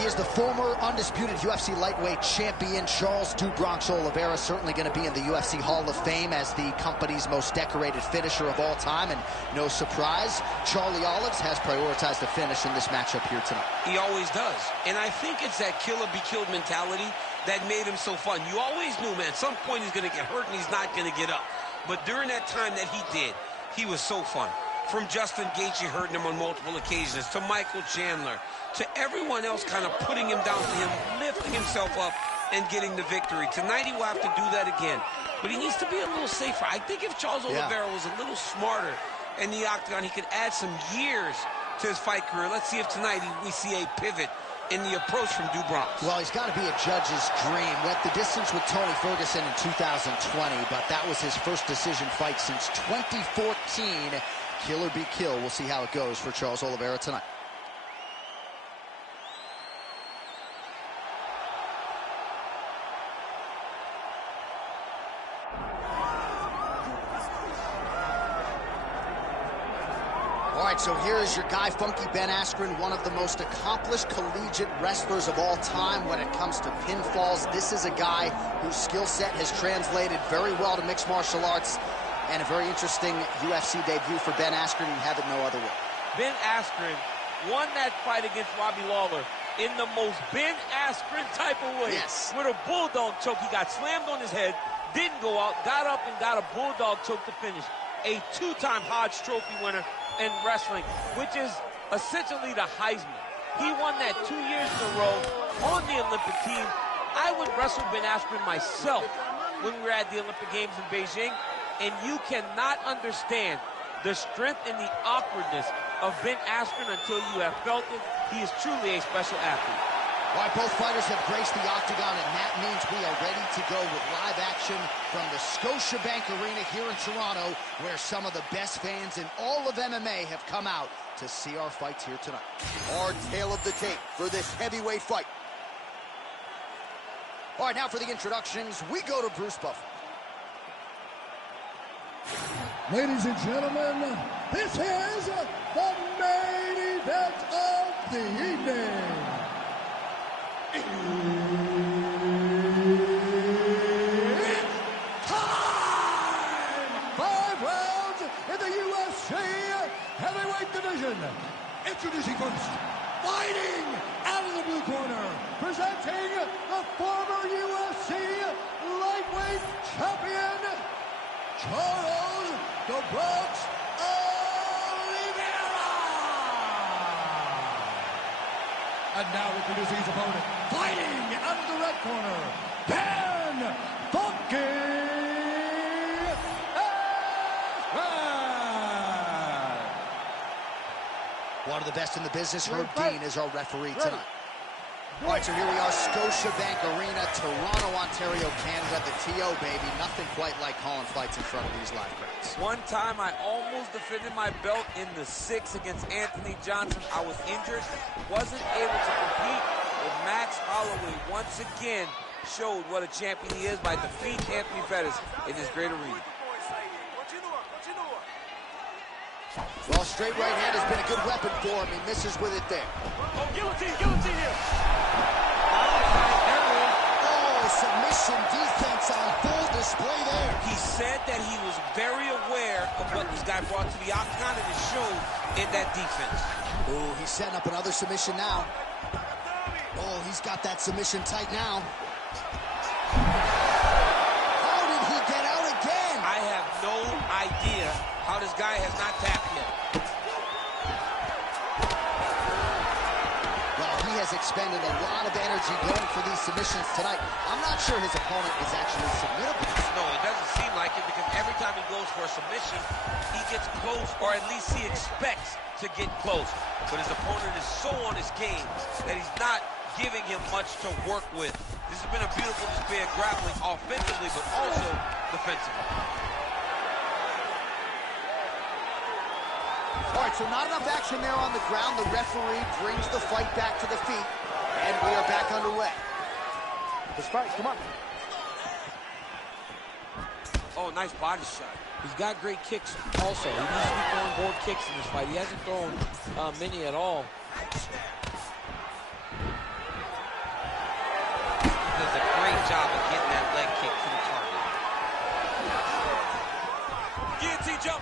he is the former undisputed UFC lightweight champion, Charles "Do Bronx" Oliveira, certainly going to be in the UFC Hall of Fame as the company's most decorated finisher of all time, and no surprise, Charlie Olives has prioritized the finish in this matchup here tonight. He always does, and I think it's that kill or be killed mentality that made him so fun. You always knew, man, at some point he's going to get hurt and he's not going to get up. But during that time that he did, he was so fun. From Justin Gaethje hurting him on multiple occasions, to Michael Chandler, to everyone else kind of putting him down, to him lifting himself up and getting the victory. Tonight he will have to do that again. But he needs to be a little safer. I think if Charles Oliveira was a little smarter in the octagon, he could add some years to his fight career. Let's see if tonight we see a pivot in the approach from Do Bronx. Well, he's got to be a judge's dream. Went the distance with Tony Ferguson in 2020, but that was his first decision fight since 2014. Kill or be kill. We'll see how it goes for Charles Oliveira tonight. All right, so here is your guy, Funky Ben Askren, one of the most accomplished collegiate wrestlers of all time when it comes to pinfalls. This is a guy whose skill set has translated very well to mixed martial arts, and a very interesting UFC debut for Ben Askren, and have it no other way. Ben Askren won that fight against Robbie Lawler in the most Ben Askren type of way. Yes. With a bulldog choke. He got slammed on his head, didn't go out, got up and got a bulldog choke to finish. A two-time Hodge Trophy winner in wrestling, which is essentially the Heisman. He won that 2 years in a row on the Olympic team. I would wrestle Ben Askren myself when we were at the Olympic Games in Beijing, and you cannot understand the strength and the awkwardness of Ben Askren until you have felt it. He is truly a special athlete. All right, both fighters have graced the octagon, and that means we are ready to go with live action from the Scotiabank Arena here in Toronto, where some of the best fans in all of MMA have come out to see our fights here tonight. Our tale of the tape for this heavyweight fight. All right, now for the introductions, we go to Bruce Buffer. Ladies and gentlemen, this is the main event of the evening. It's time! 5 rounds in the UFC heavyweight division. Introducing first, fighting out of the blue corner, presenting the former UFC lightweight champion, Charles "Do Bronx" Oliveira. And now introducing his opponent, fighting out of the red corner, Ben Funky Askren. One of the best in the business, Herb Dean, is our referee tonight. All right, so here we are, Scotiabank Arena, Toronto, Ontario, Canada, the TO, baby. Nothing quite like calling fights in front of these live crowds. One time I almost defended my belt in the 6 against Anthony Johnson. I was injured, wasn't able to compete, but Max Holloway once again showed what a champion he is by defeating Anthony Pettis in this great arena. Well, straight right hand has been a good weapon for him. He misses with it there. Oh, guillotine here. Oh, submission defense on full display there. He said that he was very aware of what this guy brought to the octagon, and it showed in that defense. Oh, he's setting up another submission now. Oh, he's got that submission tight now. How did he get out again? I have no idea how this guy has not tapped yet. Well, he has expended a lot of energy going for these submissions tonight. I'm not sure his opponent is actually submittable. No, it doesn't seem like it, because every time he goes for a submission, he gets close, or at least he expects to get close. But his opponent is so on his game that he's not giving him much to work with. This has been a beautiful display of grappling offensively, but also defensively. All right, so not enough action there on the ground. The referee brings the fight back to the feet, and we are back underway. Let's fight, come on. Oh, nice body shot. He's got great kicks also. He needs to be throwing more kicks in this fight. He hasn't thrown many at all. job of getting that leg kick to the target. Guillotine jump.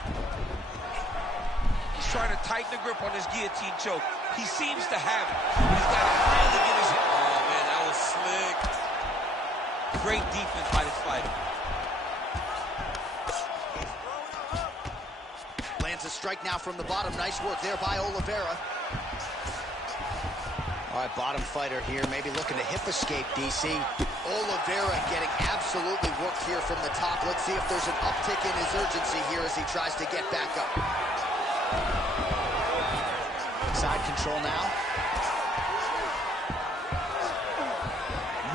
He's trying to tighten the grip on his guillotine choke. He seems to have it. He's got to really get his... Oh, man, that was slick. Great defense by this fighter. Lands a strike now from the bottom. Nice work there by Oliveira. All right, bottom fighter here, maybe looking to hip escape, DC. Oliveira getting absolutely worked here from the top. Let's see if there's an uptick in his urgency here as he tries to get back up. Side control now.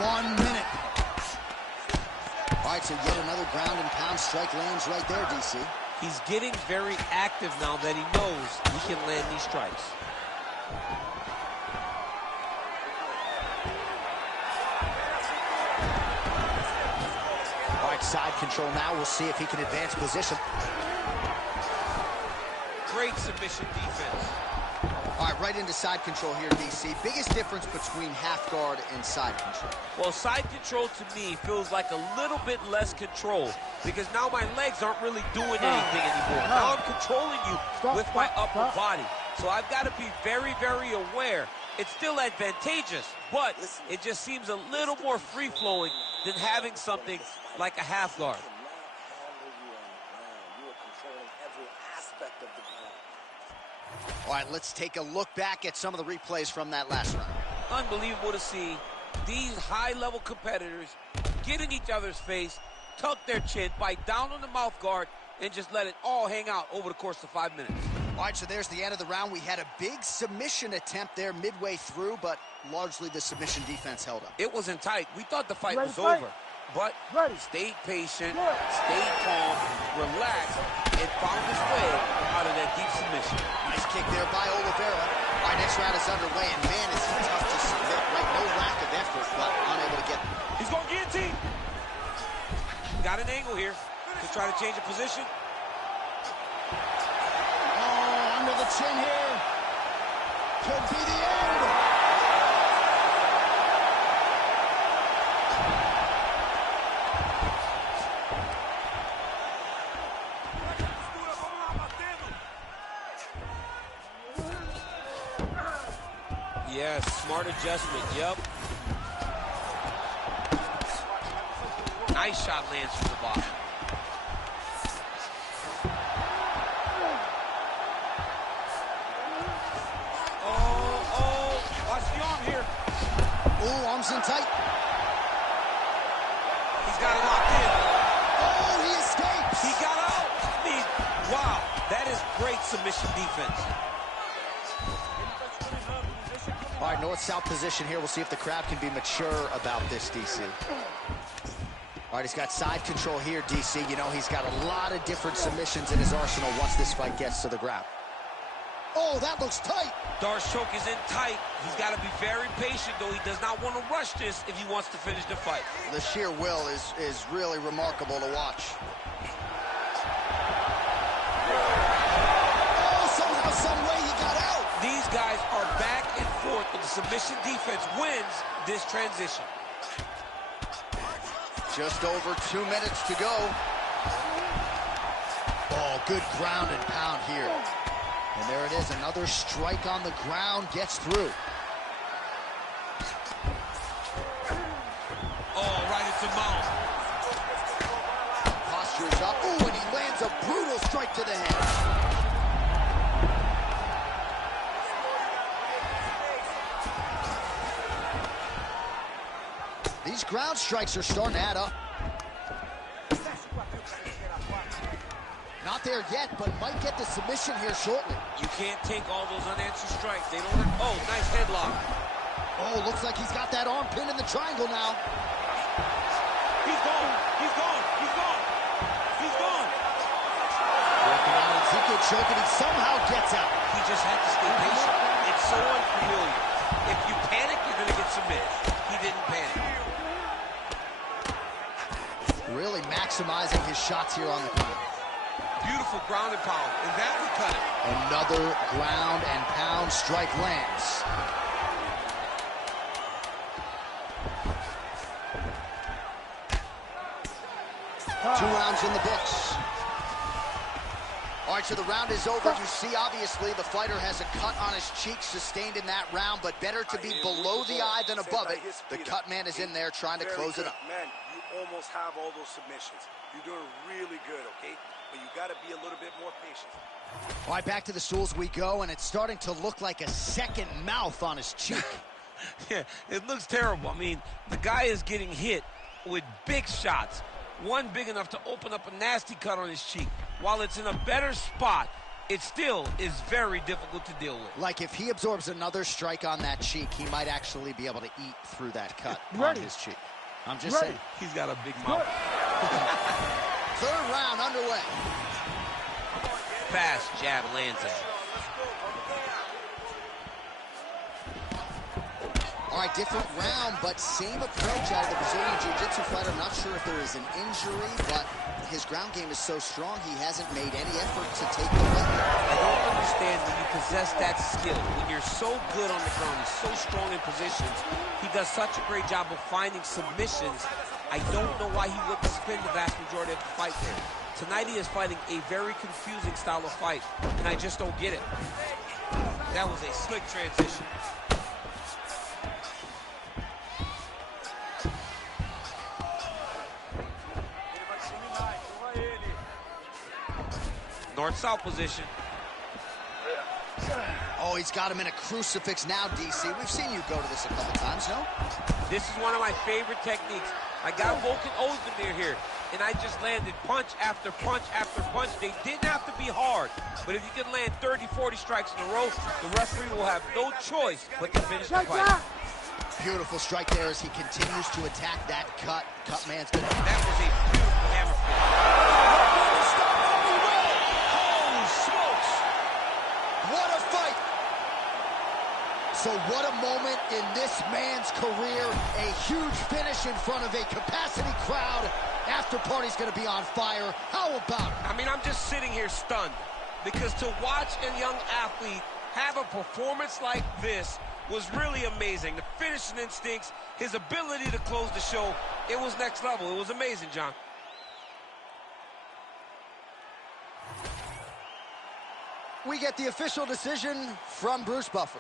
1 minute. All right, so yet another ground and pound strike lands right there, DC. He's getting very active now that he knows he can land these strikes. All right, side control now. We'll see if he can advance position. Great submission defense. All right, right into side control here, DC. Biggest difference between half guard and side control? Well, side control to me feels like a little bit less control because now my legs aren't really doing anything anymore. Now I'm controlling you with my upper body. So I've got to be very, very aware. It's still advantageous, but it just seems a little more free-flowing than having something like a half guard. All right, let's take a look back at some of the replays from that last round. Unbelievable to see these high-level competitors get in each other's face, tuck their chin, bite down on the mouth guard, and just let it all hang out over the course of 5 minutes. All right, so there's the end of the round. We had a big submission attempt there midway through, but largely the submission defense held up. It wasn't tight. We thought the fight was over, but stayed patient, stayed calm, relaxed, and found his way out of that deep submission. Nice kick there by Oliveira. All right, next round is underway, and man, is he tough to submit, right? No lack of effort, but unable to get... He's going guillotine. Got an angle here to try to change the position. Oh, under the chin here. Could be the end. Yes, smart adjustment, yep. Nice shot lands from the bottom. Oh, watch the arm here. Ooh, arms in tight. He's got it locked in. Oh, he escapes. He got out. Wow, that is great submission defense. All right, north-south position here. We'll see if the crowd can be mature about this, DC. All right, he's got side control here, DC. You know, he's got a lot of different submissions in his arsenal once this fight gets to the ground. Oh, that looks tight. Darce choke is in tight. He's got to be very patient, though. He does not want to rush this if he wants to finish the fight. The sheer will is really remarkable to watch. Oh, somehow, some way he got out. These guys are back and forth, but the submission defense wins this transition. Just over 2 minutes to go. Oh, good ground and pound here. And there it is, another strike on the ground, gets through. Oh, right into mount. Postures up. Ooh, and he lands a brutal strike to the head. These ground strikes are starting to add up. Not there yet, but might get the submission here shortly. You can't take all those unanswered strikes. They don't... Oh, nice headlock. Oh, looks like he's got that arm pinned in the triangle now. He's gone. He's gone. He's gone. He's gone. Working on Ezekiel choke, and he somehow gets out. He just had to stay patient. It's so unfamiliar. If you panic, you're going to get submitted. He didn't panic. Really maximizing his shots here on the ground. Beautiful ground and pound, and that would cut it. Another ground and pound strike lands. 2 rounds in the books. All right, so the round is over. You see, obviously, the fighter has a cut on his cheek sustained in that round, but better to be below the eye than above it. The cut man is in there trying to close it up. Man, you almost have all those submissions. You're doing really good, okay? But you got to be a little bit more patient. All right, back to the stools we go, and it's starting to look like a second mouth on his cheek. Yeah, it looks terrible. I mean, the guy is getting hit with big shots. One big enough to open up a nasty cut on his cheek. While it's in a better spot, it still is very difficult to deal with. Like if he absorbs another strike on that cheek, he might actually be able to eat through that cut on his cheek. I'm just saying. He's got a big mouth. Third round underway. Fast jab lands it. All right, different round, but same approach out of the Brazilian Jiu-Jitsu fighter. I'm not sure if there is an injury, but his ground game is so strong, he hasn't made any effort to take the fight. I don't understand when you possess that skill, when you're so good on the ground, he's so strong in positions, he does such a great job of finding submissions. I don't know why he wouldn't spin the vast majority of the fight there. Tonight he is fighting a very confusing style of fight, and I just don't get it. That was a slick transition. North-south position. Oh, he's got him in a crucifix now, DC. We've seen you go to this a couple times, no? This is one of my favorite techniques. I got Volkan Ozdemir here, and I just landed punch after punch after punch. They didn't have to be hard, but if you can land 30, 40 strikes in a row, the referee will have no choice but to finish the fight. Beautiful strike there as he continues to attack that cut. Cut man's good. That was a beautiful hammer fist. What a fight! So what a moment in this man's career. A huge finish in front of a capacity crowd. After party's gonna be on fire. How about it? I mean, I'm just sitting here stunned because to watch a young athlete have a performance like this was really amazing. The finishing instincts, his ability to close the show, it was next level. It was amazing, John. We get the official decision from Bruce Buffer.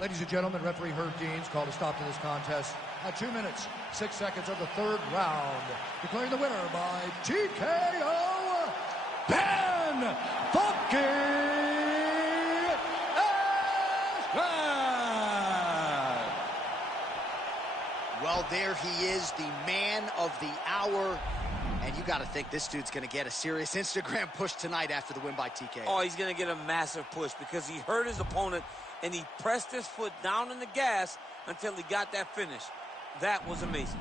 Ladies and gentlemen, referee Herb Deans called a stop to this contest at 2 minutes, 6 seconds of the third round, declaring the winner by TKO, Ben Funky Askren. Well, there he is, the man of the hour. And you got to think this dude's going to get a serious Instagram push tonight after the win by TKO. Oh, he's going to get a massive push because he hurt his opponent and he pressed his foot down on the gas until he got that finish. That was amazing.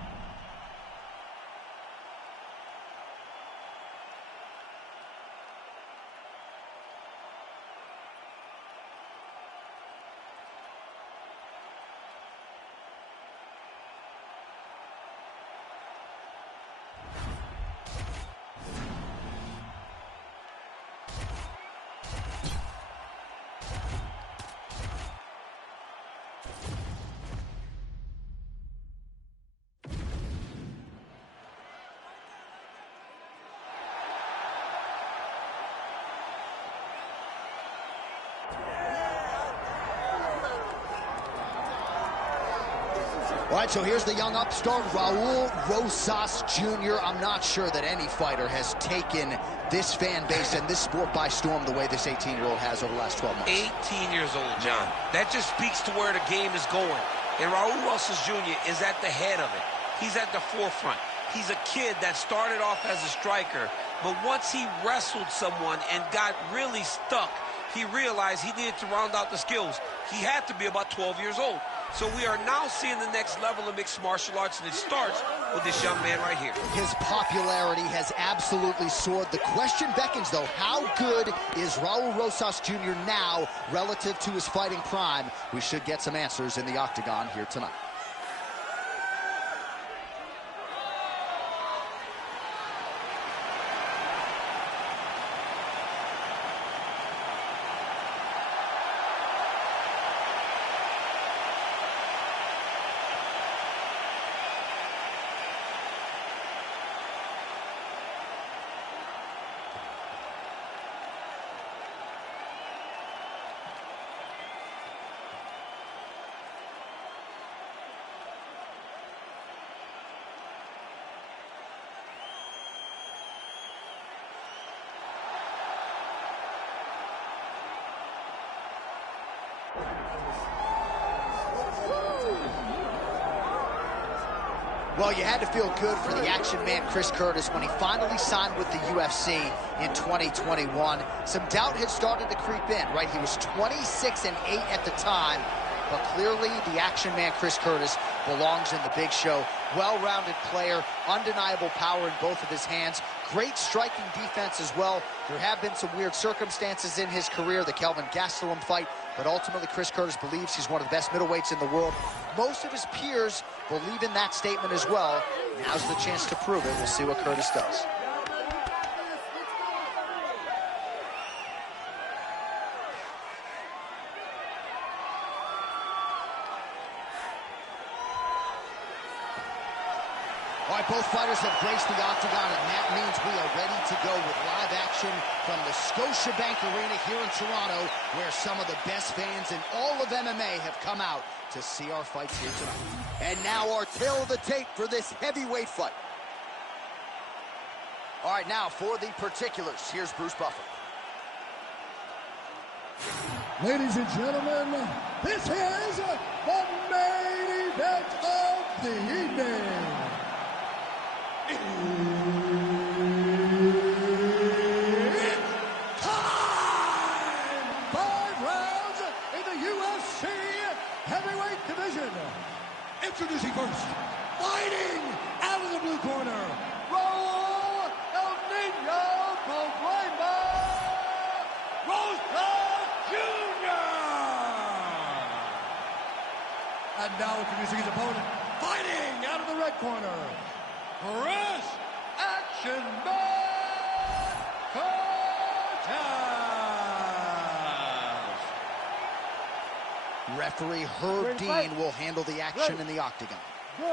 All right, so here's the young upstart, Raul Rosas Jr. I'm not sure that any fighter has taken this fan base and this sport by storm the way this 18-year-old has over the last 12 months. 18 years old, John. That just speaks to where the game is going. And Raul Rosas Jr. is at the head of it. He's at the forefront. He's a kid that started off as a striker, but once he wrestled someone and got really stuck, he realized he needed to round out the skills. He had to be about 12 years old. So we are now seeing the next level of mixed martial arts, and it starts with this young man right here. His popularity has absolutely soared. The question beckons, though, how good is Raul Rosas Jr. now relative to his fighting prime? We should get some answers in the octagon here tonight. Well, you had to feel good for the action man, Chris Curtis, when he finally signed with the UFC in 2021. Some doubt had started to creep in, right? He was 26-8 at the time, but clearly the action man, Chris Curtis, belongs in the big show. Well-rounded player, undeniable power in both of his hands, great striking defense as well. There have been some weird circumstances in his career, the Kelvin Gastelum fight, but ultimately Chris Curtis believes he's one of the best middleweights in the world. Most of his peers believe in that statement as well. Now's the chance to prove it. We'll see what Curtis does. All right, both fighters have graced the octagon, and that means we are ready to go with live action from the Scotiabank Arena here in Toronto, where some of the best fans in all of MMA have come out to see our fights here tonight. And now our tail of the tape for this heavyweight fight. All right, now for the particulars, here's Bruce Buffer. Ladies and gentlemen, this is the main event of the evening. It's time! 5 rounds in the UFC heavyweight division. Introducing first, fighting out of the blue corner, Raul El Niño Problema Rosas Jr. And now introducing his opponent, fighting out of the red corner, Chris Action Man Cortez. Referee Herb Dean will handle the action in the octagon. Well,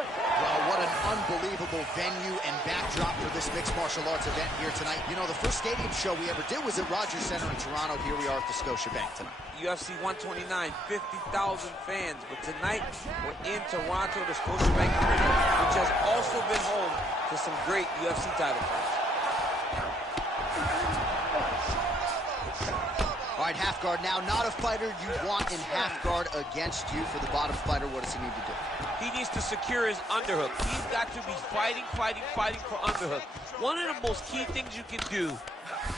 what an unbelievable venue and backdrop for this mixed martial arts event here tonight. You know, the first stadium show we ever did was at Rogers Center in Toronto. Here we are at the Scotiabank tonight. UFC 129, 50,000 fans. But tonight, we're in Toronto, the Scotiabank Arena, which has also been home to some great UFC title fights. All right, half guard now. Not a fighter you want in half guard against you. For the bottom fighter, what does he need to do? He needs to secure his underhook. He's got to be fighting for underhook. One of the most key things you can do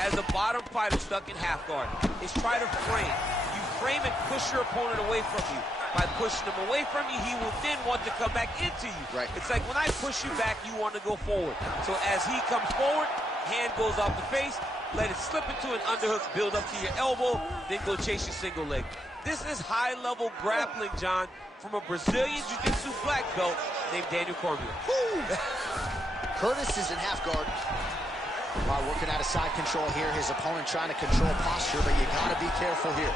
as a bottom fighter stuck in half guard is try to frame. You frame and push your opponent away from you. By pushing him away from you, he will then want to come back into you. Right. It's like when I push you back, you want to go forward. So as he comes forward, hand goes off the face, let it slip into an underhook, build up to your elbow, then go chase your single leg. This is high-level grappling, John, from a Brazilian Jiu-Jitsu black belt named Daniel Cormier. Curtis is in half guard. Working out of side control here. His opponent trying to control posture, but you got to be careful here.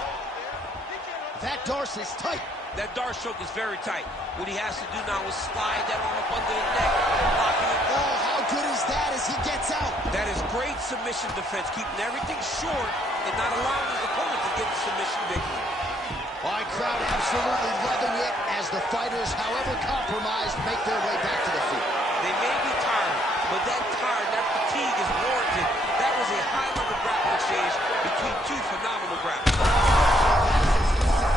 That Darce is tight. That Darce choke is very tight. What he has to do now is slide that arm up under the neck, locking it. Oh, how good is that as he gets out? That is great submission defense, keeping everything short and not allowing his opponent to get the submission victory. All right, crowd absolutely loving it as the fighters, however compromised, make their way back to the field. They may be tired, but that fatigue is warranted. That was a high-level grappling exchange between two phenomenal grapplers.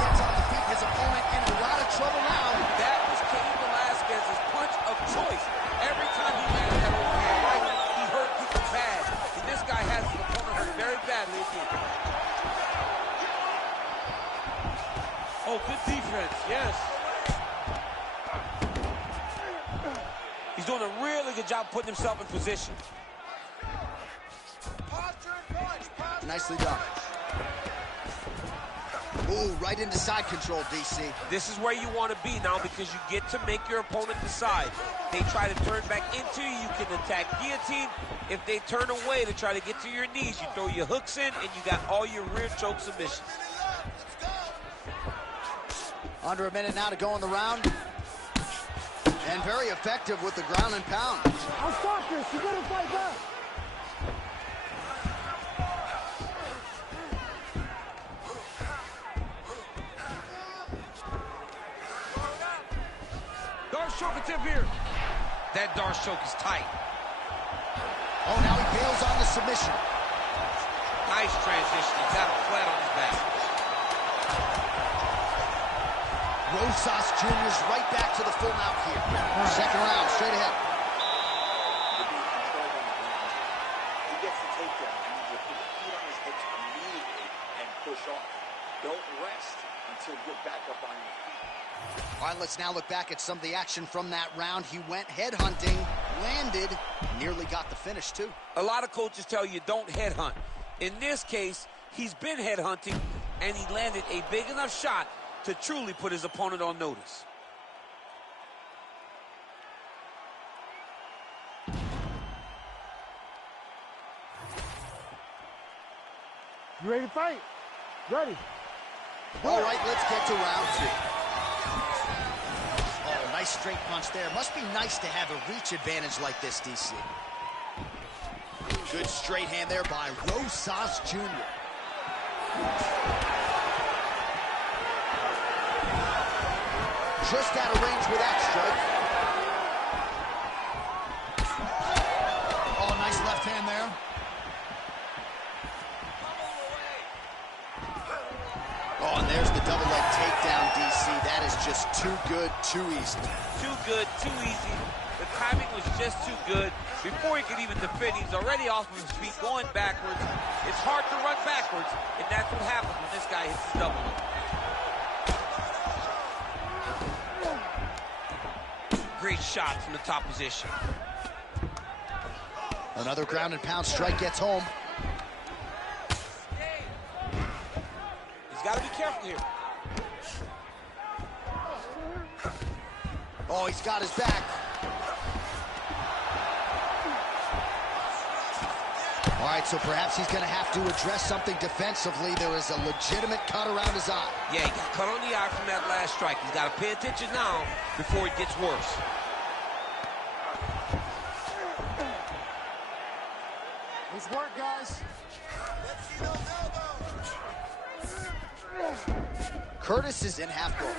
Gets up to beat his opponent in a lot of trouble now. That was Cain Velasquez's punch of choice. Every time he landed that overhand right, he hurt people bad. And this guy has his opponent hurt very badly again. Oh, good defense, yes. He's doing a really good job putting himself in position. Nicely done. Ooh, right into side control, DC. This is where you want to be now because you get to make your opponent decide. They try to turn back into you, you can attack guillotine. If they turn away to try to get to your knees, you throw your hooks in and you got all your rear choke submissions. Under a minute now to go in the round. And very effective with the ground and pound. I'll stop this. You gotta fight back. Darce choke attempt here. That Darce choke is tight. Oh, now he bails on the submission. Nice transition. He got him flat on his back. Rosas Jr.'s right back to the full mount here. Second round, straight ahead. He gets the takedown. You need to put your feet on his hips immediately and push off. Don't rest until you get back up on your feet. All right, let's now look back at some of the action from that round. He went headhunting, landed, nearly got the finish, too. A lot of coaches tell you don't headhunt. In this case, he's been headhunting, and he landed a big enough shot to truly put his opponent on notice. You ready to fight? Ready. All right, let's get to round 2. Oh, nice straight punch there. Must be nice to have a reach advantage like this, DC. Good straight hand there by Rosas Jr. Just out of range with that strike. Oh, nice left hand there. Oh, and there's the double leg takedown, DC. That is just too good, too easy. Too good, too easy. The timing was just too good. Before he could even defend, he's already off of his feet, going backwards. It's hard to run backwards, and that's what happens when this guy hits his double leg. Great shot from the top position. Another ground and pound strike gets home. He's got to be careful here. Oh, he's got his back. All right, so perhaps he's going to have to address something defensively. There is a legitimate cut around his eye. Yeah, he got cut on the eye from that last strike. He's got to pay attention now before it gets worse. Nice work, guys. Let's see those elbows. Curtis is in half guard.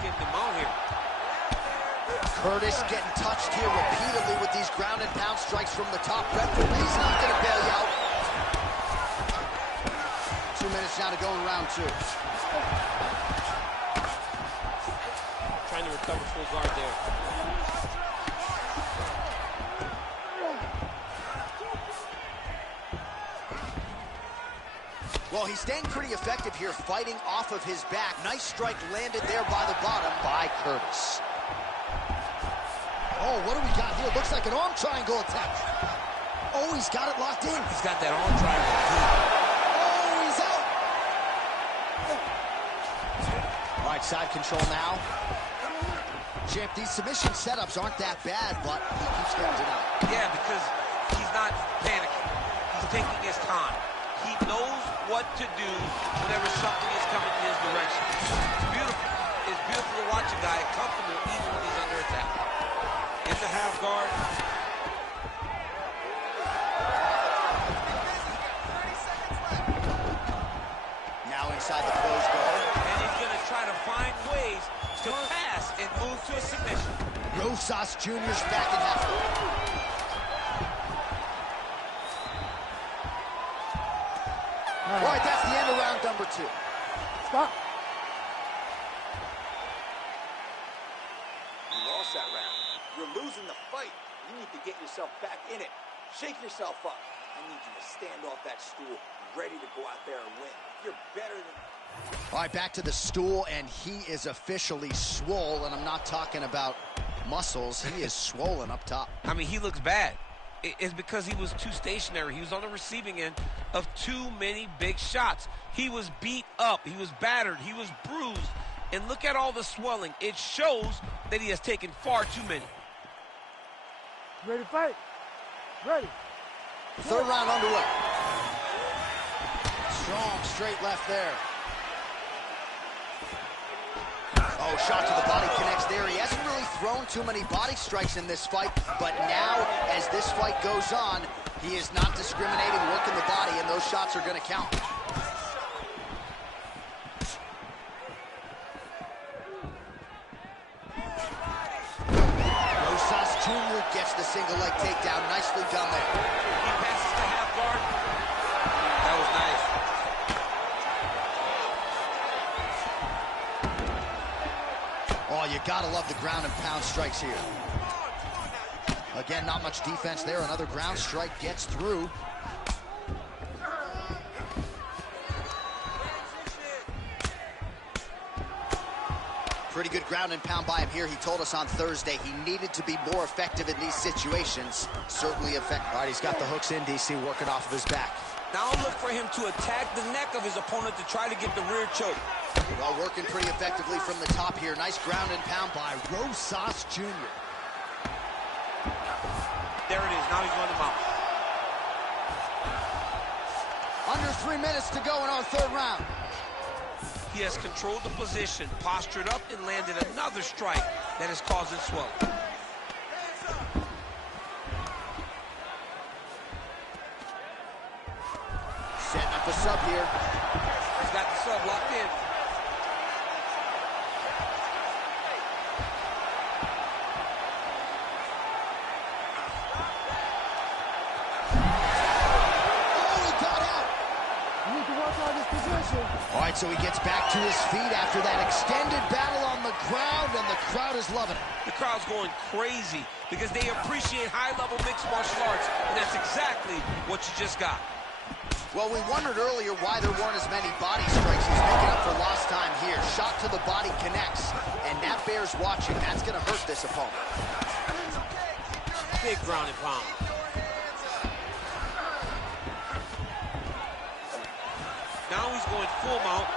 Getting him out here. Curtis getting touched here repeatedly with these ground and pound strikes from the top. Referee's not going to bail you out. 2 minutes now to go in round 2. Trying to recover full guard there. Well, he's staying pretty effective here, fighting off of his back. Nice strike landed there by the bottom by Curtis. Oh, what do we got here? Looks like an arm triangle attempt. Oh, he's got it locked in. He's got that arm triangle. Oh, he's out. All right, side control now. Champ, these submission setups aren't that bad, but he keeps getting denied. Yeah, because he's not panicking. He's taking his time. He knows what to do whenever something is coming in his direction. It's beautiful. It's beautiful to watch a guy comfortable even when he's under attack. In the half guard. Now inside the closed guard. And he's going to try to find ways to pass and move to a submission. Rosas Jr.'s back in half guard. All right, that's the end of round number 2. Stop. You lost that round. You're losing the fight. You need to get yourself back in it. Shake yourself up. I need you to stand off that stool, ready to go out there and win. You're better than... All right, back to the stool, and he is officially swole, and I'm not talking about muscles. He is swollen up top. I mean, he looks bad. It's because he was too stationary. He was on the receiving end of too many big shots. He was beat up. He was battered. He was bruised. And look at all the swelling. It shows that he has taken far too many. You ready to fight? Ready. Third round underway. Strong straight left there. Oh, shot to the body connects there. He hasn't really thrown too many body strikes in this fight, but now, as this fight goes on, he is not discriminating, working the body, and those shots are going to count. Rosas Jr. gets the single leg takedown. Nicely done there. He passes to half guard. That was nice. Gotta love the ground and pound strikes here. Again, not much defense there. Another ground strike gets through. Pretty good ground and pound by him here. He told us on Thursday he needed to be more effective in these situations. Certainly effective. All right, he's got the hooks in, DC, working off of his back. Now look for him to attack the neck of his opponent to try to get the rear choke. Well, working pretty effectively from the top here. Nice ground and pound by Rosas Jr. There it is. Now he's on the mount. Under 3 minutes to go in our third round. He has controlled the position, postured up, and landed another strike that is causing swelling. Setting up a sub here. He's got the sub locked in. All right, so he gets back to his feet after that extended battle on the ground, and the crowd is loving it. The crowd's going crazy because they appreciate high-level mixed martial arts, and that's exactly what you just got. Well, we wondered earlier why there weren't as many body strikes. He's making up for lost time here. Shot to the body connects, and that bears watching. That's going to hurt this opponent. Big ground and pound. Now he's going full mount.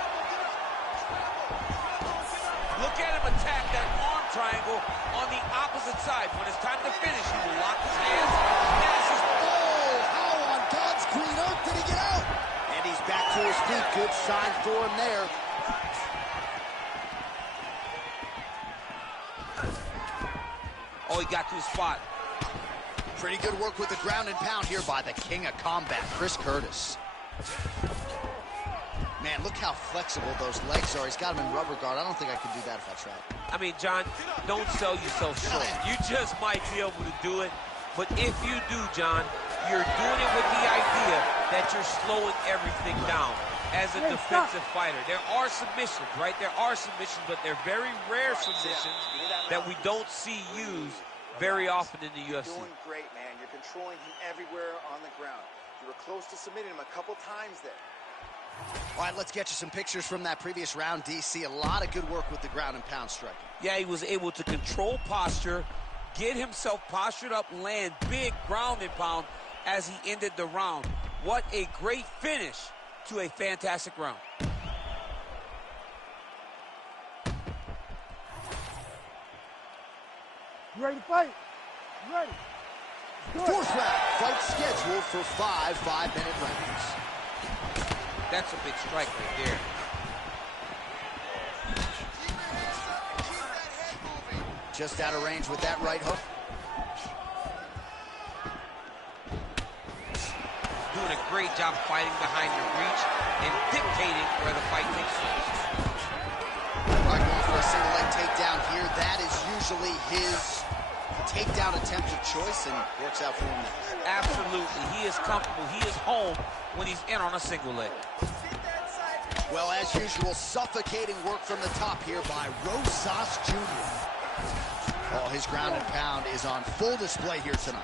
Look at him attack that arm triangle on the opposite side. When it's time to finish, he will lock his hands. Oh, how on God's green earth did he get out? And he's back to his feet. Good sign for him there. Oh, he got to his spot. Pretty good work with the ground and pound here by the king of combat, Chris Curtis. Man, look how flexible those legs are. He's got them in rubber guard. I don't think I could do that if I tried. I mean, John, don't sell yourself short. You just might be able to do it. But if you do, John, you're doing it with the idea that you're slowing everything down as a defensive fighter. There are submissions, right? There are submissions, but they're very rare submissions that we don't see used very often in the UFC. You're doing great, man. You're controlling him everywhere on the ground. You were close to submitting him a couple times there. All right, let's get you some pictures from that previous round, DC. A lot of good work with the ground and pound striking. Yeah, he was able to control posture, get himself postured up, land big ground and pound as he ended the round. What a great finish to a fantastic round. You ready to fight? You ready? Fourth round, fight scheduled for 5 5-minute rounds. That's a big strike right there. Just out of range with that right hook. Doing a great job fighting behind your reach and dictating where the fight takes place. All right, going for a single leg takedown here. That is usually his takedown attempt of choice, and works out for him now. Absolutely. He is comfortable. He is home when he's in on a single leg. Well, as usual, suffocating work from the top here by Rosas Jr. Oh, his ground and pound is on full display here tonight.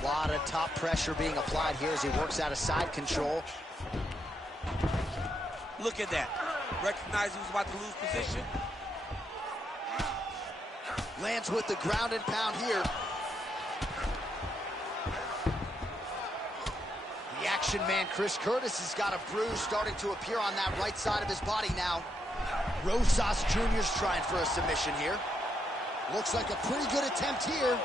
A lot of top pressure being applied here as he works out of side control. Look at that. Recognize he was about to lose position. Lands with the ground and pound here. The action man, Chris Curtis, has got a bruise starting to appear on that right side of his body now. Rosas Jr.'s trying for a submission here. Looks like a pretty good attempt here.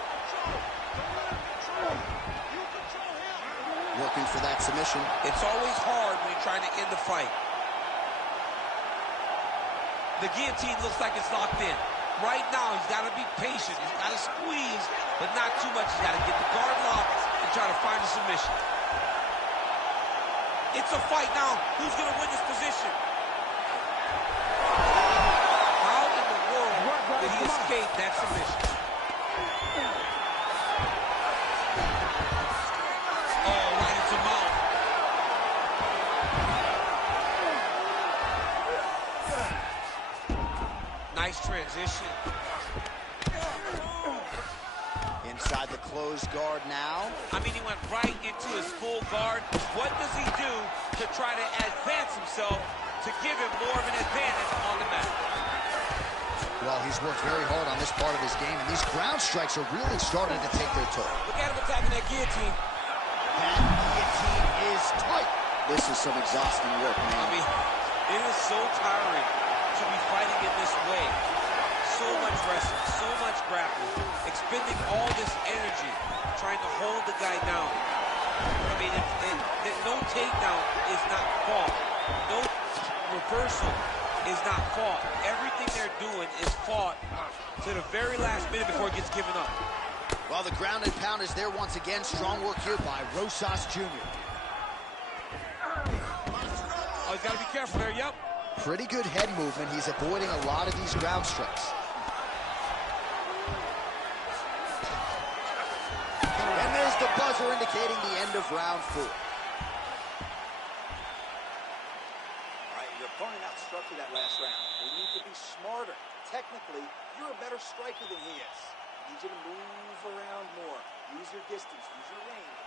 Working for that submission. It's always hard when you're trying to end the fight. The guillotine looks like it's locked in. Right now, he's got to be patient. He's got to squeeze, but not too much. He's got to get the guard locked and try to find a submission. It's a fight now. Who's going to win this position? How in the world did he escape that submission? Oh, right into mount. Nice transition. Inside the closed guard now. I mean, he went right into his full guard. What does he do to try to advance himself to give him more of an advantage on the mat? Well, he's worked very hard on this part of his game, and these ground strikes are really starting to take their toll. Look at him attacking that guillotine. That guillotine is tight. This is some exhausting work, man. I mean, it is so tiring to be fighting in this way. So much wrestling, so much grappling, expending all this energy, trying to hold the guy down. I mean, no takedown is not fault. No reversal is not fought. Everything they're doing is fought to the very last minute before it gets given up. Well, the ground and pound is there once again. Strong work here by Rosas Jr. Oh, he's got to be careful there, yep. Pretty good head movement. He's avoiding a lot of these ground strikes. And there's the buzzer indicating the end of round 4. Opponent outstructured that last round. We need to be smarter. Technically, you're a better striker than he is. I need you to move around more. Use your distance. Use your range.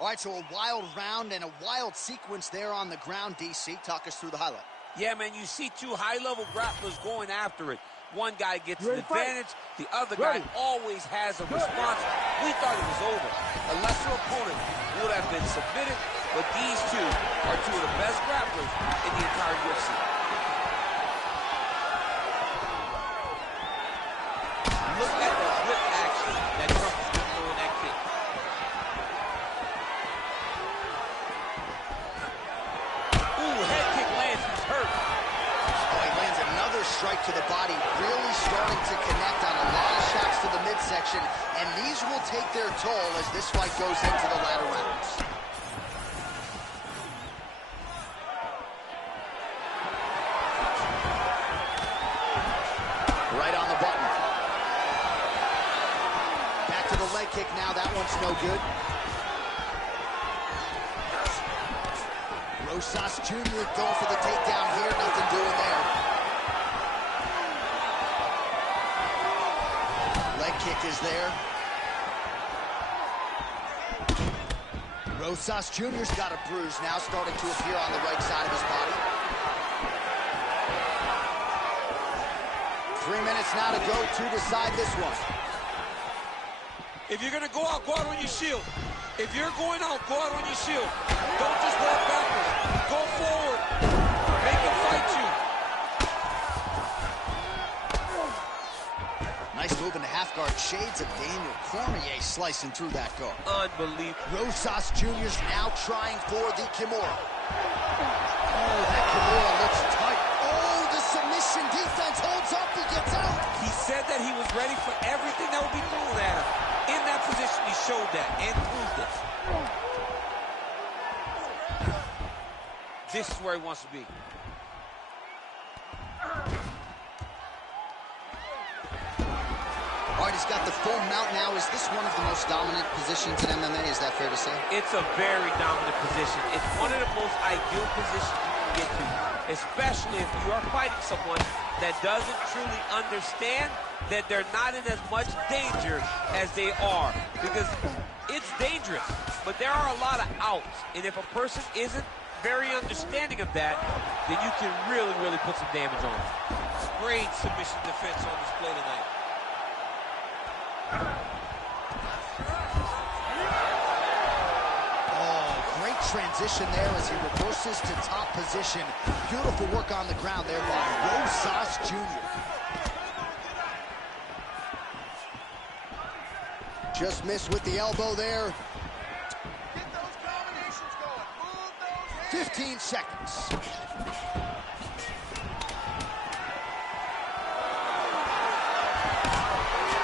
All right, so a wild round and a wild sequence there on the ground, DC. Talk us through the highlight. Yeah, man, you see two high-level grapplers going after it. One guy gets an advantage, the other guy always has a response. We thought it was over. A lesser opponent would have been submitted, but these two are two of the best grapplers in the entire UFC. Look at the whip action that Trump is going to throw in that kick. Ooh, head kick lands, he's hurt. Oh, he lands another strike to the body, really starting to connect on a lot of shots to the midsection, and these will take their toll as this fight goes into the latter rounds. Right on the button. Back to the leg kick now, that one's no good. Rosas Jr. going for the takedown here, nothing doing there. Leg kick is there. Rosas Jr.'s got a bruise now starting to appear on the right side of his body. 3 minutes now to go to decide this one. If you're going to go out on your shield. If you're going out, go out on your shield. Don't just walk backwards. Go forward. Make him fight you. Nice move in the half guard. Shades of Daniel Cormier slicing through that guard. Unbelievable. Rosas Jr.'s now trying for the Kimura. Oh, that Kimura looks tight. Oh, the submission defense holds up. He gets out. He said that he was ready for everything that would be thrown at him. In that position, he showed that and proved it. This is where he wants to be. All right, he's got the full mount now. Is this one of the most dominant positions in MMA? Is that fair to say? It's a very dominant position. It's one of the most ideal positions you can get to, especially if you are fighting someone that doesn't truly understand that they're not in as much danger as they are, because it's dangerous, but there are a lot of outs, and if a person isn't very understanding of that, then you can really, really put some damage on them. Great submission defense on display tonight. Oh, great transition there as he reverses to top position. Beautiful work on the ground there by Rosas Jr. Just missed with the elbow there. Get those combinations going. Move those hands. 15 seconds.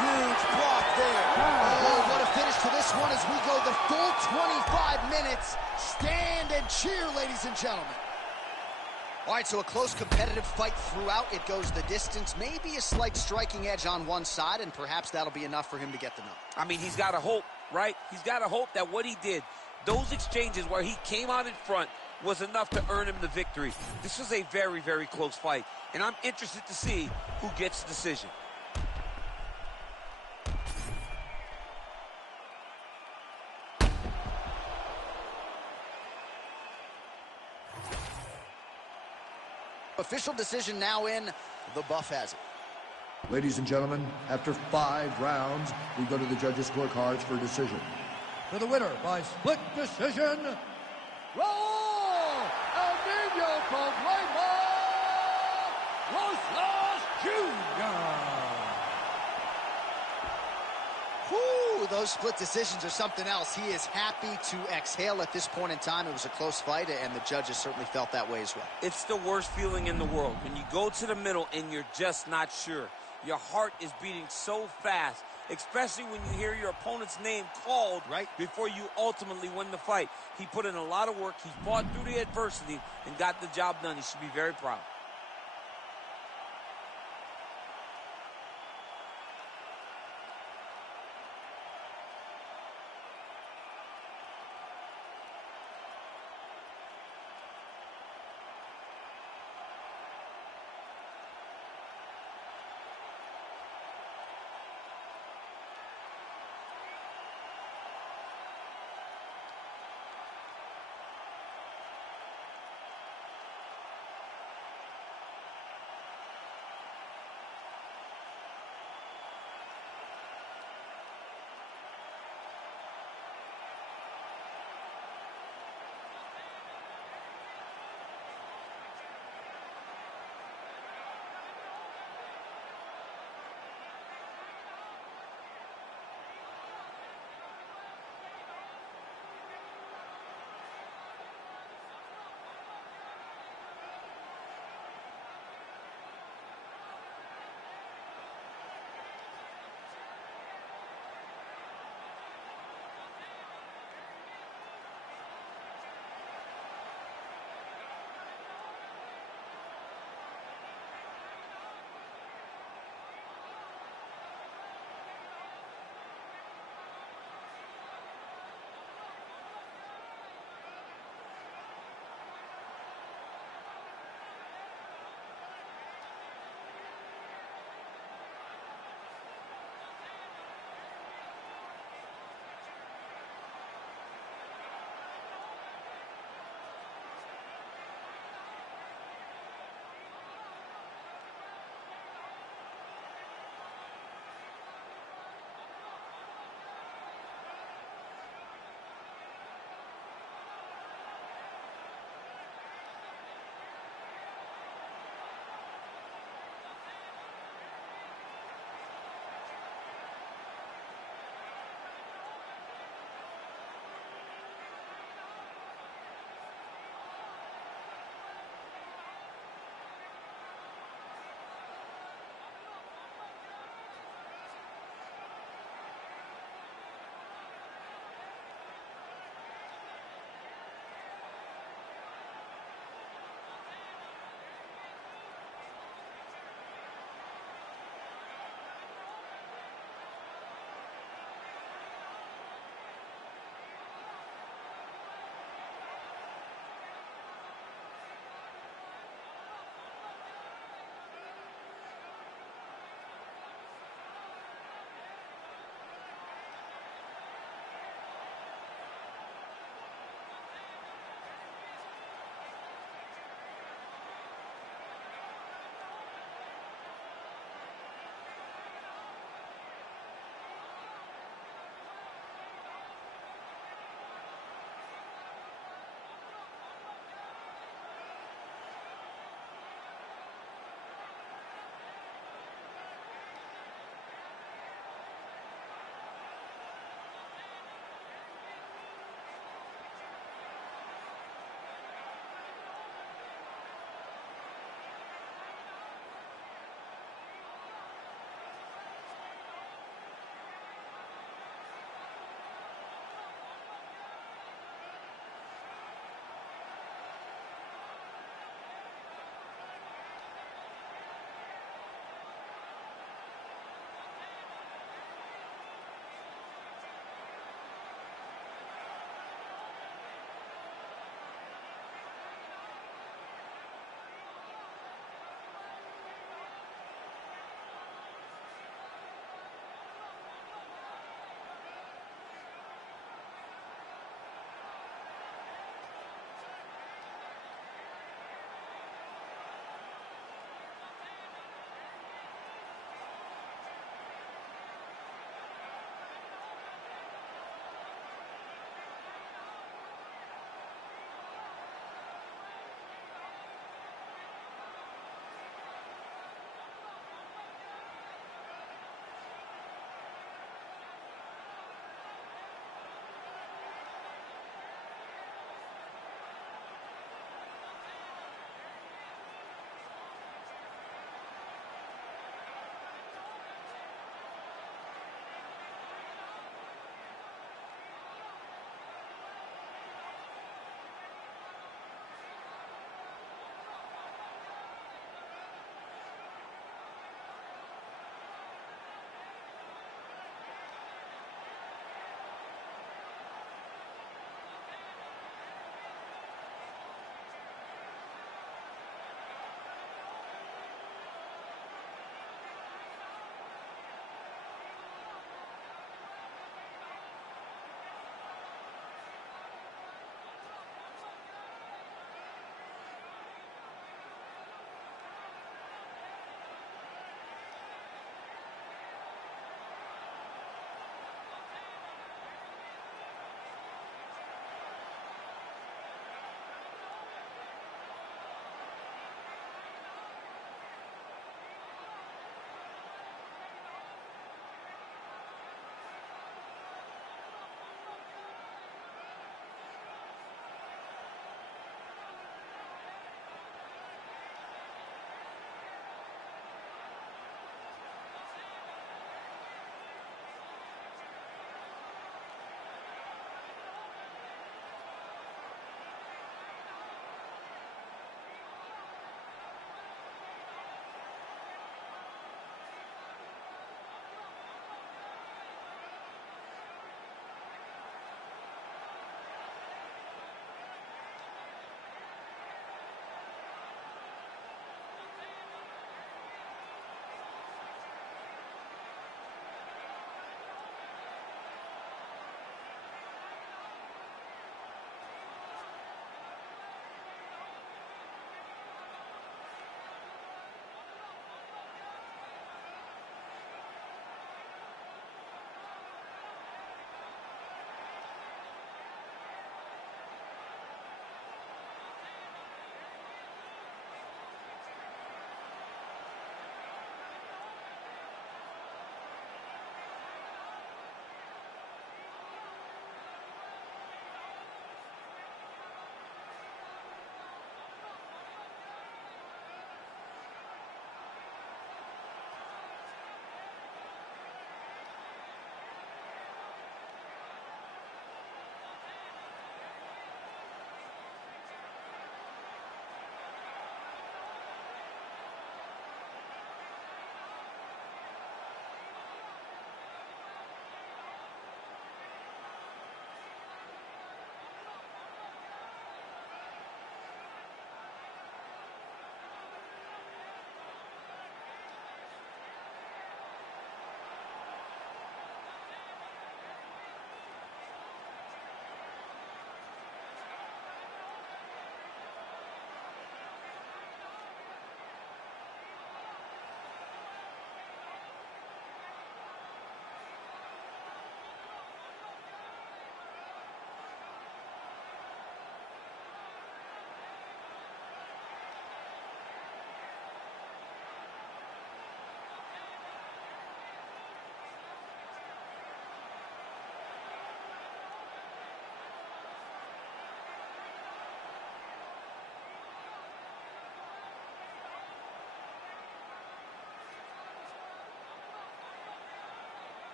Huge block there. Oh, what a finish to this one as we go the full 25 minutes. Stand and cheer, ladies and gentlemen. All right, so a close competitive fight throughout. It goes the distance. Maybe a slight striking edge on one side, and perhaps that'll be enough for him to get the nod. I mean, he's got to hope, right? He's got to hope that what he did, those exchanges where he came out in front, was enough to earn him the victory. This was a very, very close fight, and I'm interested to see who gets the decision. Official decision now in. The buff has it. Ladies and gentlemen, after 5 rounds, we go to the judges' scorecards for a decision. For the winner by split decision, Raul El Niño Problema Rosas Jr. Whew, those split decisions are something else. He is happy to exhale at this point in time. It was a close fight, and the judges certainly felt that way as well. It's the worst feeling in the world when you go to the middle and you're just not sure. Your heart is beating so fast, especially when you hear your opponent's name called right before you ultimately win the fight. He put in a lot of work. He fought through the adversity and got the job done. He should be very proud.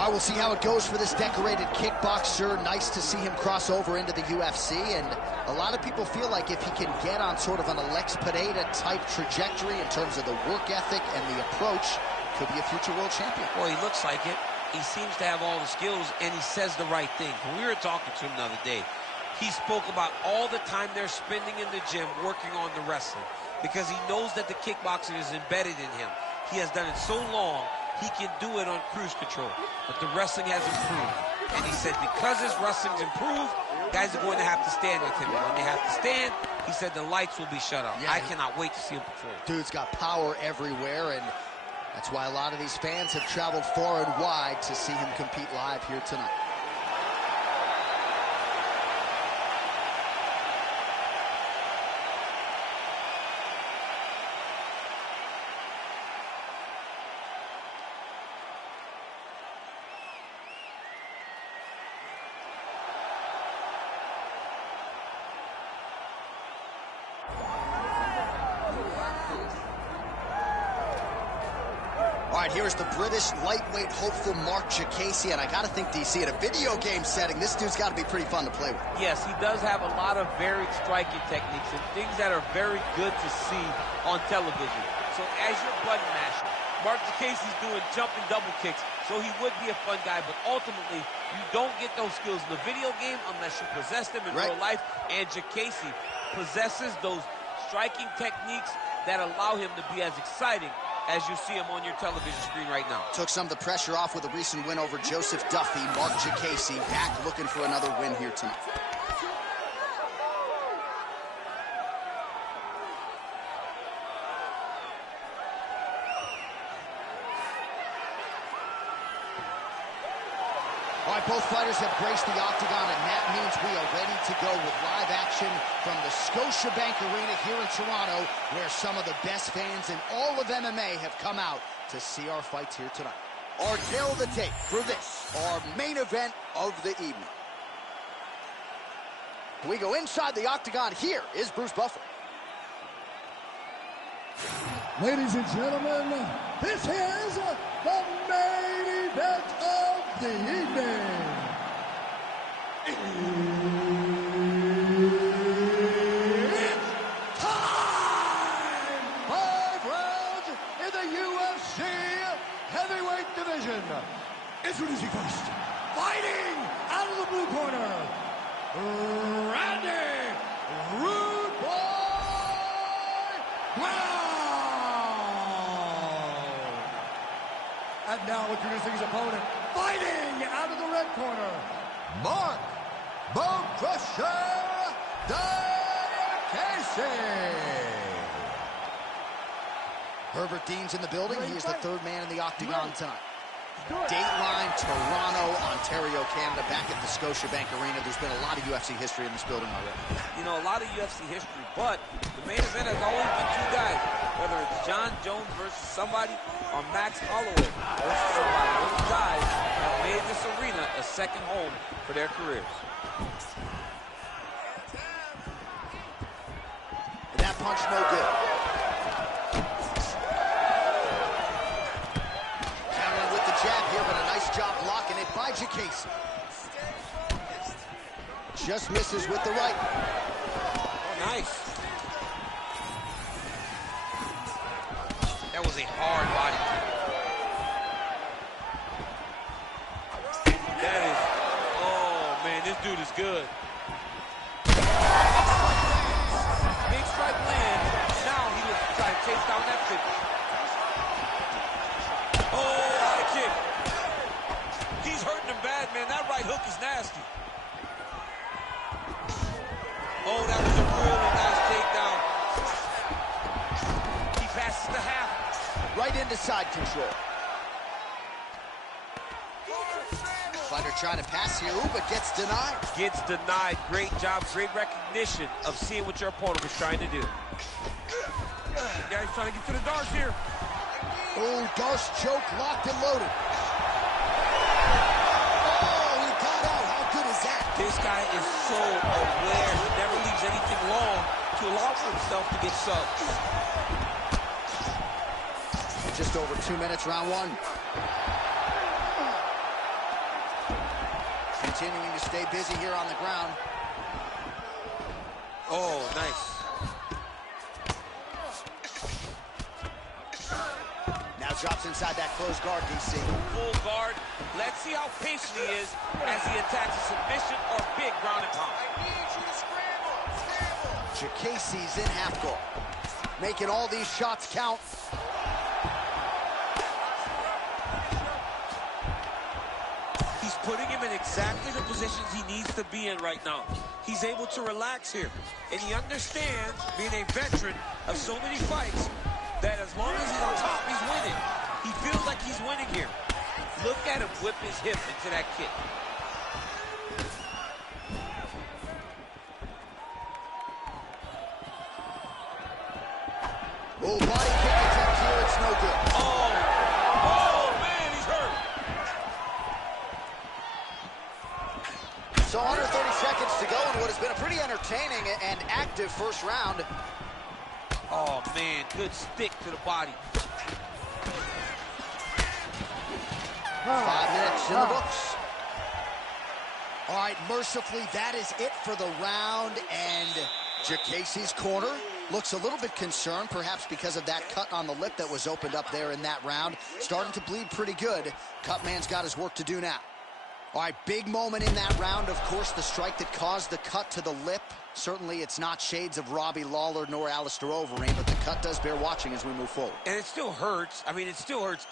Well, we'll see how it goes for this decorated kickboxer. Nice to see him cross over into the UFC, and a lot of people feel like if he can get on sort of an Alex Pereira-type trajectory in terms of the work ethic and the approach, could be a future world champion. Well, he looks like it. He seems to have all the skills, and he says the right thing. When we were talking to him the other day, he spoke about all the time they're spending in the gym working on the wrestling, because he knows that the kickboxing is embedded in him. He has done it so long, he can do it on cruise control, but the wrestling has improved. And he said because his wrestling's improved, guys are going to have to stand with him. And when they have to stand, he said the lights will be shut off. Yeah, I cannot wait to see him perform. Dude's got power everywhere, and that's why a lot of these fans have traveled far and wide to see him compete live here tonight. All right, here's the British lightweight hopeful Mark Diakiese, and I got to think, DC, in a video game setting, this dude's got to be pretty fun to play with. Yes, he does have a lot of varied striking techniques and things that are very good to see on television. So as your button masher, Mark Diakiese's doing jumping double kicks, so he would be a fun guy, but ultimately, you don't get those skills in the video game unless you possess them in real life, and Diakiese possesses those striking techniques that allow him to be as exciting as you see him on your television screen right now. Took some of the pressure off with a recent win over Joseph Duffy. Mark Diakiese back looking for another win here tonight. All right, both fighters have graced the octagon, and that means we are ready to go with live action from the Scotiabank Arena here in Toronto, where some of the best fans in all of MMA have come out to see our fights here tonight. Our tale of the tape for this, our main event of the evening. We go inside the octagon. Here is Bruce Buffer. Ladies and gentlemen, this is the main event of the evening. It's time! 5 rounds in the UFC heavyweight division. Introducing first, fighting out of the blue corner, Randy Rude Boy Brown. And now introducing his opponent, fighting out of the red corner, Mark Bone Crusher Diakiese. Herbert Dean's in the building. He is the third man in the octagon tonight. Dateline, Toronto, Ontario, Canada, back at the Scotiabank Arena. There's been a lot of UFC history in this building already. You know, a lot of UFC history, but the main event has always been 2 guys. Whether it's John Jones versus somebody or Max Holloway versus somebody. Those guys have made this arena a second home for their careers. And that punch no good. Countering with the jab here, but a nice job blocking it by Diakiese. Just misses with the right. Oh, nice. That was a hard body kick. That is, oh man, this dude is good. Big strike lands. Now he was trying to chase down that kick. Oh, high kick. He's hurting him bad, man. That right hook is nasty. Oh, that was a really nice takedown. He passes the half. Right into side control. Fighter trying to pass here, but gets denied. Gets denied. Great job, great recognition of seeing what your opponent was trying to do. Guy's trying to get to the darts here. Oh, Darce choke locked and loaded. Oh, he got out. How good is that? This guy is so aware. He never leaves anything long to allow for himself to get subbed. Just over 2 minutes, round 1. continuing to stay busy here on the ground. Oh, nice. Now drops inside that closed guard, DC. Full guard. Let's see how patient he is as he attacks a submission or big ground and pound. I need you to scramble. Scramble. Jacasey's in half guard, making all these shots count. He's putting him in exactly the positions he needs to be in right now. He's able to relax here, and he understands, being a veteran of so many fights, that as long as he's on top, he's winning. He feels like he's winning here. Look at him whip his hip into that kick. Oh, body kick attempt here, it's no good. Oh, man, he's hurt. So under 30 seconds to go in what has been a pretty entertaining and active first round. Oh, man, good stick to the body. 5 minutes in the books. All right, mercifully, that is it for the round, and Jacasey's corner looks a little bit concerned, perhaps because of that cut on the lip that was opened up there in that round. Starting to bleed pretty good. Cutman's got his work to do now. All right, big moment in that round, of course, the strike that caused the cut to the lip. Certainly, it's not shades of Robbie Lawler nor Alistair Overeem, but the cut does bear watching as we move forward. And it still hurts. I mean, it still hurts.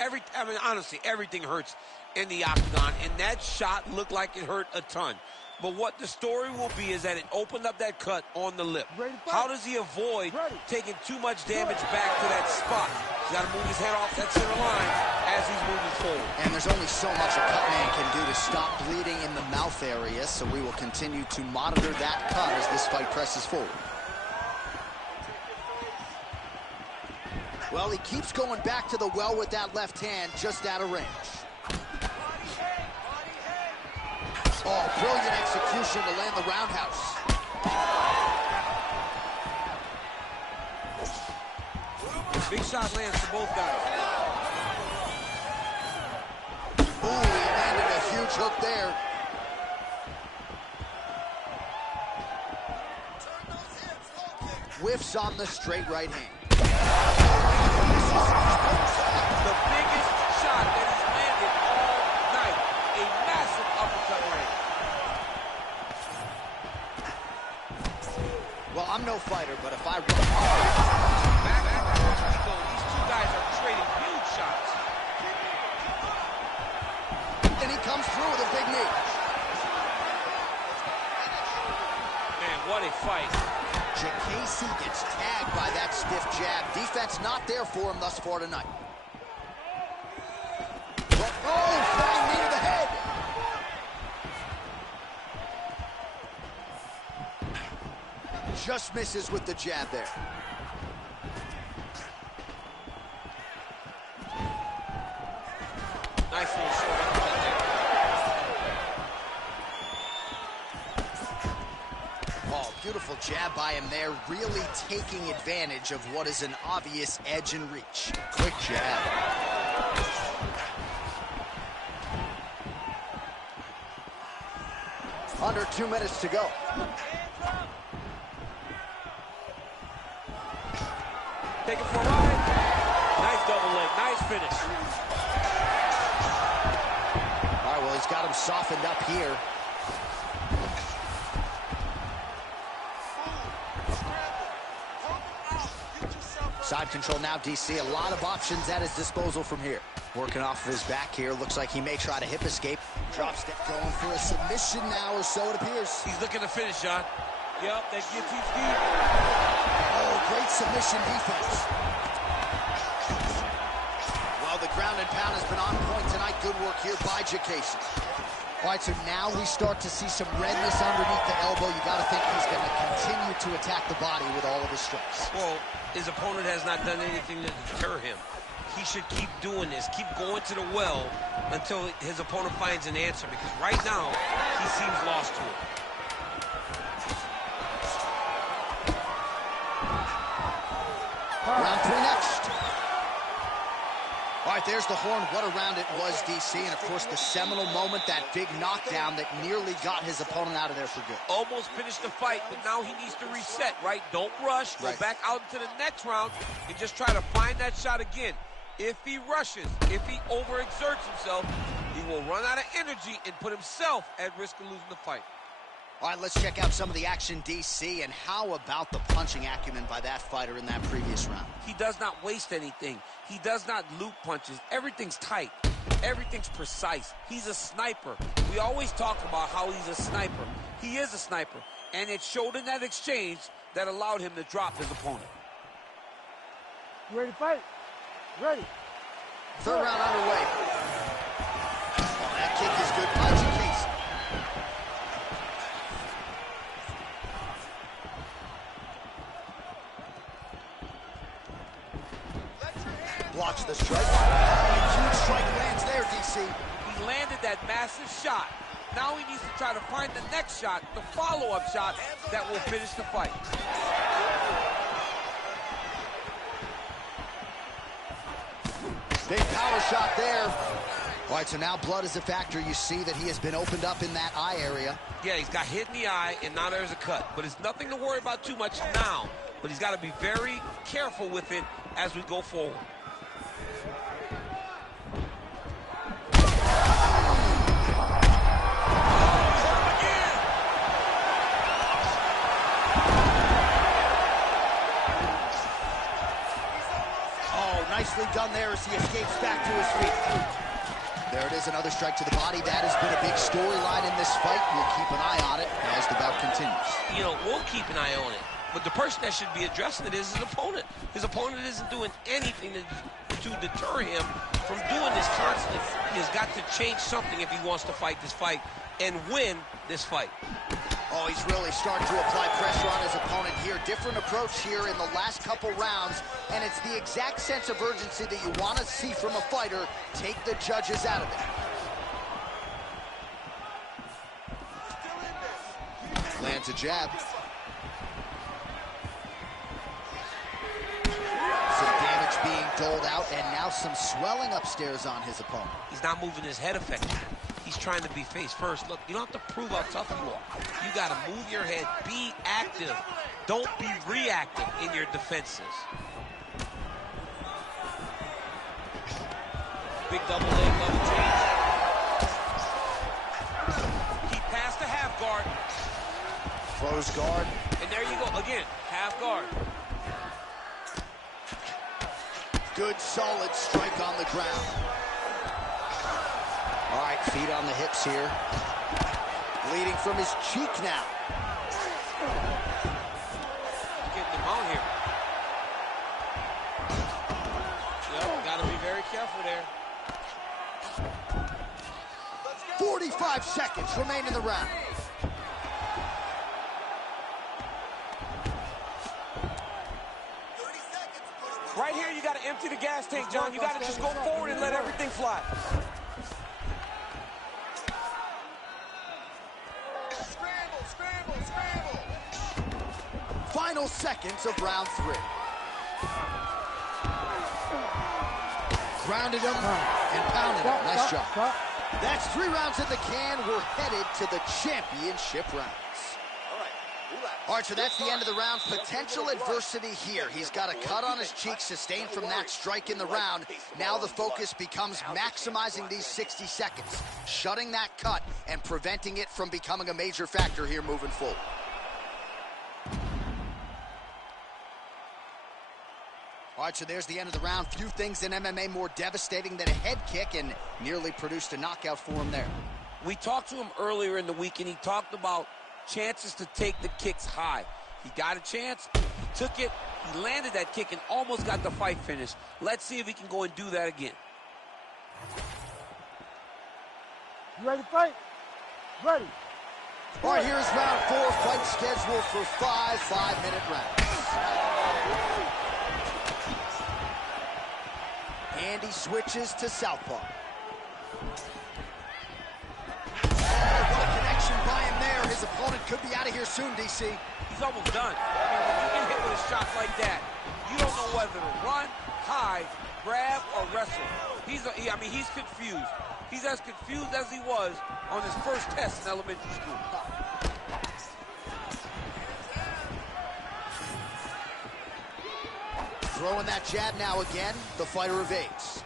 Honestly, everything hurts in the octagon, and that shot looked like it hurt a ton. But what the story will be is that it opened up that cut on the lip. How does he avoid taking too much damage back to that spot? He's got to move his head off that center line as he's moving forward. And there's only so much a Cutman can do to stop bleeding in the mouth area, so we will continue to monitor that cut as this fight presses forward. Well, he keeps going back to the well with that left hand, just out of range. Oh, brilliant execution to land the roundhouse. Big shot lands for both guys. Ooh, he landed a huge hook there. Whiffs on the straight right hand. The biggest shot that he's landed all night. A massive uppercut range. Well, I'm no fighter, but if I run Back these two guys are trading huge shots. and he comes through with a big knee. Man, what a fight. Jacasey gets tagged by that stiff jab. Defense not there for him thus far tonight. Oh, flying knee to the head. Just misses with the jab there. Nice little short uppercut there. Oh, beautiful jab by him there, really taking advantage of what is an obvious edge and reach. Quick jab. Under 2 minutes to go. Take it for a ride. Nice double leg, nice finish. All right, well, he's got him softened up here. Side control now, DC. A lot of options at his disposal from here. Working off of his back here. Looks like he may try to hip escape. Drop step going for a submission now, or so it appears. He's looking to finish, John. Yep, that guillotine speed. Oh, great submission defense. Well, the ground and pound has been on point tonight. Good work here by Jacasey. All right, so now we start to see some redness underneath the elbow. You got to think he's going to continue to attack the body with all of his strikes. Well, his opponent has not done anything to deter him. He should keep doing this, keep going to the well until his opponent finds an answer, because right now, he seems lost to it. Round 3 next. All right, there's the horn. What a round it was, DC. And, of course, the seminal moment, that big knockdown that nearly got his opponent out of there for good. Almost finished the fight, but now he needs to reset, right? Don't rush. Go back out into the next round and just try to find that shot again. If he rushes, if he overexerts himself, he will run out of energy and put himself at risk of losing the fight. All right, let's check out some of the action, DC, and how about the punching acumen by that fighter in that previous round? He does not waste anything. He does not loop punches. Everything's tight. Everything's precise. He's a sniper. We always talk about how he's a sniper. He is a sniper, and it showed in that exchange that allowed him to drop his opponent. You ready to fight? Ready. Third round underway. Oh, that kick is good. Punching case. Blocks the strike. Huge strike lands there, DC. He landed that massive shot. Now he needs to try to find the next shot, the follow-up shot that will finish the fight. Big power shot there. All right, so now blood is a factor. You see that he has been opened up in that eye area. Yeah, he's got hit in the eye, and now there's a cut. But it's nothing to worry about too much now. But he's got to be very careful with it as we go forward. Nicely done there as he escapes back to his feet. There it is, another strike to the body. That has been a big storyline in this fight. We'll keep an eye on it as the bout continues. You know, we'll keep an eye on it. But the person that should be addressing it is his opponent. His opponent isn't doing anything to deter him from doing this constantly. He has got to change something if he wants to fight this fight and win this fight. Oh, he's really starting to apply pressure on his opponent here. Different approach here in the last couple rounds, and it's the exact sense of urgency that you want to see from a fighter. Take the judges out of it. Lands a jab. Some damage being doled out, and now some swelling upstairs on his opponent. He's not moving his head effectively. He's trying to be face first. Look, you don't have to prove how tough you are. You got to move your head. Be active. Don't be reactive in your defenses. Big double leg, level change. He passed the half guard. Close guard. And there you go. Again, half guard. Good, solid strike on the ground. All right, feet on the hips here. Bleeding from his cheek now. Getting him out here. Yep, got to be very careful there. 45 seconds remain in the round. Right here, you got to empty the gas tank, John. You got to just go forward and let everything fly. Final seconds of round 3. Grounded him and pounded him. Nice job. That's 3 rounds in the can. We're headed to the championship rounds. All right, so that's the end of the round. Potential adversity here. He's got a cut on his cheek sustained from that strike in the round. Now the focus becomes maximizing these 60 seconds, shutting that cut and preventing it from becoming a major factor here moving forward. All right, so there's the end of the round. Few things in MMA more devastating than a head kick, and nearly produced a knockout for him there. We talked to him earlier in the week, and he talked about chances to take the kicks high. He got a chance, he took it, he landed that kick and almost got the fight finished. Let's see if he can go and do that again. You ready to fight? Ready. All right, here's round 4, fight scheduled for 5 5-minute rounds. And he switches to southpaw. What a connection by him there. His opponent could be out of here soon, DC. He's almost done. I mean, when you get hit with a shot like that, You don't know whether to run, hide, grab, or wrestle. He's confused. He's as confused as he was on his first test in elementary school. Throwing that jab now again. The fighter evades.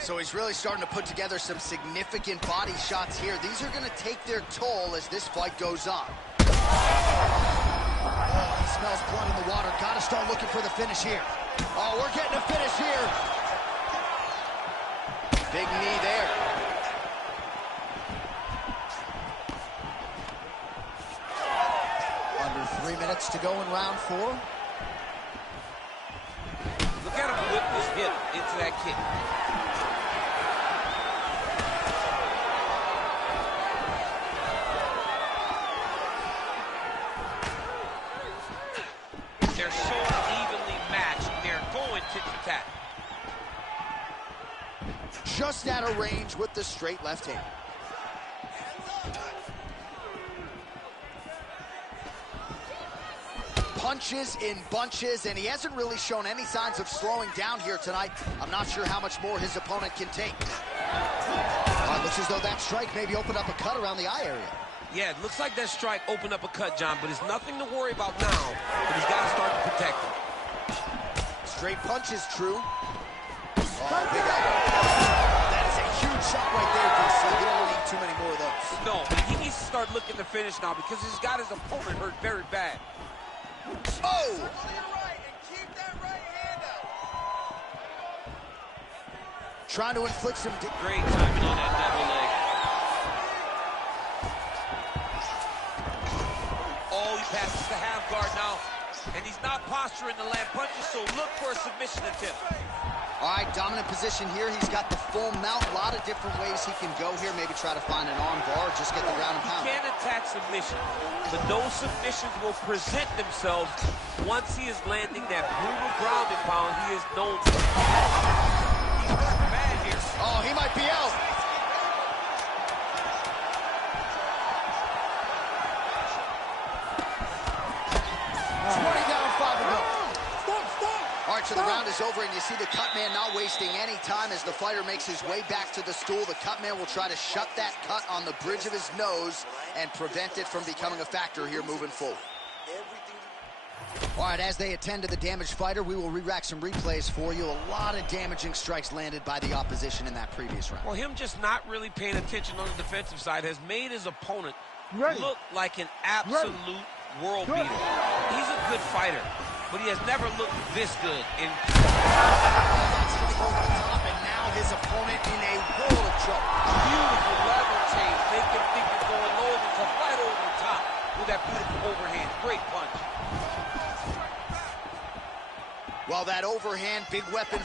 So he's really starting to put together some significant body shots here. These are going to take their toll as this fight goes on. Oh, he smells blood in the water. Got to start looking for the finish here. Oh, we're getting a finish here. Big knee there. Under 3 minutes to go in round 4. Look at him whip his hip into that kick. They're so evenly matched. They're going tit for tat. Just out of range with the straight left hand. Punches in bunches, and he hasn't really shown any signs of slowing down here tonight. I'm not sure how much more his opponent can take. Looks as though that strike maybe opened up a cut around the eye area. Yeah, it looks like that strike opened up a cut, John, but it's nothing to worry about now. But he's got to start to protect it. Straight punches, true. Oh, big elbow. That is a huge shot right there, DC. You don't need too many more of those. No, but he needs to start looking to finish now because he's got his opponent hurt very bad. Oh! Look to your right and keep that right hand up. Trying to inflict some... Great timing on that double leg. Oh, he passes the half guard now. And he's not posturing to land punches, so look for a submission attempt. All right, dominant position here. He's got the full mount. A lot of different ways he can go here. Maybe try to find an arm bar or just get the ground and pound. He can attack submission, but those submissions will present themselves once he is landing that brutal ground and pound he is known for. He's hurt bad here. Oh, he might be out. So the round is over, and you see the cut man not wasting any time as the fighter makes his way back to the stool. The cut man will try to shut that cut on the bridge of his nose and prevent it from becoming a factor here moving forward. All right, as they attend to the damaged fighter, we will re-rack some replays for you. A lot of damaging strikes landed by the opposition in that previous round. Well, him just not really paying attention on the defensive side has made his opponent look like an absolute world beater. He's a good fighter, but he has never looked this good. And now his opponent in a world of trouble. Beautiful level change. Make him think you're going low and come right over the top with that beautiful overhand. Great punch. Well, that overhand, big weapon.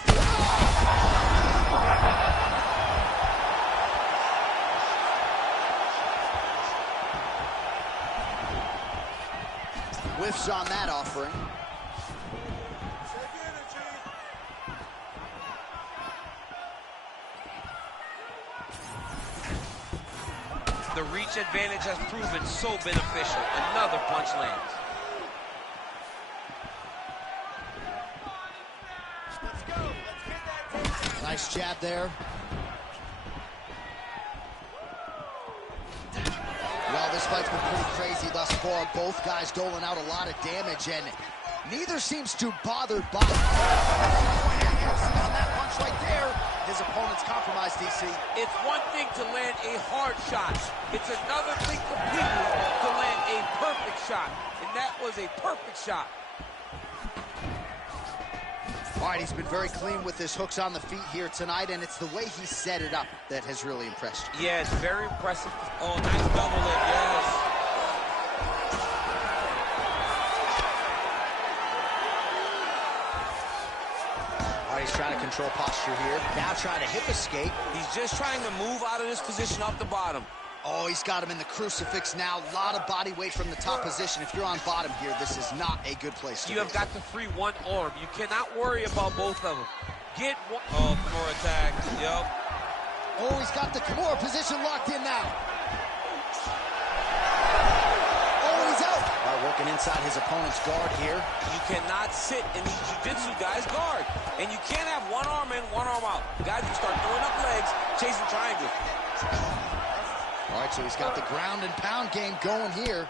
Whiffs on that offering. the reach advantage has proven so beneficial. Another punch lands. Nice jab there. Well, this fight's been pretty crazy thus far. Both guys doling out a lot of damage, and neither seems too bothered by it. On that punch right there, his opponent's compromised, DC. It's one thing to land a hard shot. It's another thing completely to land a perfect shot. And that was a perfect shot. All right, he's been very clean with his hooks on the feet here tonight, and it's the way he set it up that has really impressed you. Yeah, it's very impressive. Oh, nice double leg, yes. All right, he's trying to control posture here. Now trying to hip escape. He's just trying to move out of this position off the bottom. Oh, he's got him in the crucifix now. A lot of body weight from the top position. If you're on bottom here, this is not a good place to be. You have got to free one arm. You cannot worry about both of them. Get one. Oh, Kimura attack. Yep. Oh, he's got the Kimura position locked in now. Oh, he's out. All right, working inside his opponent's guard here. You cannot sit in these jiu-jitsu guys' guard. And you can't have one arm in, one arm out. Guys can start throwing up legs, chasing triangles. All right, so he's got the ground and pound game going here.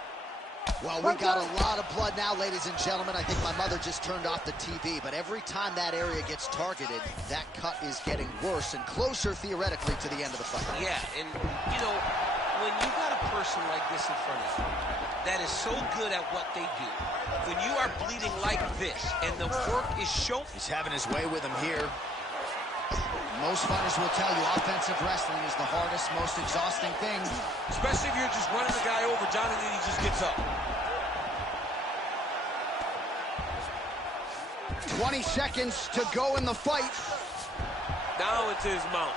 Well, we got a lot of blood now, ladies and gentlemen. I think my mother just turned off the TV, but every time that area gets targeted, that cut is getting worse and closer, theoretically, to the end of the fight. Yeah, and, you know, when you got a person like this in front of you that is so good at what they do, when you are bleeding like this and the work is shown. He's having his way with him here. Most fighters will tell you offensive wrestling is the hardest, most exhausting thing. Especially if you're just running the guy over. Johnny Lee just gets up. 20 seconds to go in the fight. Now into his mount.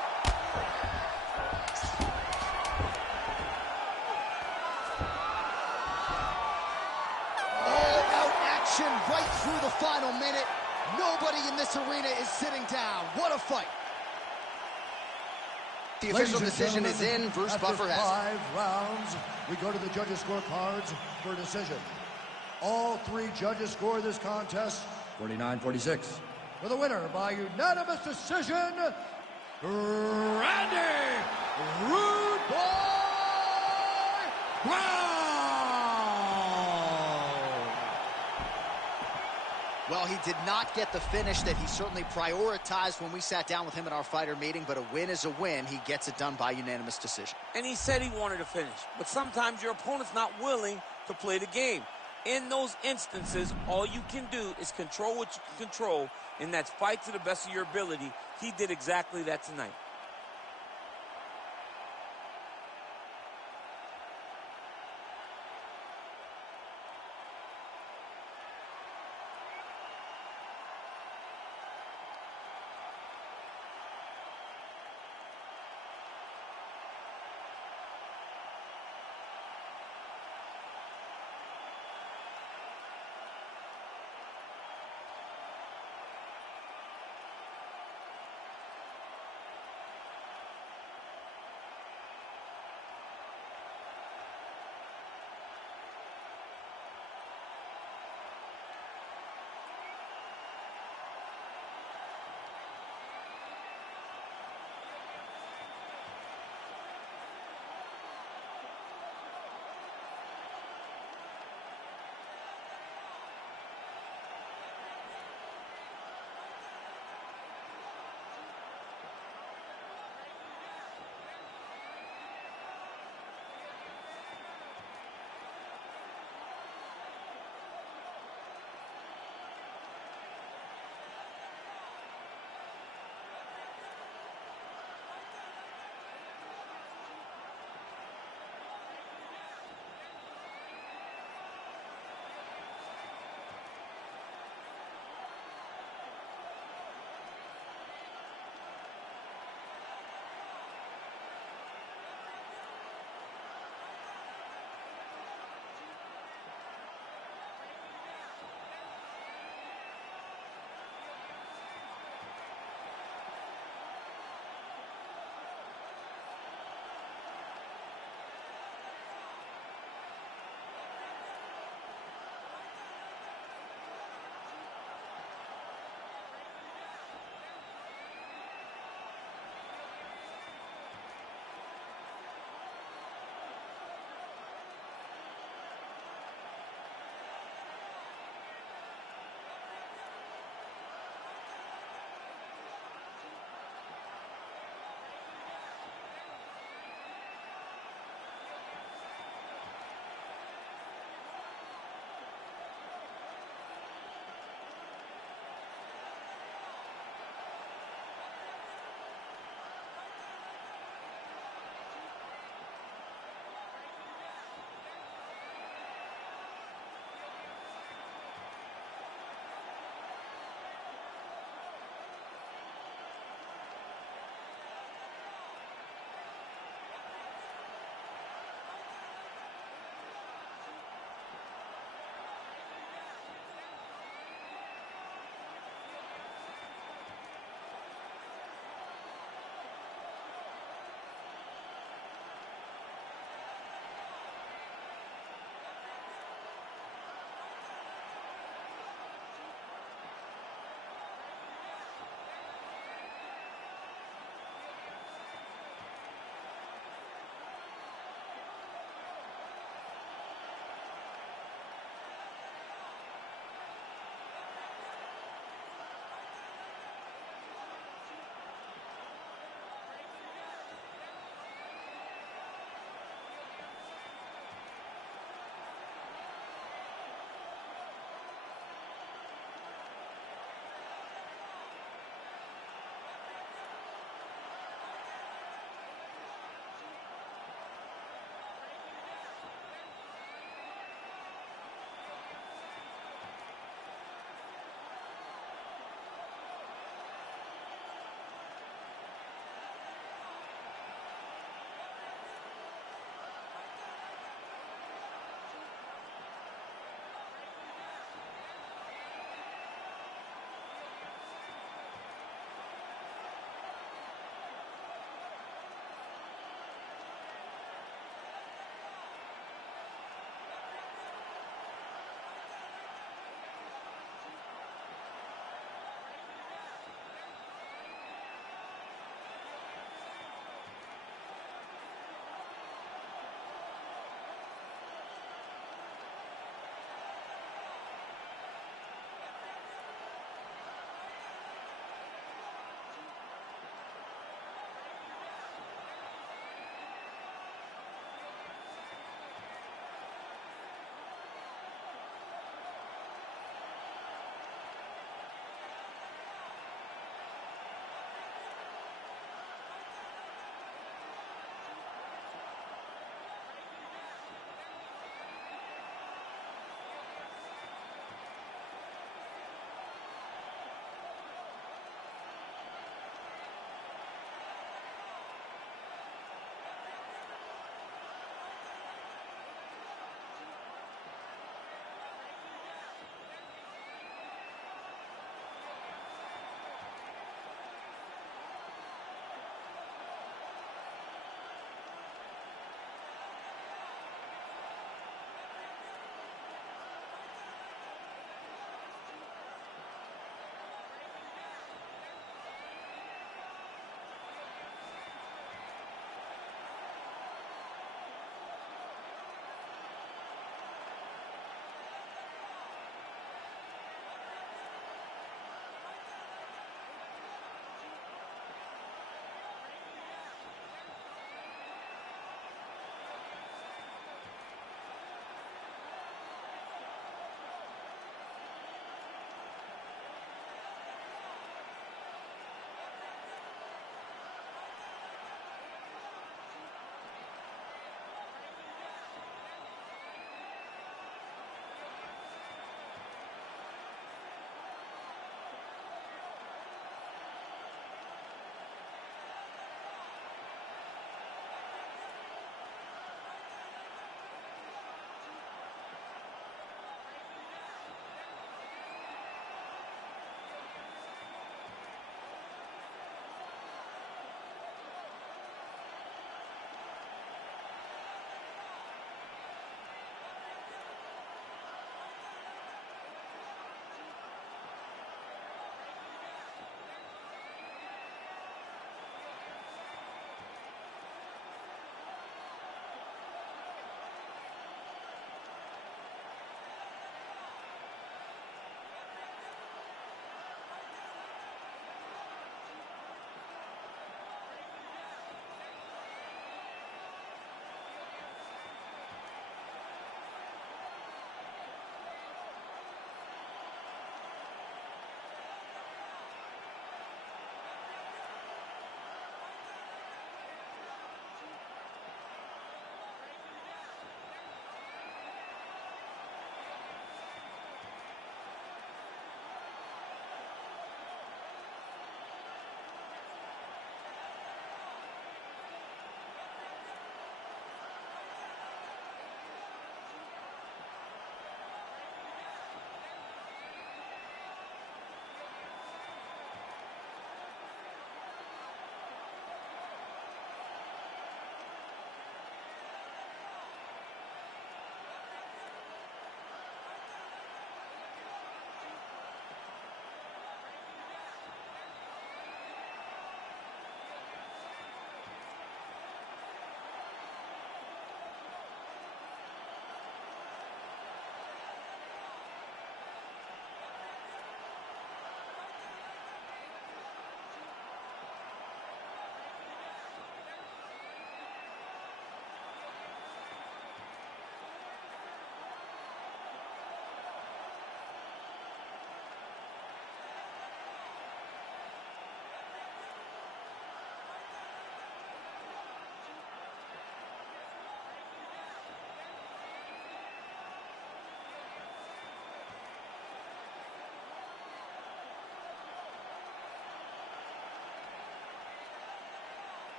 All-out action right through the final minute. Nobody in this arena is sitting down. What a fight. The official decision is in. Bruce Buffer has it. 5 rounds, we go to the judges' scorecards for a decision. All 3 judges score this contest 49-46. For the winner by unanimous decision, Randy Rude Boy Brown. Well, he did not get the finish that he certainly prioritized when we sat down with him in our fighter meeting, but a win is a win. He gets it done by unanimous decision. And he said he wanted to finish. But sometimes your opponent's not willing to play the game. In those instances, all you can do is control what you can control, and that's fight to the best of your ability. He did exactly that tonight.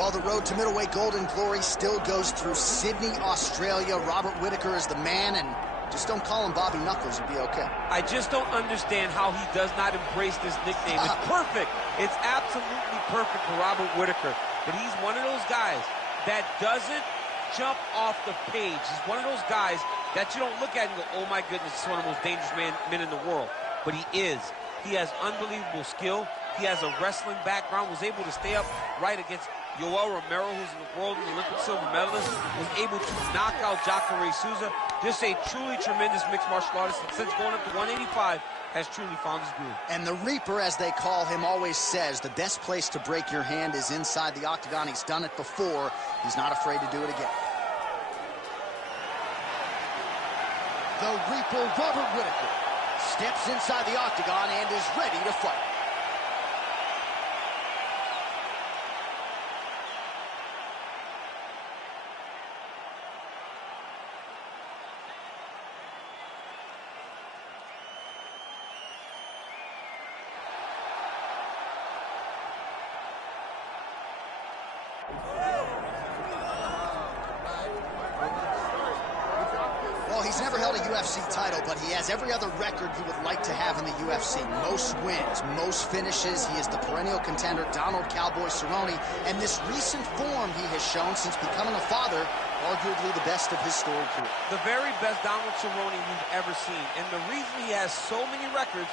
Well, the road to middleweight golden glory still goes through Sydney, Australia. Robert Whittaker is the man, and just don't call him Bobby Knuckles. You'll be okay. I just don't understand how he does not embrace this nickname. It's perfect. It's absolutely perfect for Robert Whittaker. But he's one of those guys that doesn't jump off the page. He's one of those guys that you don't look at and go, oh my goodness, he's one of the most dangerous men in the world. But he is. He has unbelievable skill. He has a wrestling background, was able to stay up right against Yoel Romero, who's in the world and Olympic silver medalist, was able to knock out Jacare Souza. Just a truly tremendous mixed martial artist, and since going up to 185, has truly found his groove. And the Reaper, as they call him, always says the best place to break your hand is inside the octagon. He's done it before. He's not afraid to do it again. The Reaper, Robert Whittaker, steps inside the octagon and is ready to fight. Well, he's never held a UFC title, but he has every other record you would like to have in the UFC. Most wins, most finishes. He is the perennial contender, Donald Cowboy Cerrone. And this recent form he has shown since becoming a father, arguably the best of his storied career. The very best Donald Cerrone we've ever seen. And the reason he has so many records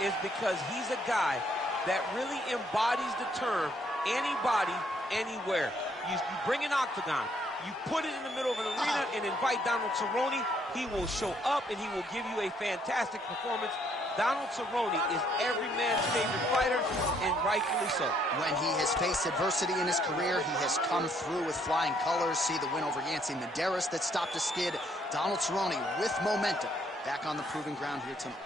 is because he's a guy that really embodies the term anybody, anywhere. You bring an octagon, you put it in the middle of an arena and invite Donald Cerrone, he will show up and he will give you a fantastic performance. Donald Cerrone is every man's favorite fighter, and rightfully so. When he has faced adversity in his career, he has come through with flying colors. See the win over Yancy Medeiros that stopped a skid. Donald Cerrone with momentum, back on the proving ground here tonight.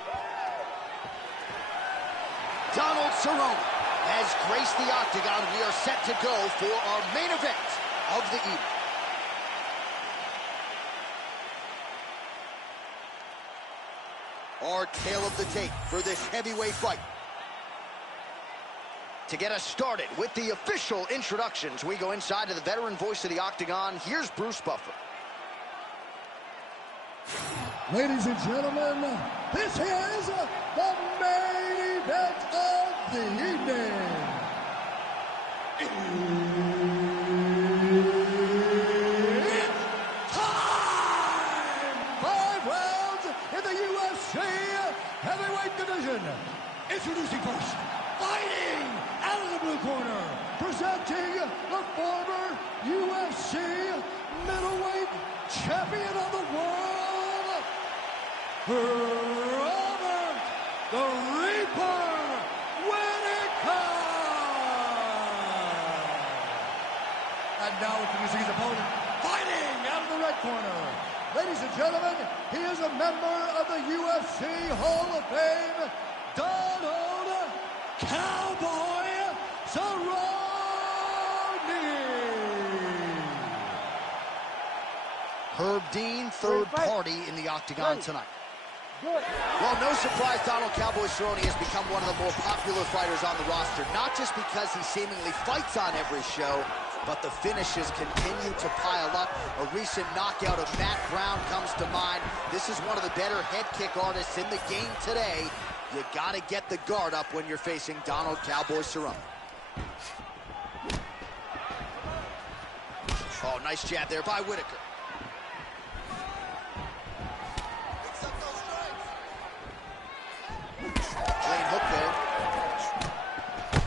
Donald Cerrone has graced the octagon. We are set to go for our main event of the evening. Our tale of the tape for this heavyweight fight. To get us started with the official introductions, we go inside to the veteran voice of the octagon. Here's Bruce Buffer. Ladies and gentlemen, this is the main event of the evening. It's time! 5 rounds in the UFC heavyweight division. Introducing first, fighting out of the blue corner, presenting the former UFC middleweight champion of the world, Robert the Reaper Whittaker. And now introducing his opponent, fighting out of the red corner. Ladies and gentlemen, he is a member of the UFC Hall of Fame, Donald Cowboy Cerrone. Herb Dean, third party in the octagon tonight. Well, no surprise, Donald Cowboy Cerrone has become one of the more popular fighters on the roster, not just because he seemingly fights on every show, but the finishes continue to pile up. A recent knockout of Matt Brown comes to mind. This is one of the better head kick artists in the game today. You got to get the guard up when you're facing Donald Cowboy Cerrone. Oh, nice jab there by Whittaker. Clean hook there.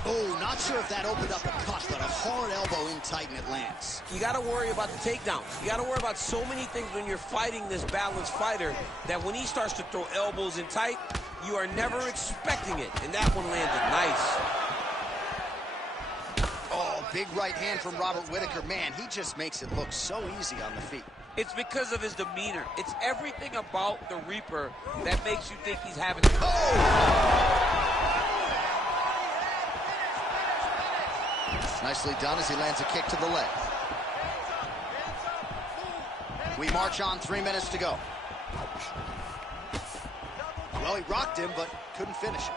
Oh, not sure if that opened up a cut, but a hard elbow in tight and it lands. You got to worry about the takedowns. You got to worry about so many things when you're fighting this balanced fighter that when he starts to throw elbows in tight, you are never expecting it. And that one landed nice. Oh, big right hand from Robert Whittaker. Man, he just makes it look so easy on the feet. It's because of his demeanor. It's everything about the Reaper that makes you think he's having... Nicely done as he lands a kick to the leg. We march on, 3 minutes to go. Well, he rocked him, but couldn't finish it.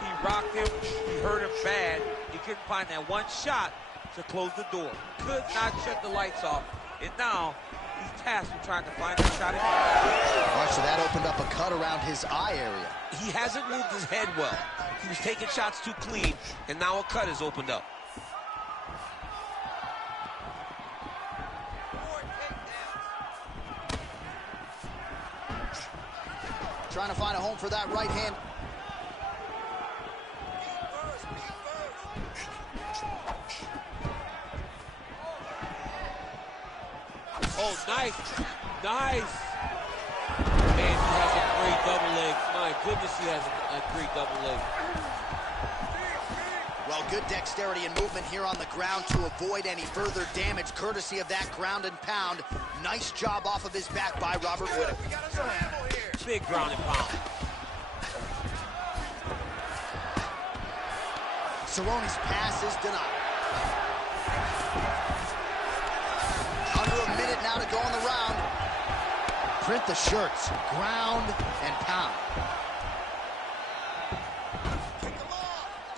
He rocked him, he hurt him bad. He couldn't find that one shot to close the door. Could not shut the lights off. And now he's tasked with trying to find that shot again. All right, so that opened up a cut around his eye area. He hasn't moved his head well. He was taking shots too clean, and now a cut has opened up. Trying to find a home for that right hand. Oh, nice. Nice. And he has a great double leg. My goodness, he has a great double leg. Well, good dexterity and movement here on the ground to avoid any further damage, courtesy of that ground and pound. Nice job off of his back by Robert Whittaker. Big ground and pound. Cerrone's pass is denied. Under a minute now to go in the round. Print the shirts, ground and pound.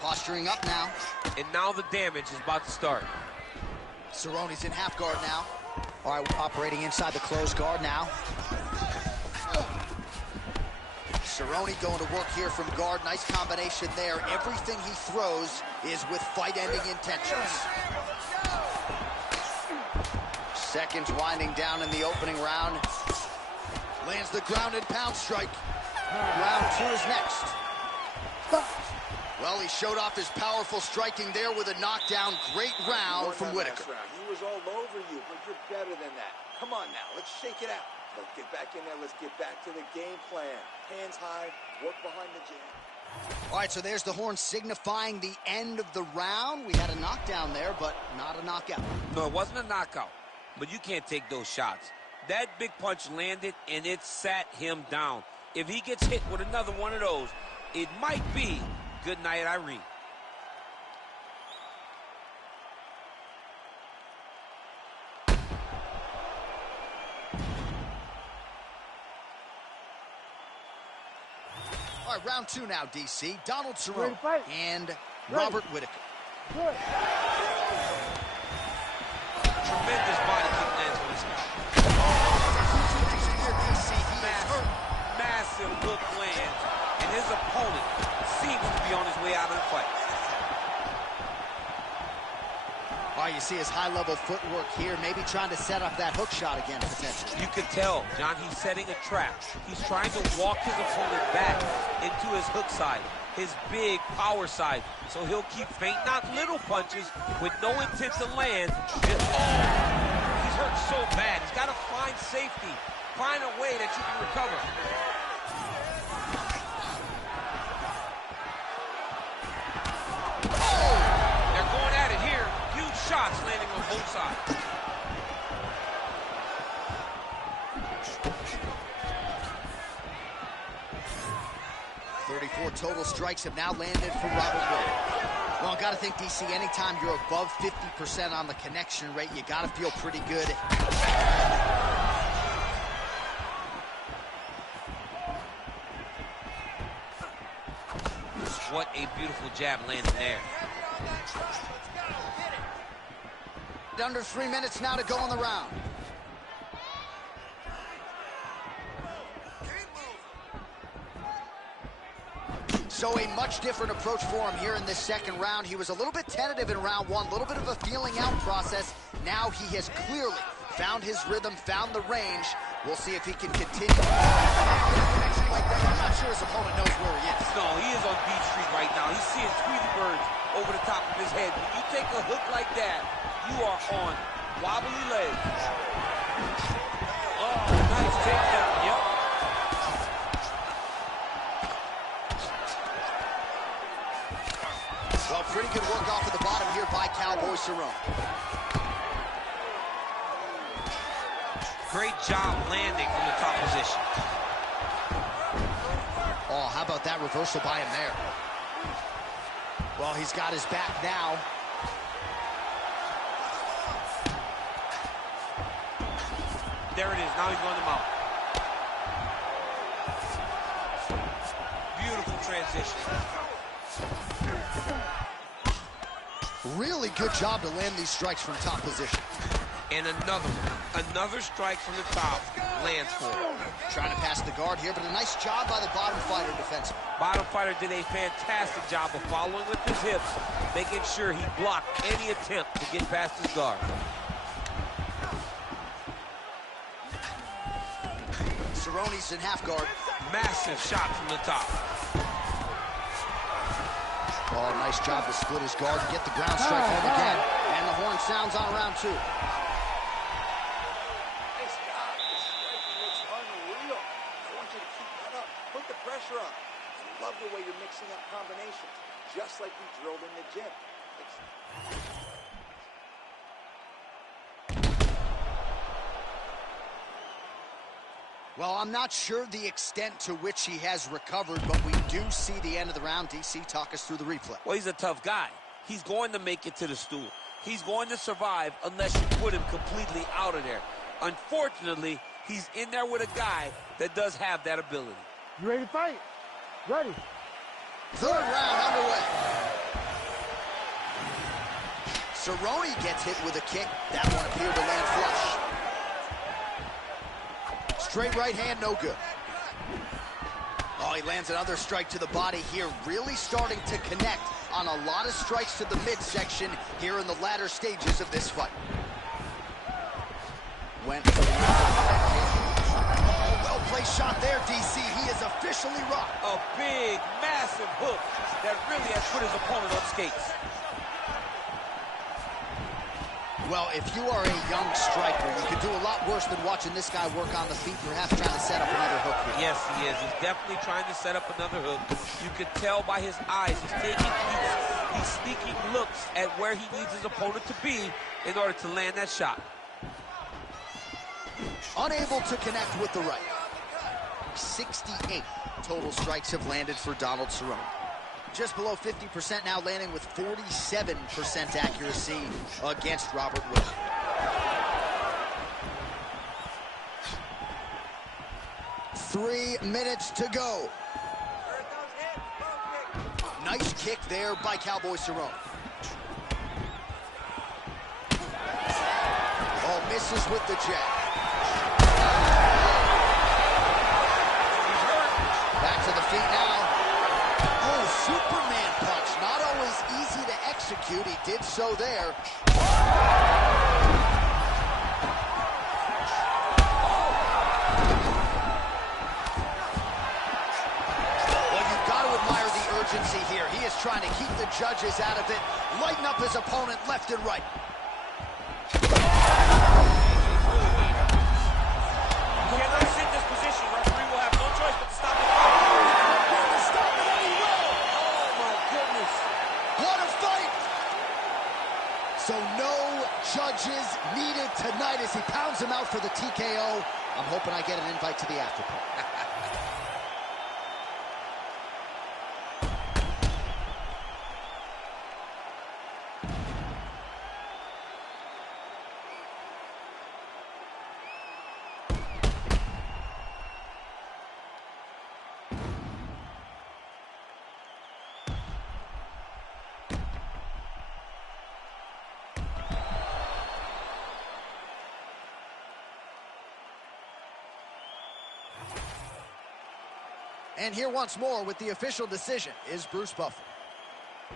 Posturing up now. And now the damage is about to start. Cerrone's in half guard now. All right, operating inside the closed guard now. Cerrone going to work here from guard. Nice combination there. Everything he throws is with fight-ending intentions. Seconds winding down in the opening round. Lands the ground and pound strike. Round 2 is next. Well, he showed off his powerful striking there with a knockdown. Great round from Whittaker. He was all over you, but you're better than that. Come on now, let's shake it out. Let's get back in there. Let's get back to the game plan. Hands high, work behind the jab. All right, so there's the horn signifying the end of the round. We had a knockdown there, but not a knockout. No, it wasn't a knockout, but you can't take those shots. That big punch landed, and it sat him down. If he gets hit with another one of those, it might be good night, Irene. All right, round 2 now, DC. Donald Cerrone and Robert Whittaker. Tremendous body kick lands on this guy. Massive hook lands, and his opponent seems to be on his way out of the fight. All right, you see his high-level footwork here, maybe trying to set up that hook shot again, potentially. You can tell, John, he's setting a trap. He's trying to walk his opponent back into his hook side, his big power side. So he'll keep feinting out little punches with no intent to land. Just, he's hurt so bad. He's got to find safety, find a way that you can recover. They're going at it here. Huge shots landing on both sides. Total strikes have now landed for Robert Whittaker. Well, got to think, DC, anytime you're above 50% on the connection rate, you got to feel pretty good. What a beautiful jab landing there. Under 3 minutes now to go in the round. So a much different approach for him here in this second round. He was a little bit tentative in round 1, a little bit of a feeling out process. Now he has clearly found his rhythm, found the range. We'll see if he can continue. I'm not sure his opponent knows where he is. No, he is on Beach Street right now. He's seeing Tweety birds over the top of his head. When you take a hook like that, you are on wobbly legs. Oh, nice takedown. Yep. Well, pretty good work off of the bottom here by Cowboy Cerrone. Great job landing from the top position. Oh, how about that reversal by him there? Well, he's got his back now. There it is. Now he's going to mount. Beautiful transition. Really good job to land these strikes from top position. And another strike from the top lands for him. Trying to pass the guard here, but a nice job by the bottom fighter defensively. Bottom fighter did a fantastic job of following with his hips, making sure he blocked any attempt to get past his guard. Cerrone's in half guard. Massive shot from the top. Oh, nice job to split his guard and get the ground strike home again. And the horn sounds on round 2. Nice job. This striking looks unreal. I want you to keep that up. Put the pressure on. I love the way you're mixing up combinations, just like we drilled in the gym. Well, I'm not sure the extent to which he has recovered, but we do see the end of the round. DC, talk us through the replay. Well, he's a tough guy. He's going to make it to the stool. He's going to survive unless you put him completely out of there. Unfortunately, he's in there with a guy that does have that ability. You ready to fight? Ready. Third round underway. Cerrone gets hit with a kick. That one appeared to land flush. Straight right hand, no good. Oh, he lands another strike to the body here, really starting to connect on a lot of strikes to the midsection here in the latter stages of this fight. Went for the well-placed shot there, DC. He is officially rocked. A big, massive hook that really has put his opponent on skates. Well, if you are a young striker, you could do a lot worse than watching this guy work on the feet, perhaps trying to set up another hook here. Yes, he is. He's definitely trying to set up another hook. You can tell by his eyes. He's taking he's sneaking looks at where he needs his opponent to be in order to land that shot. Unable to connect with the right. 68 total strikes have landed for Donald Cerrone. Just below 50% now, landing with 47% accuracy against Robert Whitaker. Three minutes to go. Nice kick there by Cowboy Cerrone. Oh, misses with the jab. He's hurt. Back to the feet now. Oh, Superman punch. Not always easy to execute. He did so there. Well, you've got to admire the urgency here. He is trying to keep the judges out of it, lighten up his opponent left and right. He cannot sit in this position. Referee will have no choice but to stop the fight. What a fight! So no judges needed tonight as he pounds him out for the TKO. I'm hoping I get an invite to the after party. And here once more with the official decision is Bruce Buffer.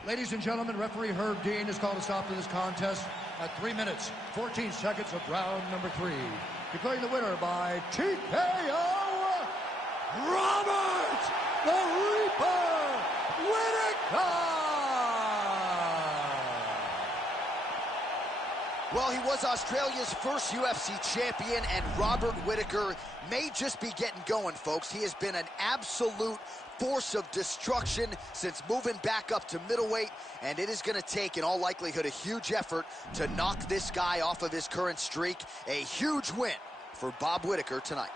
Ladies and gentlemen, referee Herb Dean has called a stop to this contest at 3 minutes, 14 seconds of round number 3. Declaring the winner by TKO, Robert the Reaper Whitaker! Well, he was Australia's first UFC champion, and Robert Whitaker may just be getting going, folks. He has been an absolute force of destruction since moving back up to middleweight, and it is going to take, in all likelihood, a huge effort to knock this guy off of his current streak. A huge win for Bob Whitaker tonight.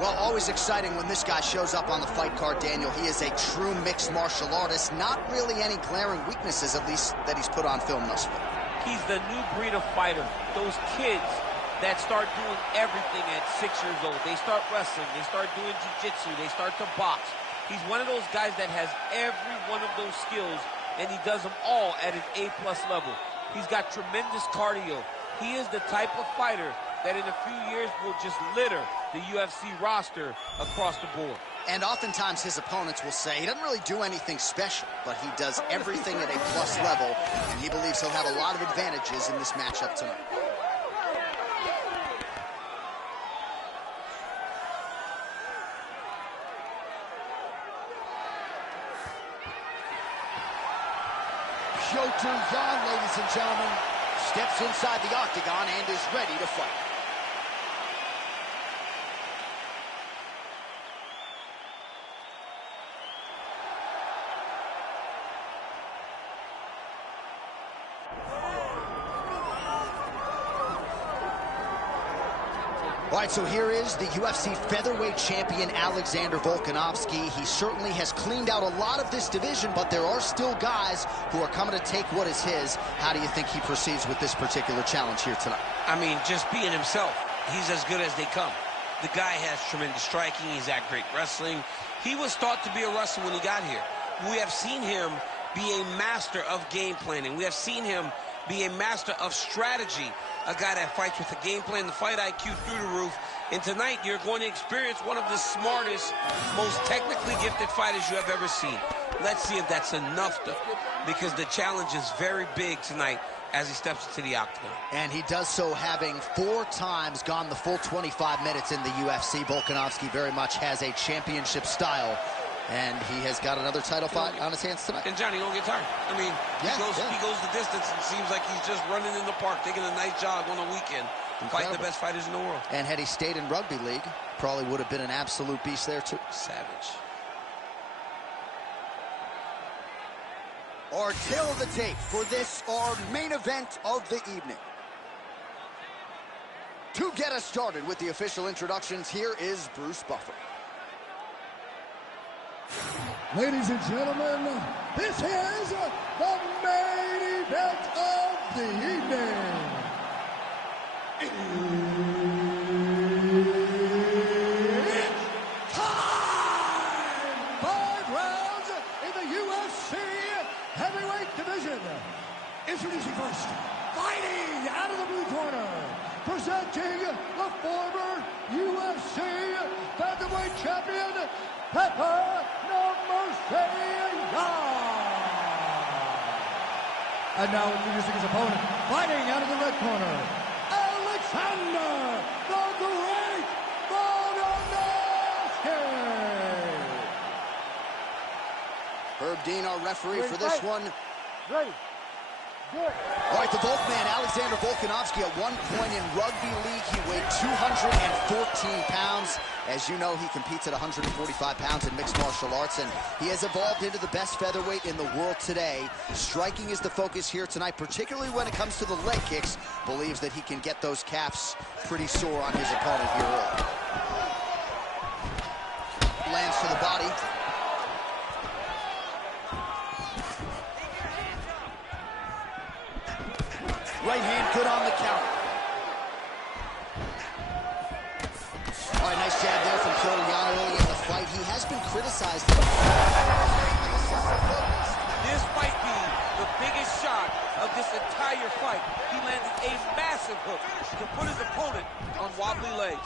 Well, always exciting when this guy shows up on the fight card, Daniel. He is a true mixed martial artist. Not really any glaring weaknesses, at least, that he's put on film thus far. He's the new breed of fighter. Those kids that start doing everything at 6 years old. They start wrestling, they start doing jiu-jitsu, they start to box. He's one of those guys that has every one of those skills, and he does them all at an A-plus level. He's got tremendous cardio. He is the type of fighter that in a few years will just litter the UFC roster across the board. And oftentimes his opponents will say he doesn't really do anything special, but he does everything at a plus level, and he believes he'll have a lot of advantages in this matchup tonight. Piotr Yan, ladies and gentlemen, steps inside the octagon and is ready to fight. All right, so here is the UFC featherweight champion, Alexander Volkanovski. He certainly has cleaned out a lot of this division, but there are still guys who are coming to take what is his. How do you think he proceeds with this particular challenge here tonight? I mean, just being himself. He's as good as they come. The guy has tremendous striking. He's at great wrestling. He was thought to be a wrestler when he got here. We have seen him be a master of game planning. We have seen him be a master of strategy. A guy that fights with a game plan, the fight IQ through the roof. And tonight, you're going to experience one of the smartest, most technically gifted fighters you have ever seen. Let's see if that's enough, though, because the challenge is very big tonight as he steps into the octagon. And he does so having 4 times gone the full 25 minutes in the UFC. Volkanovski very much has a championship style, and he has got another title fight on his hands tonight. And Johnny, don't get tired. I mean, he goes the distance and seems like he's just running in the park, taking a nice jog on a weekend, fighting the best fighters in the world. And had he stayed in rugby league, probably would have been an absolute beast there too. Savage. Our tail of the tape for this, our main event of the evening. To get us started with the official introductions, here is Bruce Buffer. Ladies and gentlemen, this is the main event of the evening. It's time! 5 rounds in the UFC heavyweight division. Introducing first, fighting out of the blue corner, presenting the former UFC featherweight champion, Pepper No Mercy Yan. And now introducing his opponent, fighting out of the red corner, Alexander the Great Volkanovski. Herb Dean, our referee for this one. Ready. Good. All right, the Volkman, Alexander Volkanovski, at one point in rugby league, he weighed 214 pounds. As you know, he competes at 145 pounds in mixed martial arts, and he has evolved into the best featherweight in the world today. Striking is the focus here tonight, particularly when it comes to the leg kicks. Believes that he can get those calves pretty sore on his opponent here early. Lands to the body. Right hand good on the counter. All right, nice jab there from Piotr Yan early in the fight. He has been criticized. This might be the biggest shot of this entire fight. He landed a massive hook to put his opponent on wobbly legs.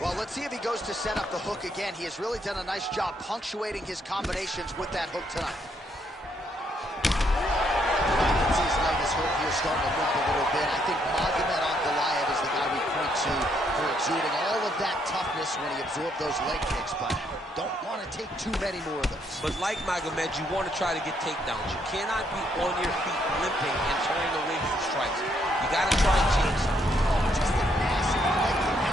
Well, let's see if he goes to set up the hook again. He has really done a nice job punctuating his combinations with that hook tonight. His leg is hurt here, starting to limp a little bit. I think Magomed Ankalaev is the guy we point to for exuding all of that toughness when he absorbed those leg kicks, but don't want to take too many more of those. But like Magomed, you want to try to get takedowns. You cannot be on your feet limping and turning away from strikes. You got to try and change something. Just a massive leg kick.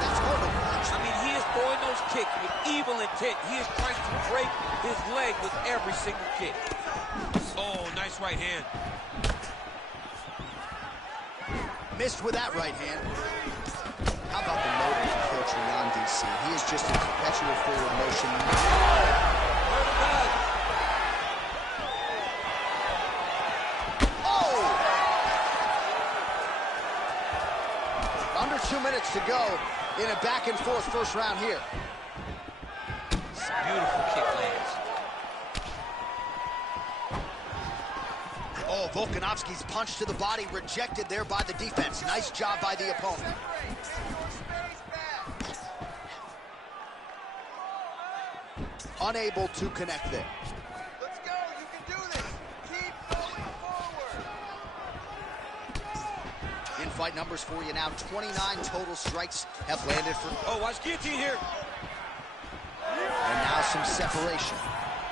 That's hard to watch. I mean, he is throwing those kicks with evil intent. He is trying to break his leg with every single kick. Oh, nice right hand. Missed with that right hand. How about the motor for Coach Ryan, DC? He is just in perpetual forward motion. Oh! Under 2 minutes to go in a back-and-forth first round here. It's a beautiful kick lands. Oh, Volkanovski's punch to the body rejected there by the defense. Nice job by the opponent. Unable to connect there. Let's go, you can do this. Keep going forward. In fight numbers for you now, 29 total strikes have landed for... Oh, watch guillotine here. And now some separation.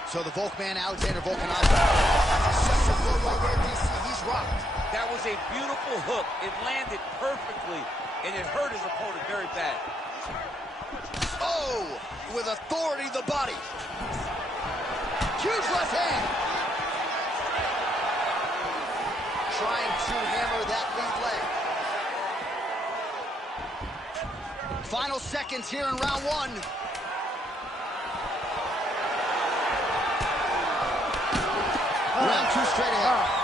So the Volkman, Alexander Volkanovski. That's a successful blow right there, DC. He's rocked. That was a beautiful hook. It landed perfectly, and it hurt his opponent very bad. Oh, with authority, the body. Huge left hand. Trying to hammer that lead leg. Final seconds here in round one. Round two straight ahead.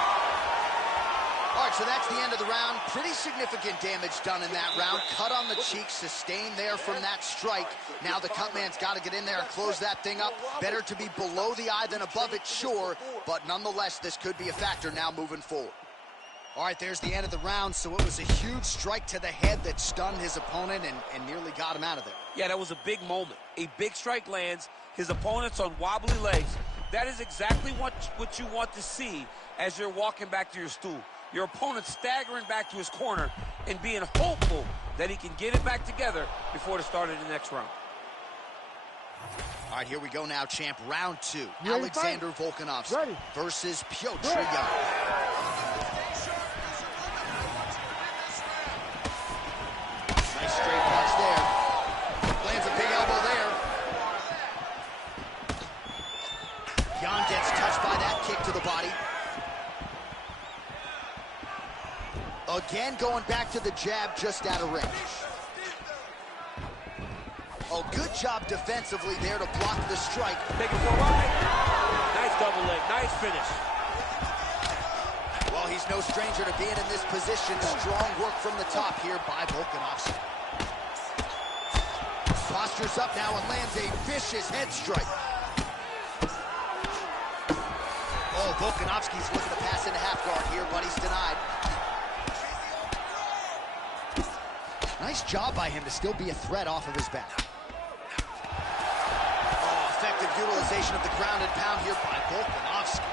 All right, so that's the end of the round. Pretty significant damage done in that round. Cut on the cheek, sustained there from that strike. Now the cut man's got to get in there and close that thing up. Better to be below the eye than above it, sure. But nonetheless, this could be a factor now moving forward. All right, there's the end of the round. So it was a huge strike to the head that stunned his opponent and nearly got him out of there. Yeah, that was a big moment. A big strike lands. His opponent's on wobbly legs. That is exactly what you want to see as you're walking back to your stool. Your opponent staggering back to his corner and being hopeful that he can get it back together before the start of the next round. All right, here we go now, champ. Round two. Alexander Volkanovski versus Petr Yan. Nice straight punch there. Lands a big elbow there. Yan gets touched by that kick to the body. Again, going back to the jab just out of range. Oh, good job defensively there to block the strike. Take it for a ride. Nice double leg, nice finish. Well, he's no stranger to being in this position. Strong work from the top here by Volkanovski. Postures up now and lands a vicious head strike. Oh, Volkanovski's looking to pass into half guard here, but he's denied. Nice job by him to still be a threat off of his back. Oh, effective utilization of the ground and pound here by Volkanovski.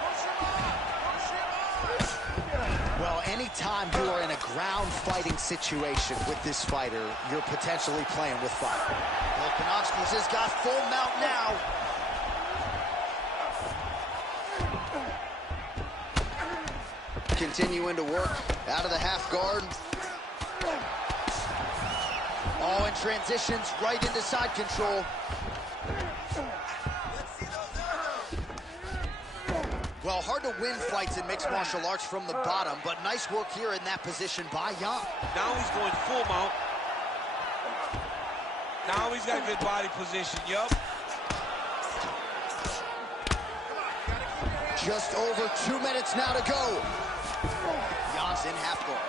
Well, anytime you are in a ground fighting situation with this fighter, you're potentially playing with fire. Volkanovski's has got full mount now. Continuing to work out of the half guard. Oh, and transitions right into side control. Well, hard to win fights in mixed martial arts from the bottom, but nice work here in that position by Yan. Now he's going full mount. Now he's got a good body position, yup. Just over 2 minutes now to go. Yan's in half guard.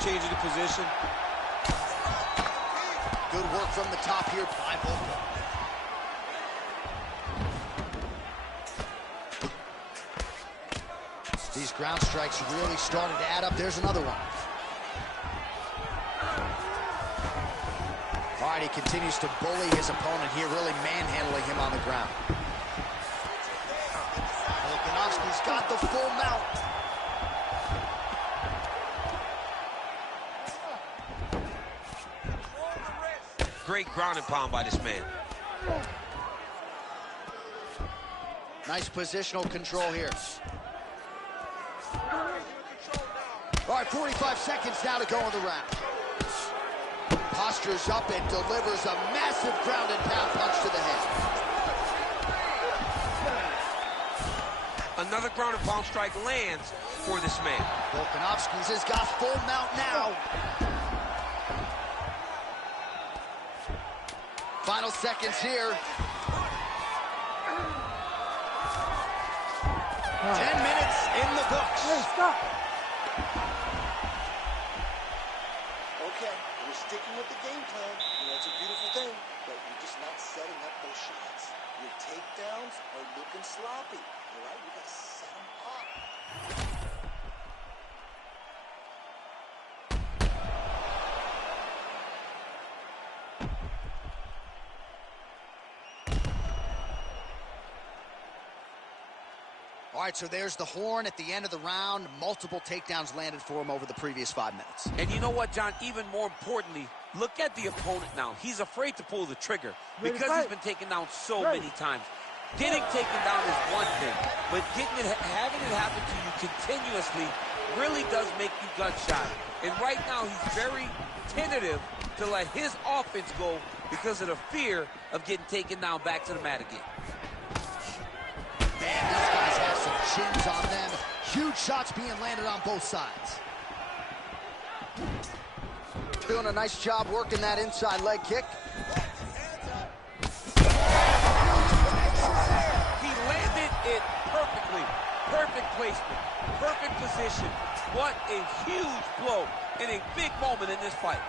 Changing the position. Good work from the top here by Volkman. These ground strikes really started to add up. There's another one. All right, he continues to bully his opponent here, really manhandling him on the ground. Volkanovski's got the full mount. Great ground and pound by this man. Nice positional control here. All right, 45 seconds now to go in the round. Postures up and delivers a massive ground and pound punch to the head. Another ground and pound strike lands for this man. Volkanovski's has got full mount now. final seconds here. 10 minutes in the books. Hey, stop. Okay, we're sticking with the game plan. You know, it's a beautiful thing, but you're just not setting up those shots. Your takedowns are looking sloppy. All right, you gotta set them up. All right, so there's the horn at the end of the round. Multiple takedowns landed for him over the previous 5 minutes. And you know what, John? Even more importantly, look at the opponent now. He's afraid to pull the trigger because he's been taken down so many times. Getting taken down is one thing, but having it happen to you continuously really does make you gun-shy. And right now, he's very tentative to let his offense go because of the fear of getting taken down back to the mat again. Man, these guys have some chins on them. Huge shots being landed on both sides. Doing a nice job working that inside leg kick. He landed it perfectly. Perfect placement. Perfect position. What a huge blow in a big moment in this fight.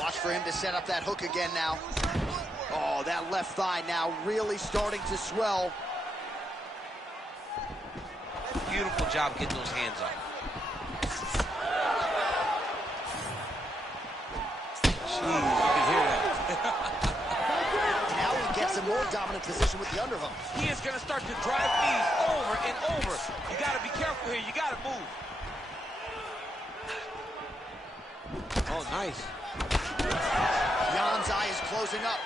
Watch for him to set up that hook again now. Oh, that left thigh now really starting to swell. Beautiful job getting those hands up. Jeez, you can hear that. Now he gets a more dominant position with the underhook. He is going to start to drive these over and over. You got to be careful here. You got to move. Oh, nice. Jan's eye is closing up.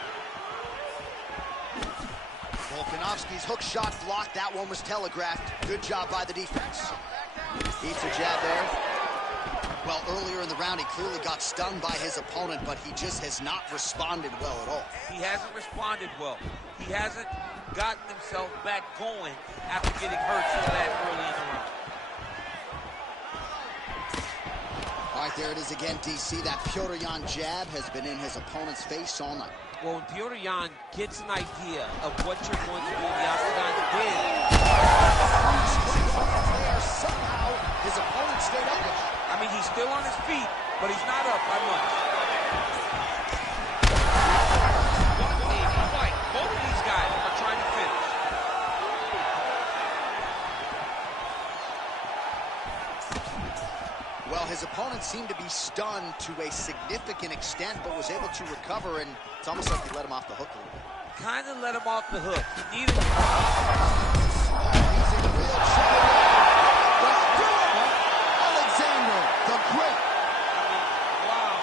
Volkanovski's hook shot blocked. That one was telegraphed. Good job by the defense. Eats a jab there. Well, earlier in the round, he clearly got stung by his opponent, but he just has not responded well at all. He hasn't responded well. He hasn't gotten himself back going after getting hurt so bad early in the round. All right, there it is again, DC. That Petr Yan jab has been in his opponent's face all night. Well, when Petr Yan gets an idea of what you're going to do in the octagon, There, somehow, his opponent stayed up with it. I mean, he's still on his feet, but he's not up by much. What a fight. Both of these guys are trying to finish. Well, his opponent seemed to be stunned to a significant extent, but was able to recover, and it's almost like he let him off the hook a little bit. Kind of let him off the hook. He needed... Oh, he's in real trouble. Let's do it! Alexander, the Great. Wow.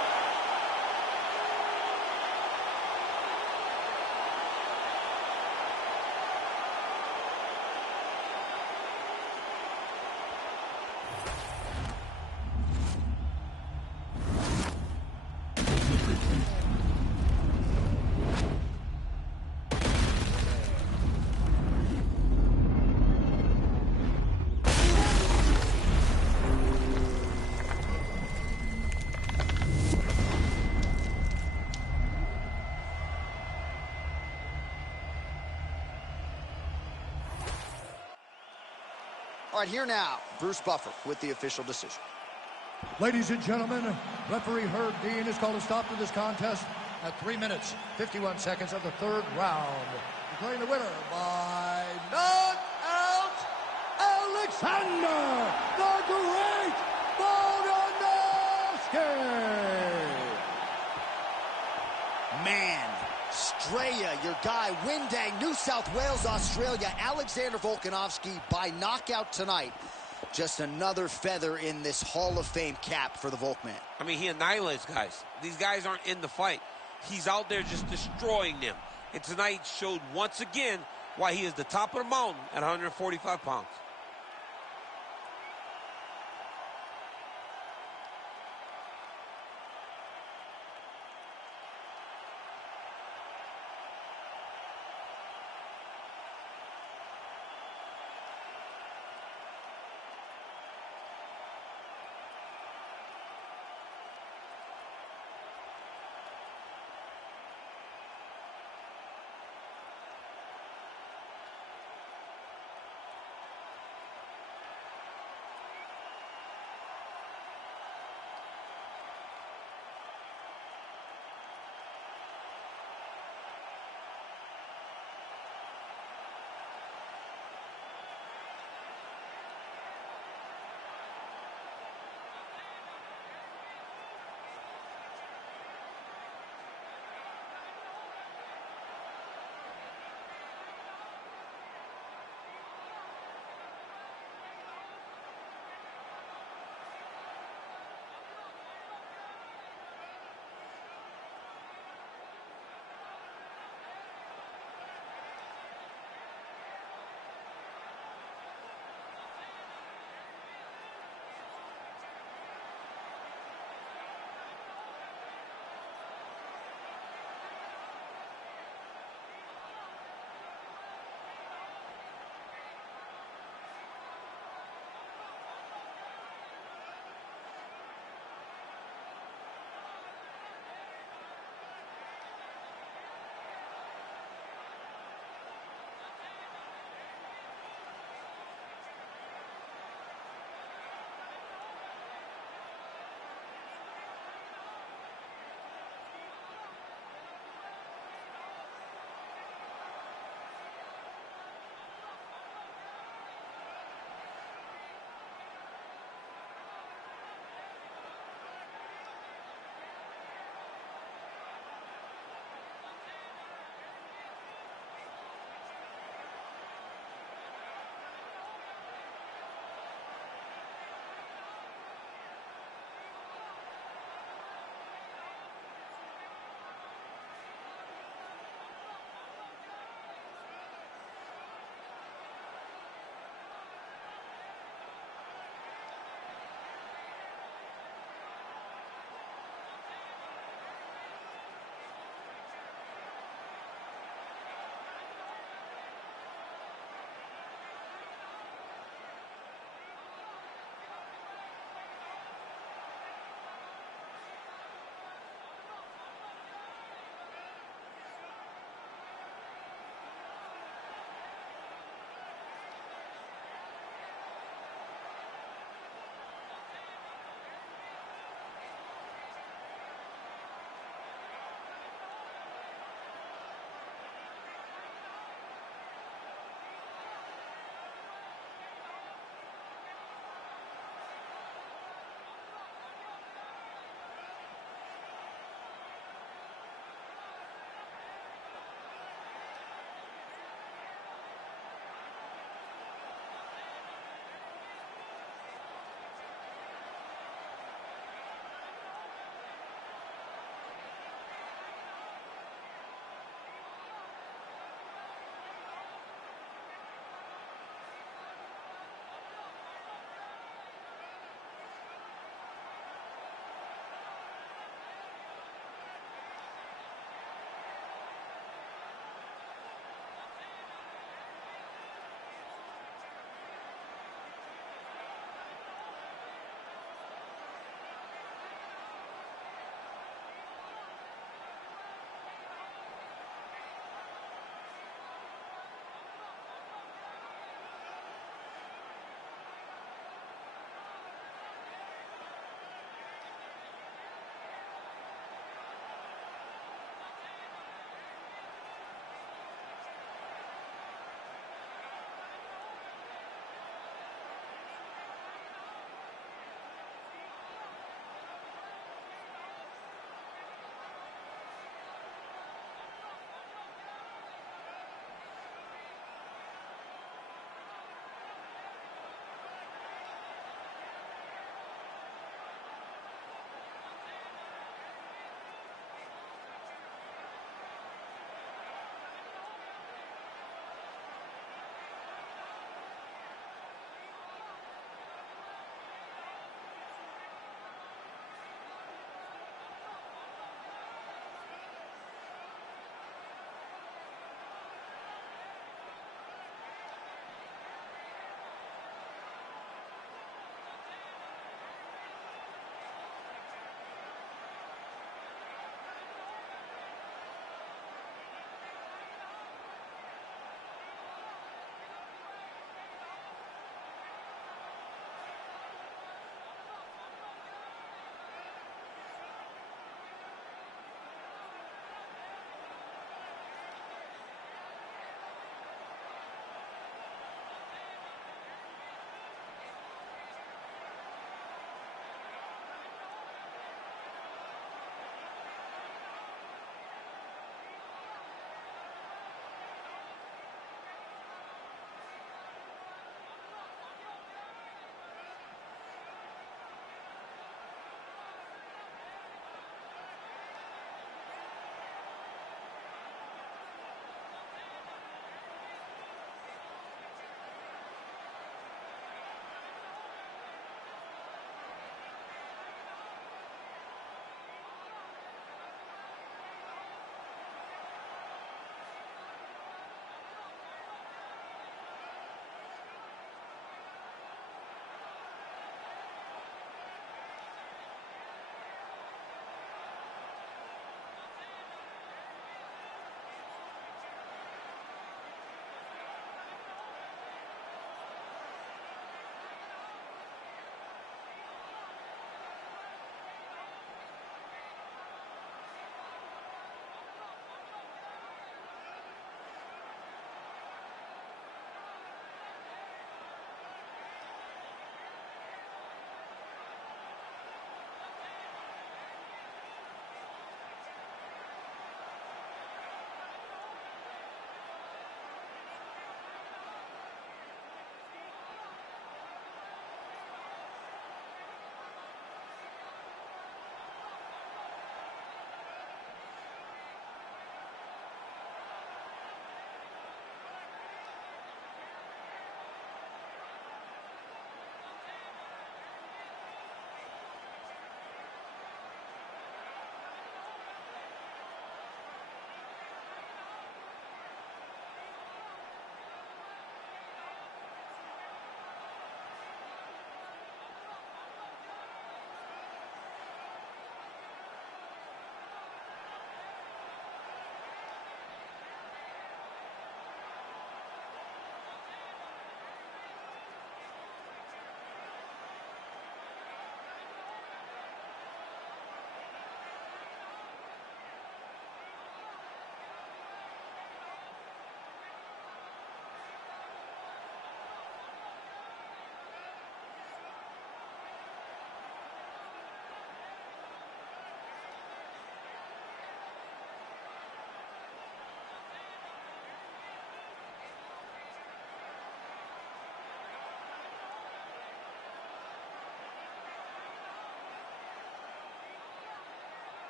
All right, here now, Bruce Buffer with the official decision. Ladies and gentlemen, referee Herb Dean has called a stop to this contest at 3 minutes, 51 seconds of the third round. Declaring the winner by knockout, Alexander the Great Volkanovski. Man, Straya, your guy, Windang, New South Wales, Australia, Alexander Volkanovski by knockout tonight. Just another feather in this Hall of Fame cap for the Volkman. I mean, he annihilates guys. These guys aren't in the fight. He's out there just destroying them. And tonight showed once again why he is the top of the mountain at 145 pounds.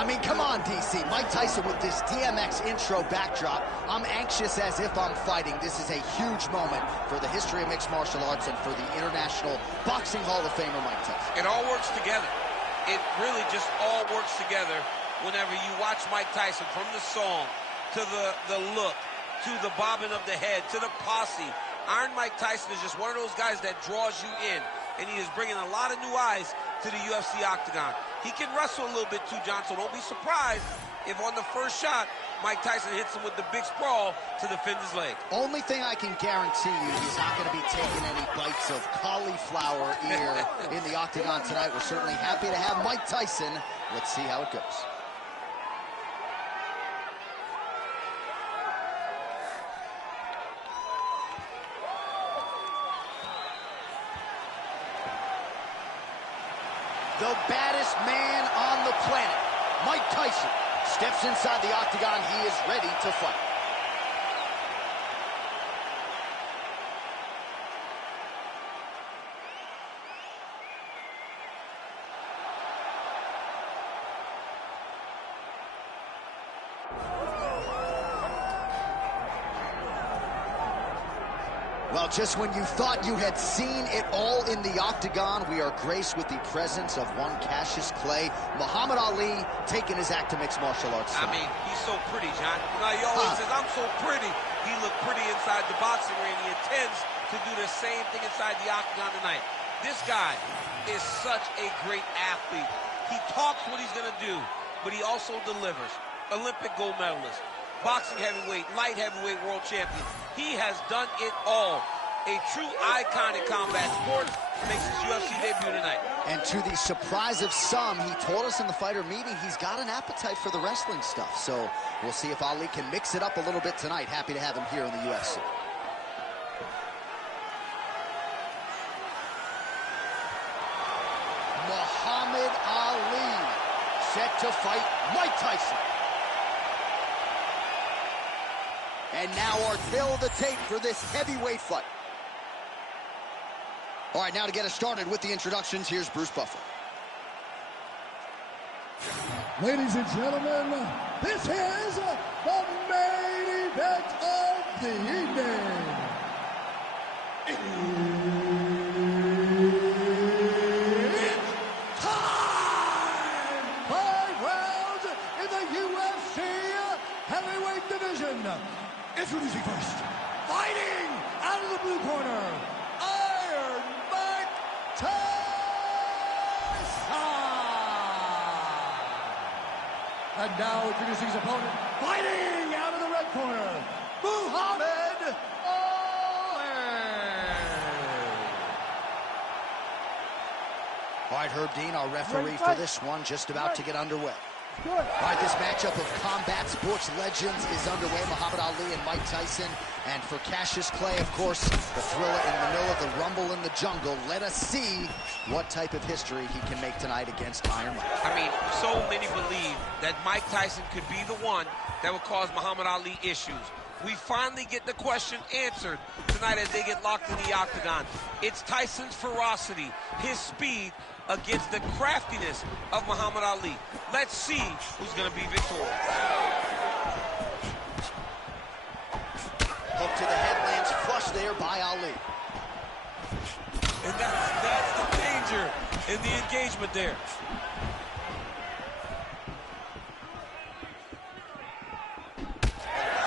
I mean, come on, DC. Mike Tyson with this DMX intro backdrop. I'm anxious as if I'm fighting. This is a huge moment for the history of mixed martial arts and for the International Boxing Hall of Famer Mike Tyson. It all works together. It really just all works together whenever you watch Mike Tyson, from the song to the look, to the bobbing of the head, to the posse. Iron Mike Tyson is just one of those guys that draws you in, and he is bringing a lot of new eyes to the UFC octagon. He can wrestle a little bit too, John, so don't be surprised if on the first shot, Mike Tyson hits him with the big sprawl to defend his leg. Only thing I can guarantee you, he's not going to be taking any bites of cauliflower ear in the octagon tonight. We're certainly happy to have Mike Tyson. Let's see how it goes. The baddest man on the planet, Mike Tyson, steps inside the octagon. He is ready to fight. Well, just when you thought you had seen it all in the octagon, we are graced with the presence of one Cassius Clay. Muhammad Ali taking his act to mixed martial arts. I mean, he's so pretty, John. You know, he always says, I'm so pretty. He looked pretty inside the boxing ring. He intends to do the same thing inside the octagon tonight. This guy is such a great athlete. He talks what he's going to do, but he also delivers. Olympic gold medalist, boxing heavyweight, light heavyweight world champion. He has done it all. A true icon in combat sports, makes his UFC debut tonight. And to the surprise of some, he told us in the fighter meeting he's got an appetite for the wrestling stuff. So we'll see if Ali can mix it up a little bit tonight. Happy to have him here in the UFC. Muhammad Ali set to fight Mike Tyson. And now our tale of the tape for this heavyweight fight. All right, now to get us started with the introductions, here's Bruce Buffer. Ladies and gentlemen, this is the main event of the evening. It's time! 5 rounds in the UFC heavyweight division. Introducing first, fighting out of the blue corner, Iron Mike Tyson. And now introducing his opponent, fighting out of the red corner, Muhammad Ali. All right, Herb Dean, our referee for this one, just about to get underway. All right, this matchup of combat sports legends is underway. Muhammad Ali and Mike Tyson. And for Cassius Clay, of course, the thriller in Manila, the rumble in the jungle. Let us see what type of history he can make tonight against Iron Mike. I mean, so many believe that Mike Tyson could be the one that would cause Muhammad Ali issues. We finally get the question answered tonight as they get locked in the octagon. It's Tyson's ferocity, his speed, against the craftiness of Muhammad Ali. Let's see who's going to be victorious. Hook to the head lands flush there by Ali. And that's the danger in the engagement there.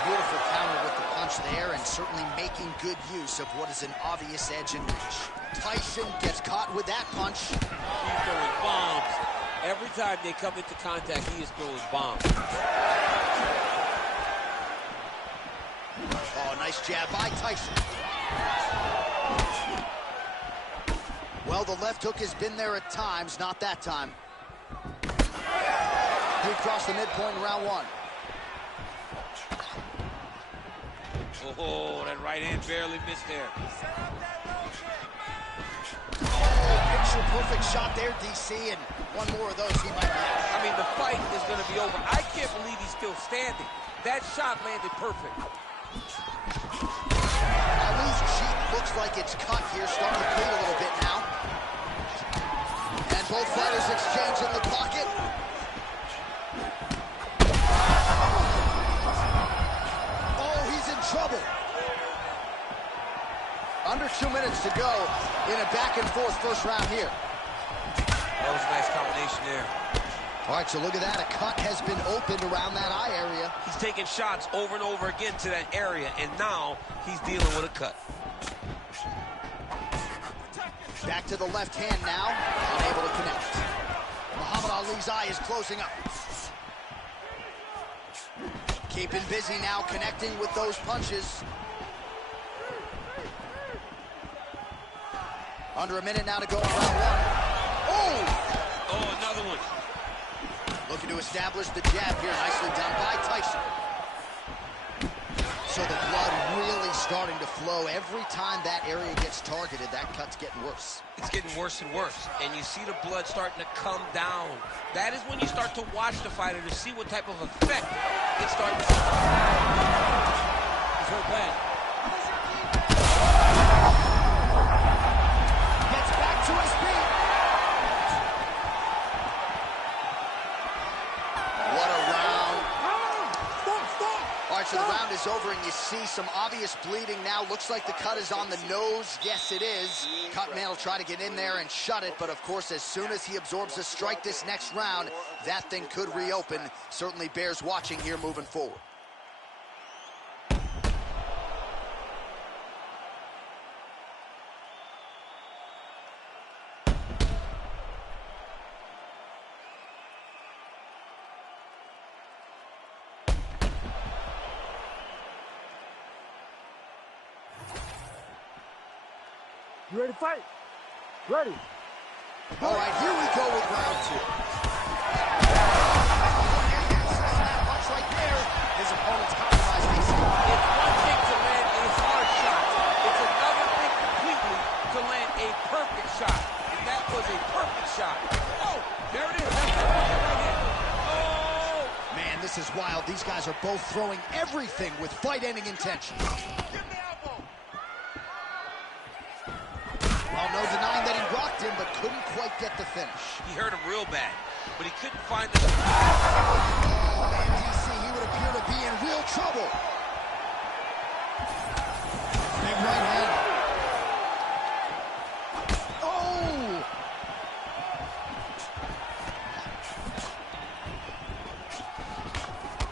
Beautiful counter with the punch there, and certainly making good use of what is an obvious edge and reach. Tyson gets caught with that punch. He's throwing bombs. Every time they come into contact, he is throwing bombs. Oh, nice jab by Tyson. Well, the left hook has been there at times, not that time. He crossed the midpoint in round one. Oh, that right hand barely missed there. Picture perfect shot there, DC, and one more of those he might have. I mean, the fight is going to be over. I can't believe he's still standing. That shot landed perfect. Ali's cheek looks like it's cut here, starting to bleed a little bit now. And both fighters exchange in the pocket. to go in a back-and-forth first round here. That was a nice combination there. All right, so look at that. A cut has been opened around that eye area. He's taking shots over and over again to that area, and now he's dealing with a cut. Back to the left hand now, unable to connect. Muhammad Ali's eye is closing up. Keeping busy now, connecting with those punches. Under a minute now to go in round one. Oh, another one. Looking to establish the jab here, nicely done by Tyson. So the blood really starting to flow. Every time that area gets targeted, that cut's getting worse. It's getting worse and worse, and you see the blood starting to come down. That is when you start to watch the fighter to see what type of effect it's starting to have. He's hurt bad. Gets back to his feet. What a round. All right, so the round is over, and you see some obvious bleeding now. Looks like the cut is on the nose. Yes, it is. Cutman will try to get in there and shut it, but of course, as soon as he absorbs a strike this next round, that thing could reopen. Certainly bears watching here moving forward. You ready to fight? Ready. All right, here we go with round two. Punch right there. His opponent's compromised. It's one thing to land a hard shot. It's another thing completely to land a perfect shot. And that was a perfect shot. Oh, there it is. That's the one right here. Oh! Man, this is wild. These guys are both throwing everything with fight-ending intention. Well, no denying that he rocked him, but couldn't quite get the finish. He hurt him real bad, but he couldn't find the... Oh, man, DC, he would appear to be in real trouble. Big right hand. Oh!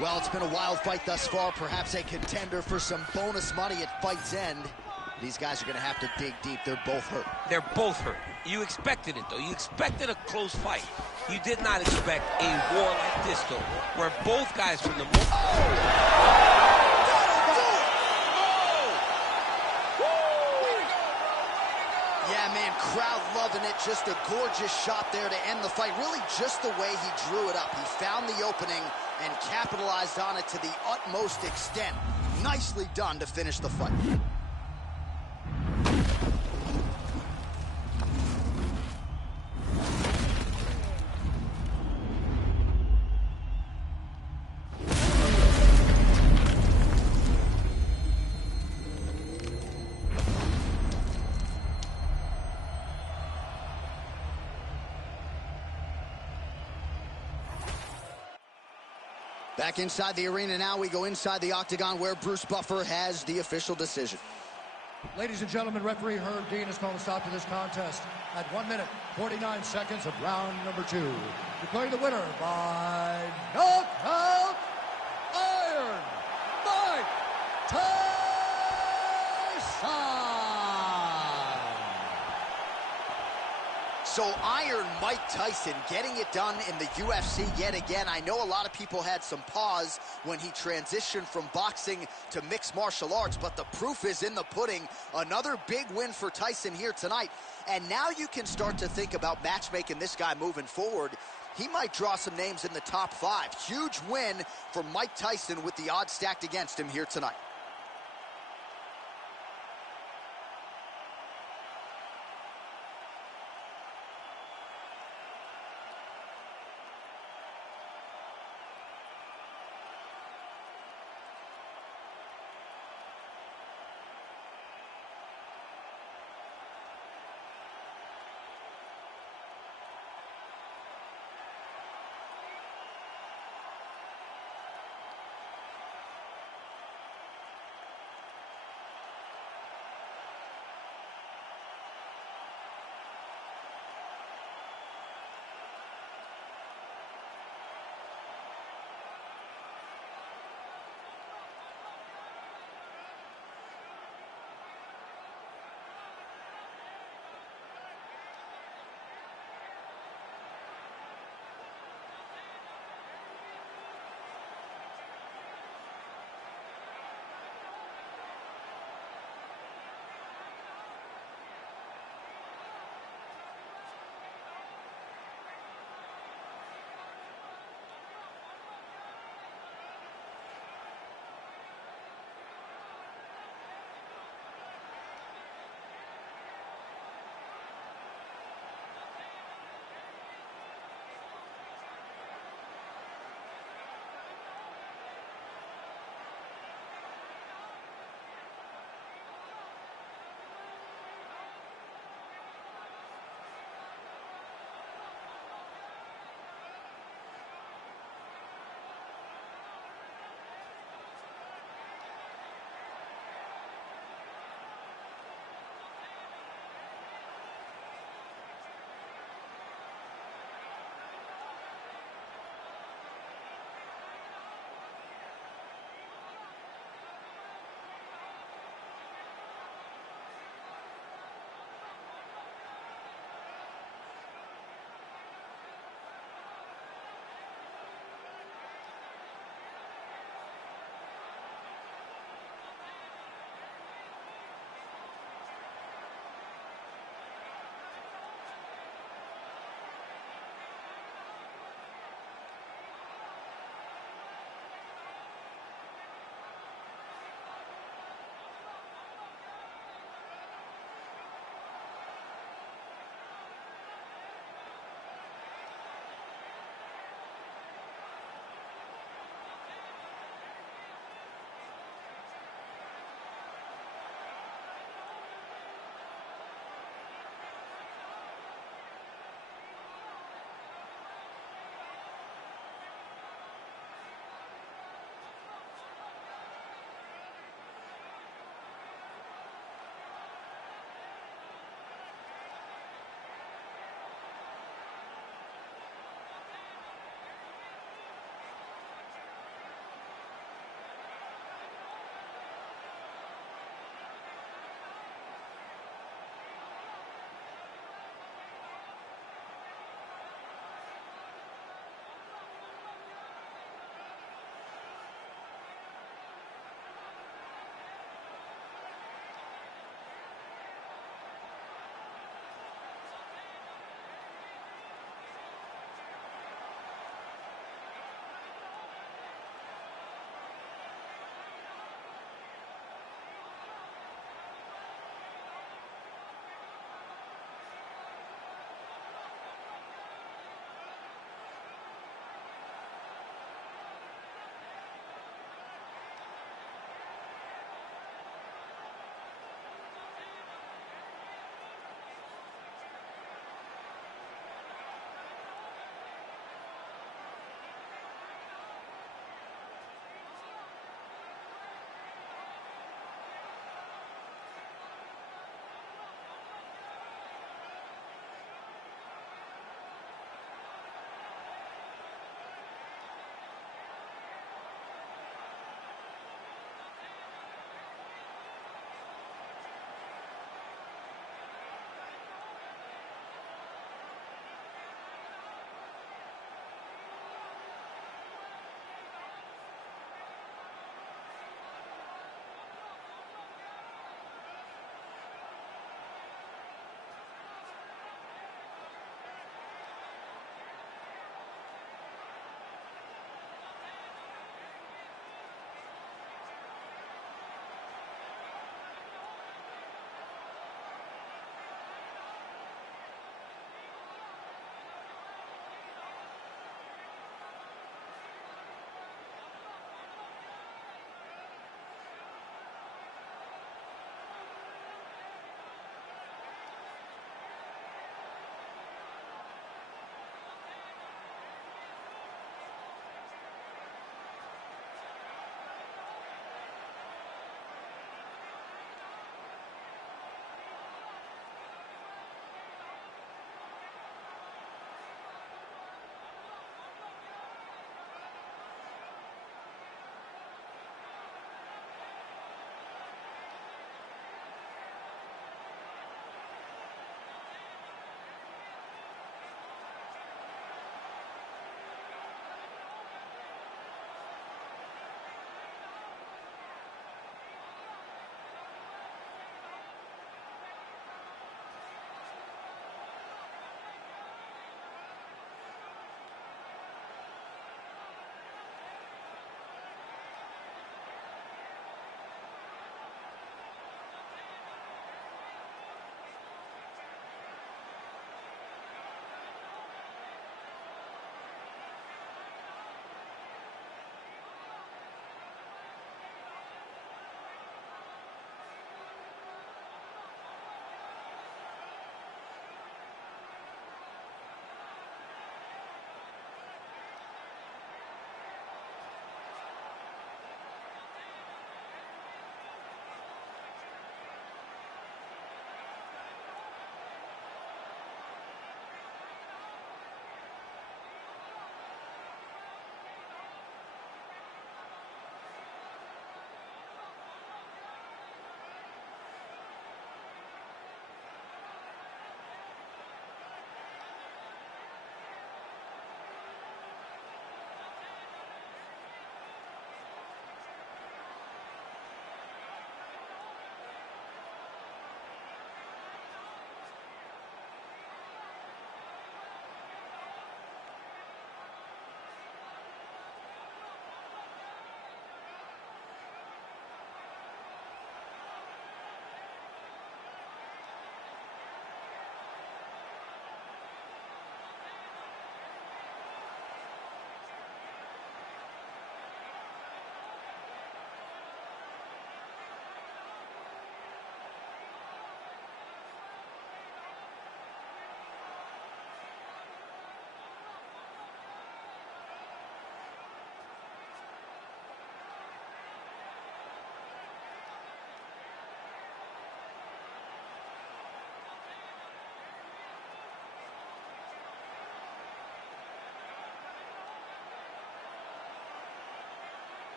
Well, it's been a wild fight thus far, perhaps a contender for some bonus money at fight's end. These guys are going to have to dig deep. They're both hurt. They're both hurt. You expected it, though. You expected a close fight. You did not expect a war like this, though, where both guys from the... Yeah, man, crowd loving it. Just a gorgeous shot there to end the fight. Really just the way he drew it up. He found the opening and capitalized on it to the utmost extent. Nicely done to finish the fight. Back inside the arena now, we go inside the octagon where Bruce Buffer has the official decision. Ladies and gentlemen, referee Herb Dean has called a stop to this contest at 1 minute, 49 seconds of round number 2. Declaring the winner by knockout, Iron Mike Tyson! So Iron Mike Tyson getting it done in the UFC yet again. I know a lot of people had some pause when he transitioned from boxing to mixed martial arts, but the proof is in the pudding. Another big win for Tyson here tonight. And now you can start to think about matchmaking this guy moving forward. He might draw some names in the top 5. Huge win for Mike Tyson with the odds stacked against him here tonight.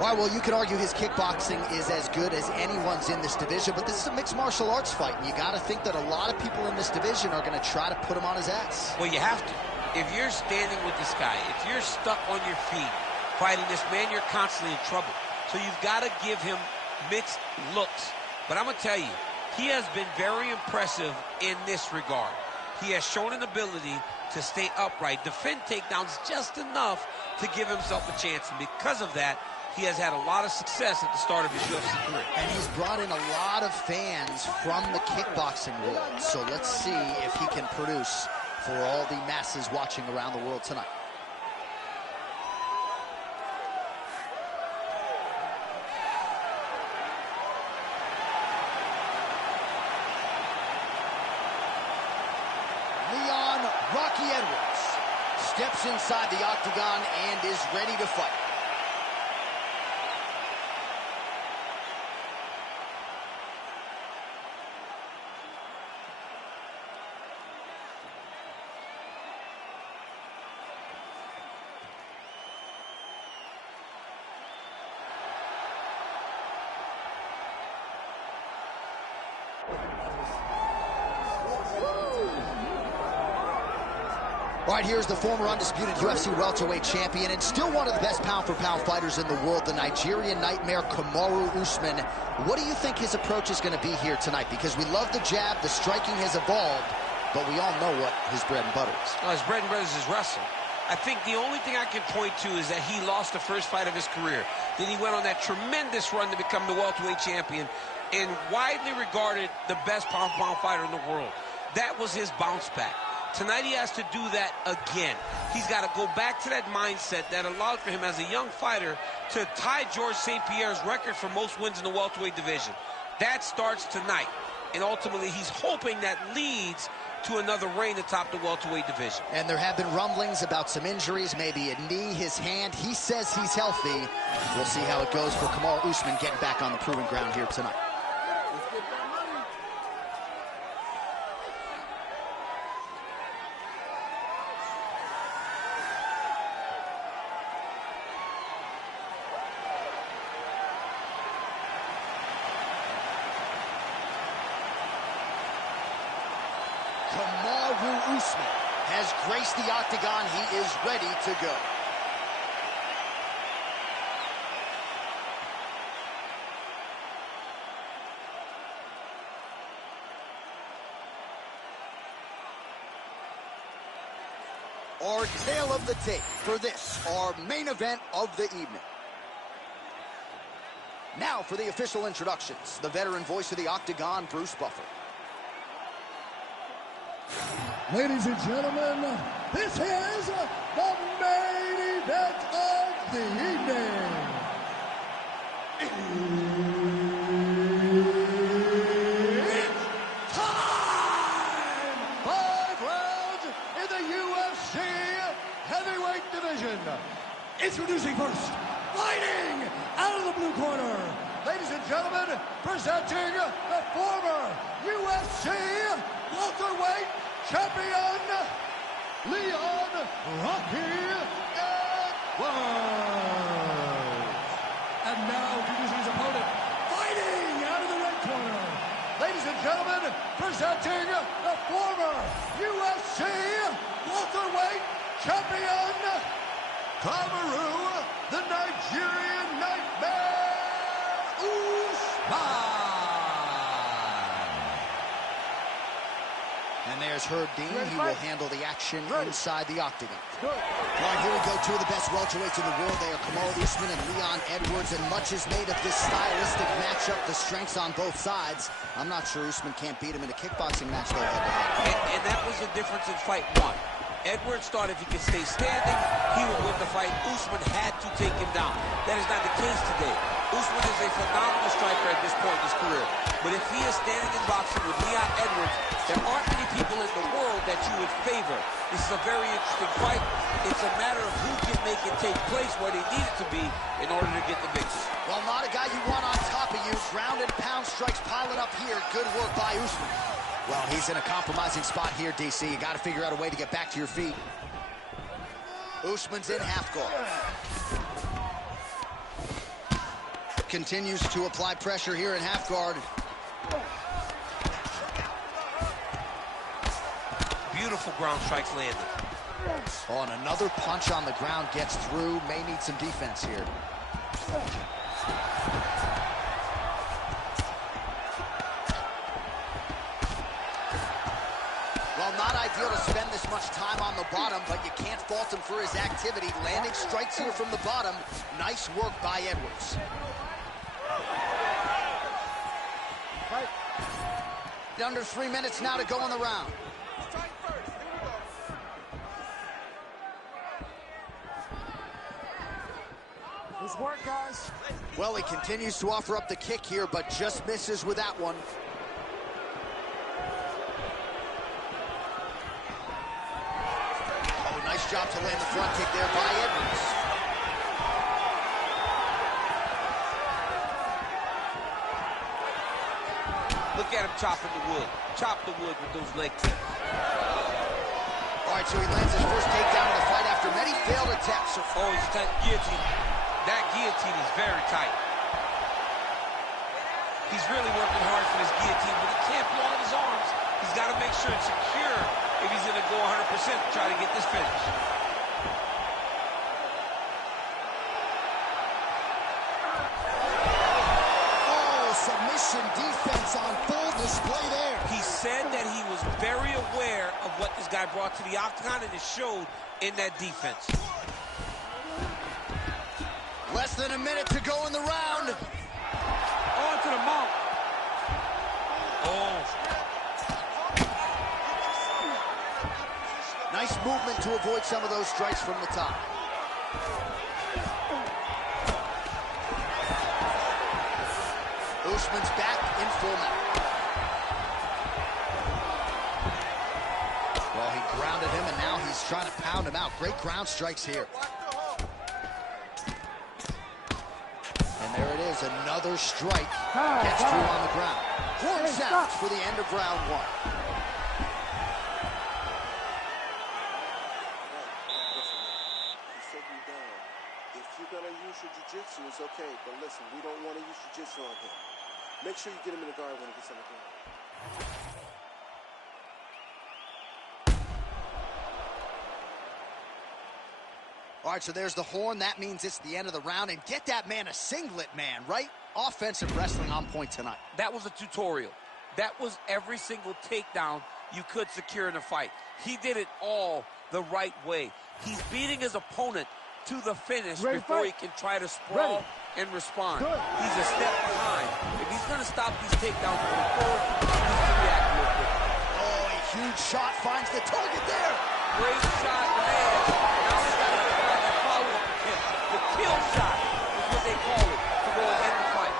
All right, well, you could argue his kickboxing is as good as anyone's in this division, but this is a mixed martial arts fight, and you got to think that a lot of people in this division are going to try to put him on his ass. Well, you have to. If you're standing with this guy, if you're stuck on your feet fighting this man, you're constantly in trouble. So you've got to give him mixed looks. But I'm going to tell you, he has been very impressive in this regard. He has shown an ability to stay upright, defend takedowns just enough to give himself a chance. And because of that, he has had a lot of success at the start of his UFC career. And he's brought in a lot of fans from the kickboxing world. So let's see if he can produce for all the masses watching around the world tonight. Leon Rocky Edwards steps inside the octagon and is ready to fight. All right, here's the former undisputed UFC welterweight champion and still one of the best pound-for-pound fighters in the world, the Nigerian Nightmare, Kamaru Usman. What do you think his approach is going to be here tonight? Because we love the jab, the striking has evolved, but we all know what his bread and butter is. Well, his bread and butter is his wrestling. I think the only thing I can point to is that he lost the first fight of his career. Then he went on that tremendous run to become the welterweight champion and widely regarded the best pound-for-pound fighter in the world. That was his bounce back. Tonight he has to do that again. He's got to go back to that mindset that allowed for him as a young fighter to tie Georges St. Pierre's record for most wins in the welterweight division. That starts tonight. And ultimately he's hoping that leads to another reign atop the welterweight division. And there have been rumblings about some injuries, maybe a knee, his hand. He says he's healthy. We'll see how it goes for Kamaru Usman getting back on the proving ground here tonight. Kamaru Usman has graced the octagon. He is ready to go. Our tale of the tape for this, our main event of the evening. Now for the official introductions, the veteran voice of the octagon, Bruce Buffer. Ladies and gentlemen, this is the main event of the evening. It's time! 5 rounds in the UFC heavyweight division. Introducing first, fighting out of the blue corner. Ladies and gentlemen, presenting the former UFC welterweight champion, Leon Rocky Edwards. And now introducing his opponent, fighting out of the red corner. Ladies and gentlemen, presenting the former UFC welterweight champion, Kamaru, the Nigerian Nightmare, Usman. And there's Herb Dean. He will handle the action inside the octagon. All right, here we go. Two of the best welterweights in the world. They are Kamaru Usman and Leon Edwards, and much is made of this stylistic matchup, the strengths on both sides. I'm not sure Usman can't beat him in a kickboxing match, though. And that was the difference in fight one. Edwards thought if he could stay standing, he would win the fight. Usman had to take him down. That is not the case today. Usman is a phenomenal striker at this point in his career. But if he is standing in boxing with Leon Edwards, there aren't many people in the world that you would favor. This is a very interesting fight. It's a matter of who can make it take place where they need it to be in order to get the victory. Well, not a guy you want on top of you. Ground and pound strikes piling up here. Good work by Usman. Well, he's in a compromising spot here, DC. You got to figure out a way to get back to your feet. Usman's in half guard. Continues to apply pressure here in half guard. Beautiful ground strikes landed. Oh, and another punch on the ground gets through. May need some defense here. Well, not ideal to spend this much time on the bottom, but you can't fault him for his activity. Landing strikes here from the bottom. Nice work by Edwards. Under 3 minutes now to go in the round. Nice work, guys. Well, he continues to offer up the kick here, but just misses with that one. Oh, nice job to land the front kick there by Edwards. Look at him chopping the wood. Chop the wood with those leg kicks. All right, so he lands his first takedown in the fight after many failed attempts. Oh, he's tight guillotine. That guillotine is very tight. He's really working hard for this guillotine, but he can't blow out his arms. He's got to make sure it's secure if he's going to go 100% to try to get this finish. Submission defense on full display there. He said that he was very aware of what this guy brought to the octagon, and it showed in that defense. Less than a minute to go in the round. On to the mount. Oh. Nice movement to avoid some of those strikes from the top. Usman's back in full mount. Well, he grounded him, and now he's trying to pound him out. Great ground strikes here. And there it is, another strike. Gets through on the ground. Horn sounds for the end of round one. If you're going to use your jiu-jitsu, it's okay. But listen, we don't want to use jiu-jitsu on him. Make sure you get him in the guard when he gets on the ground. All right, so there's the horn. That means it's the end of the round. And get that man a singlet, man, right? Offensive wrestling on point tonight. That was a tutorial. That was every single takedown you could secure in a fight. He did it all the right way. He's beating his opponent to the finish before he can try to sprawl and respond. He's a step behind. If he's going to stop these takedowns going forward, he needs to react real quick. Oh, a huge shot finds the target there. Great shot lands. Now he's got to find that follow-up attempt. The kill shot is what they call it to go and end the fight.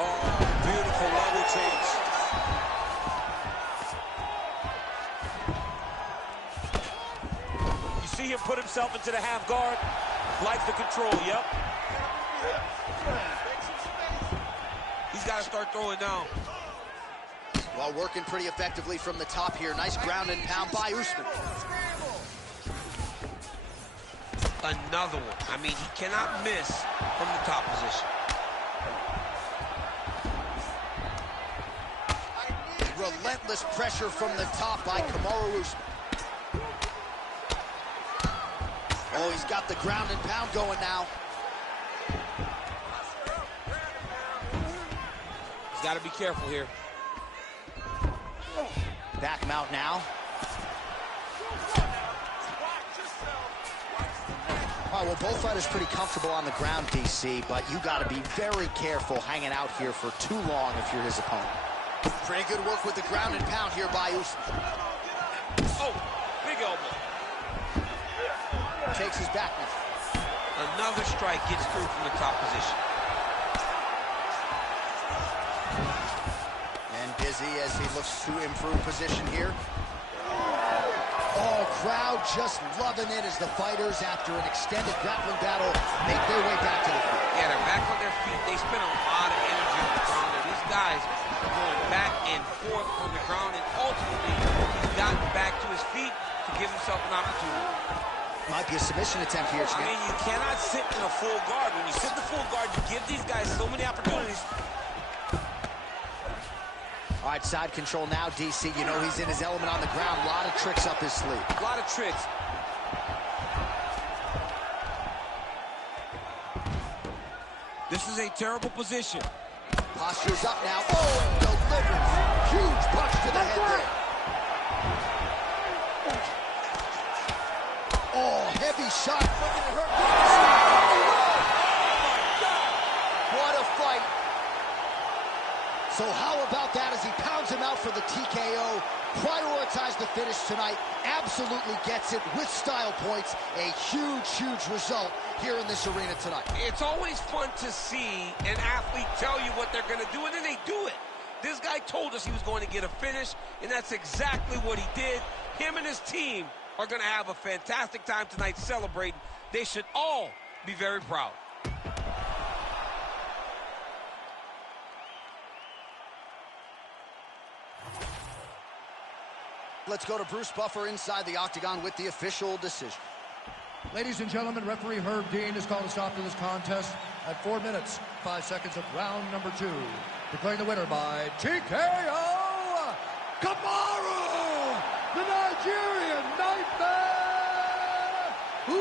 Oh, beautiful level change. See him put himself into the half guard. Likes the control, yep. He's got to start throwing down. Well, working pretty effectively from the top here. Nice ground and pound by Usman. Another one. I mean, he cannot miss from the top position. Relentless pressure from the top by Kamaru Usman. Oh, he's got the ground and pound going now. He's got to be careful here. Back him out now. All right, well, both fighters pretty comfortable on the ground, DC, but you got to be very careful hanging out here for too long if you're his opponent. Pretty good work with the ground and pound here by Usman. Oh, big elbow. Takes his back now. Another strike gets through from the top position. And busy as he looks to improve position here. Oh, crowd just loving it as the fighters, after an extended grappling battle, make their way back to the field. Yeah, they're back on their feet. They spend a lot of energy on the ground. And these guys are going back and forth on the ground, and ultimately, he's gotten back to his feet to give himself an opportunity. Might be a submission attempt here, I mean, you cannot sit in a full guard. When you sit in the full guard, you give these guys so many opportunities. All right, side control now, DC. You know he's in his element on the ground. A lot of tricks up his sleeve. A lot of tricks. This is a terrible position. Posture's up now. Oh, and delivers. Huge punch to the head there. Oh, heavy shot. What a fight. So how about that as he pounds him out for the TKO? Prioritized the finish tonight. Absolutely gets it with style points. A huge, huge result here in this arena tonight. It's always fun to see an athlete tell you what they're going to do, and then they do it. This guy told us he was going to get a finish, and that's exactly what he did. Him and his team are going to have a fantastic time tonight celebrating. They should all be very proud. Let's go to Bruce Buffer inside the octagon with the official decision. Ladies and gentlemen, referee Herb Dean has called a stop to this contest at 4 minutes, 5 seconds of round number 2. Declaring the winner by TKO, Kamaru, the Nigerian Nightmare, Usman.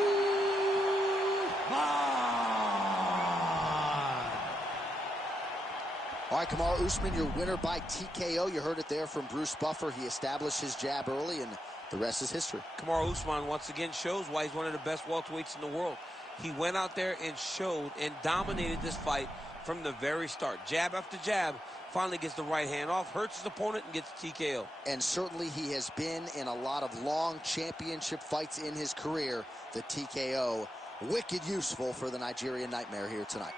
All right, Kamaru Usman, your winner by TKO. You heard it there from Bruce Buffer. He established his jab early, and the rest is history. Kamaru Usman once again shows why he's one of the best welterweights in the world. He went out there and showed and dominated this fight from the very start. Jab after jab, finally gets the right hand off, hurts his opponent, and gets TKO. And certainly he has been in a lot of long championship fights in his career. The TKO, wicked useful for the Nigerian Nightmare here tonight.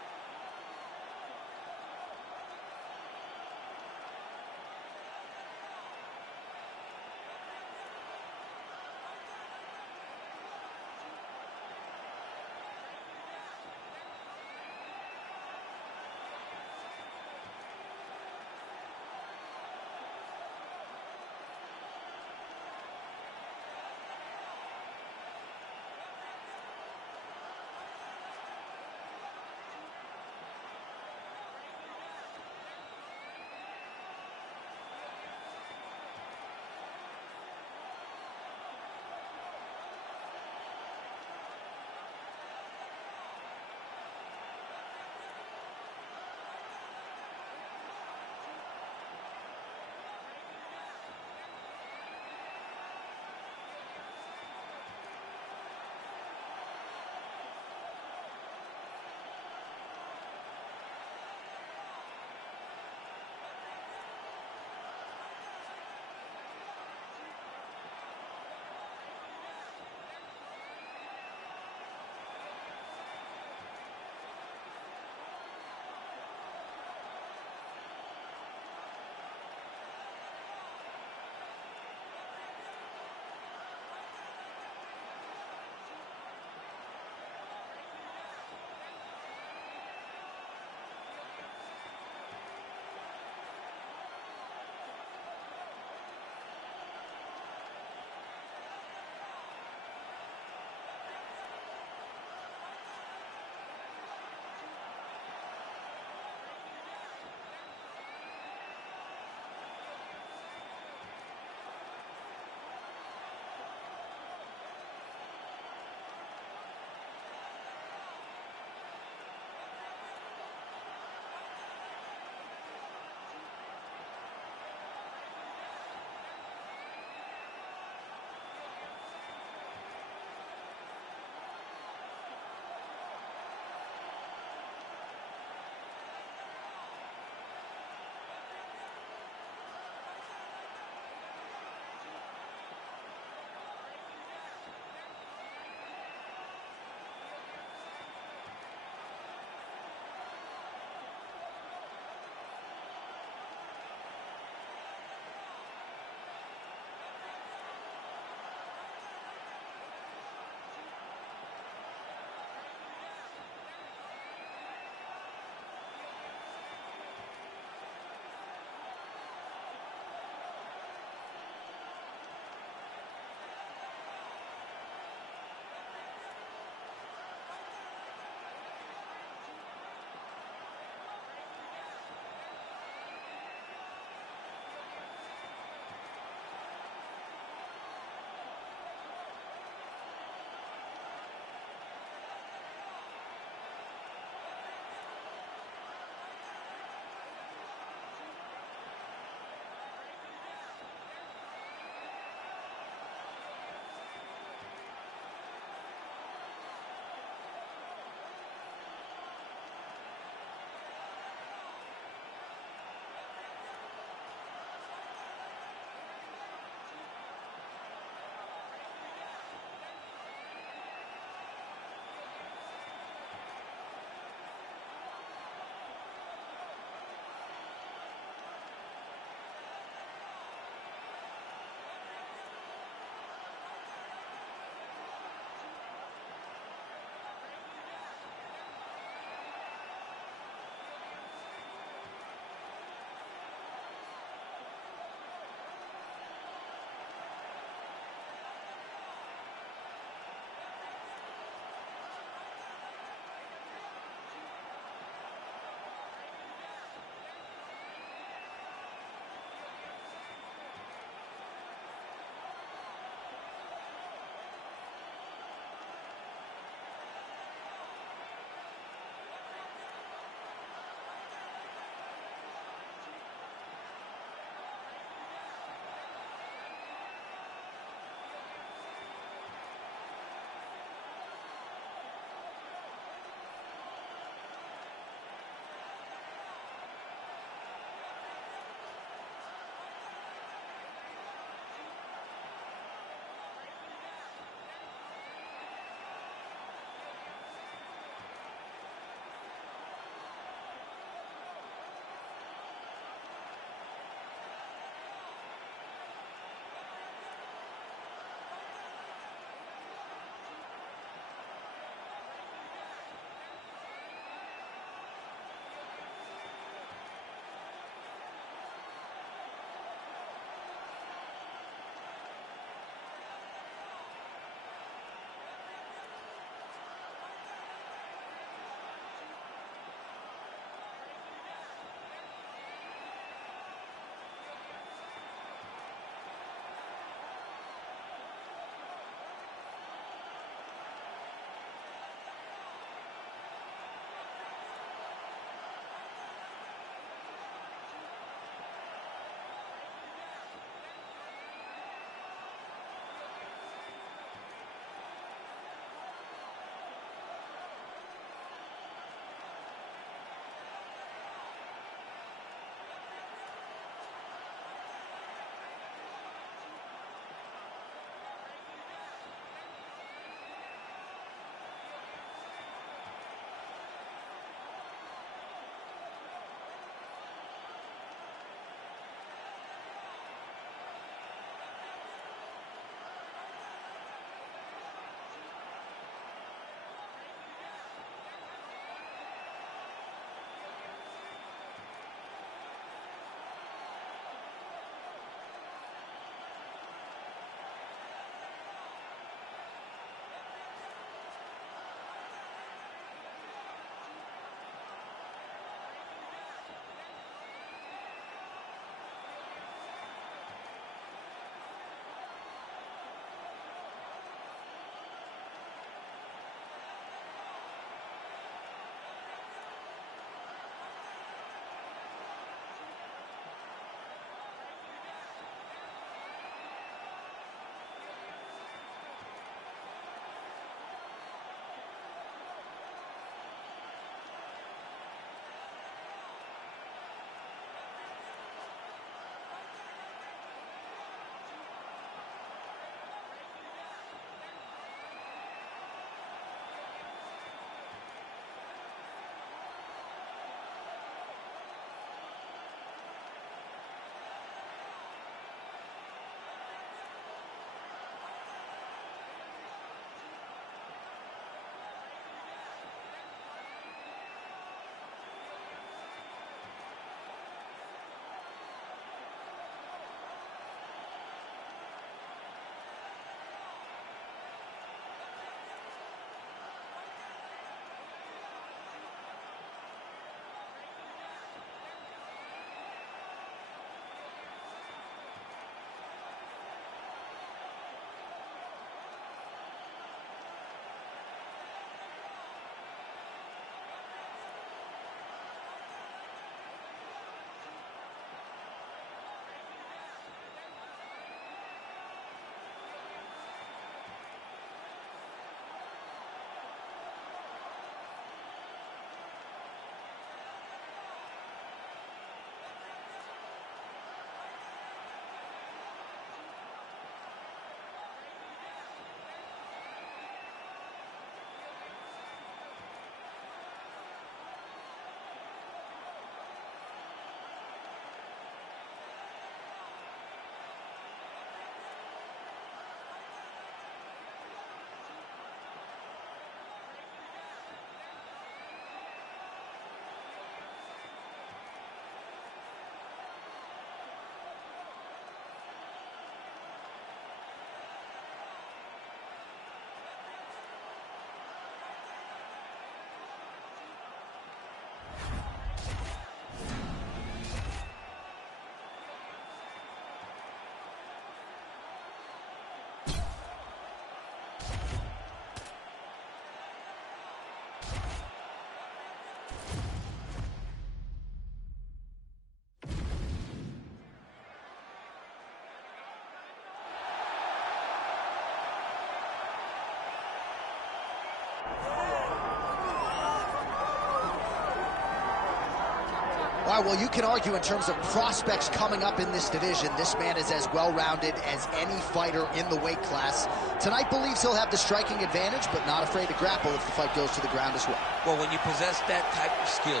All right, well, you can argue in terms of prospects coming up in this division, this man is as well-rounded as any fighter in the weight class. Tonight believes he'll have the striking advantage, but not afraid to grapple if the fight goes to the ground as well. Well, when you possess that type of skill,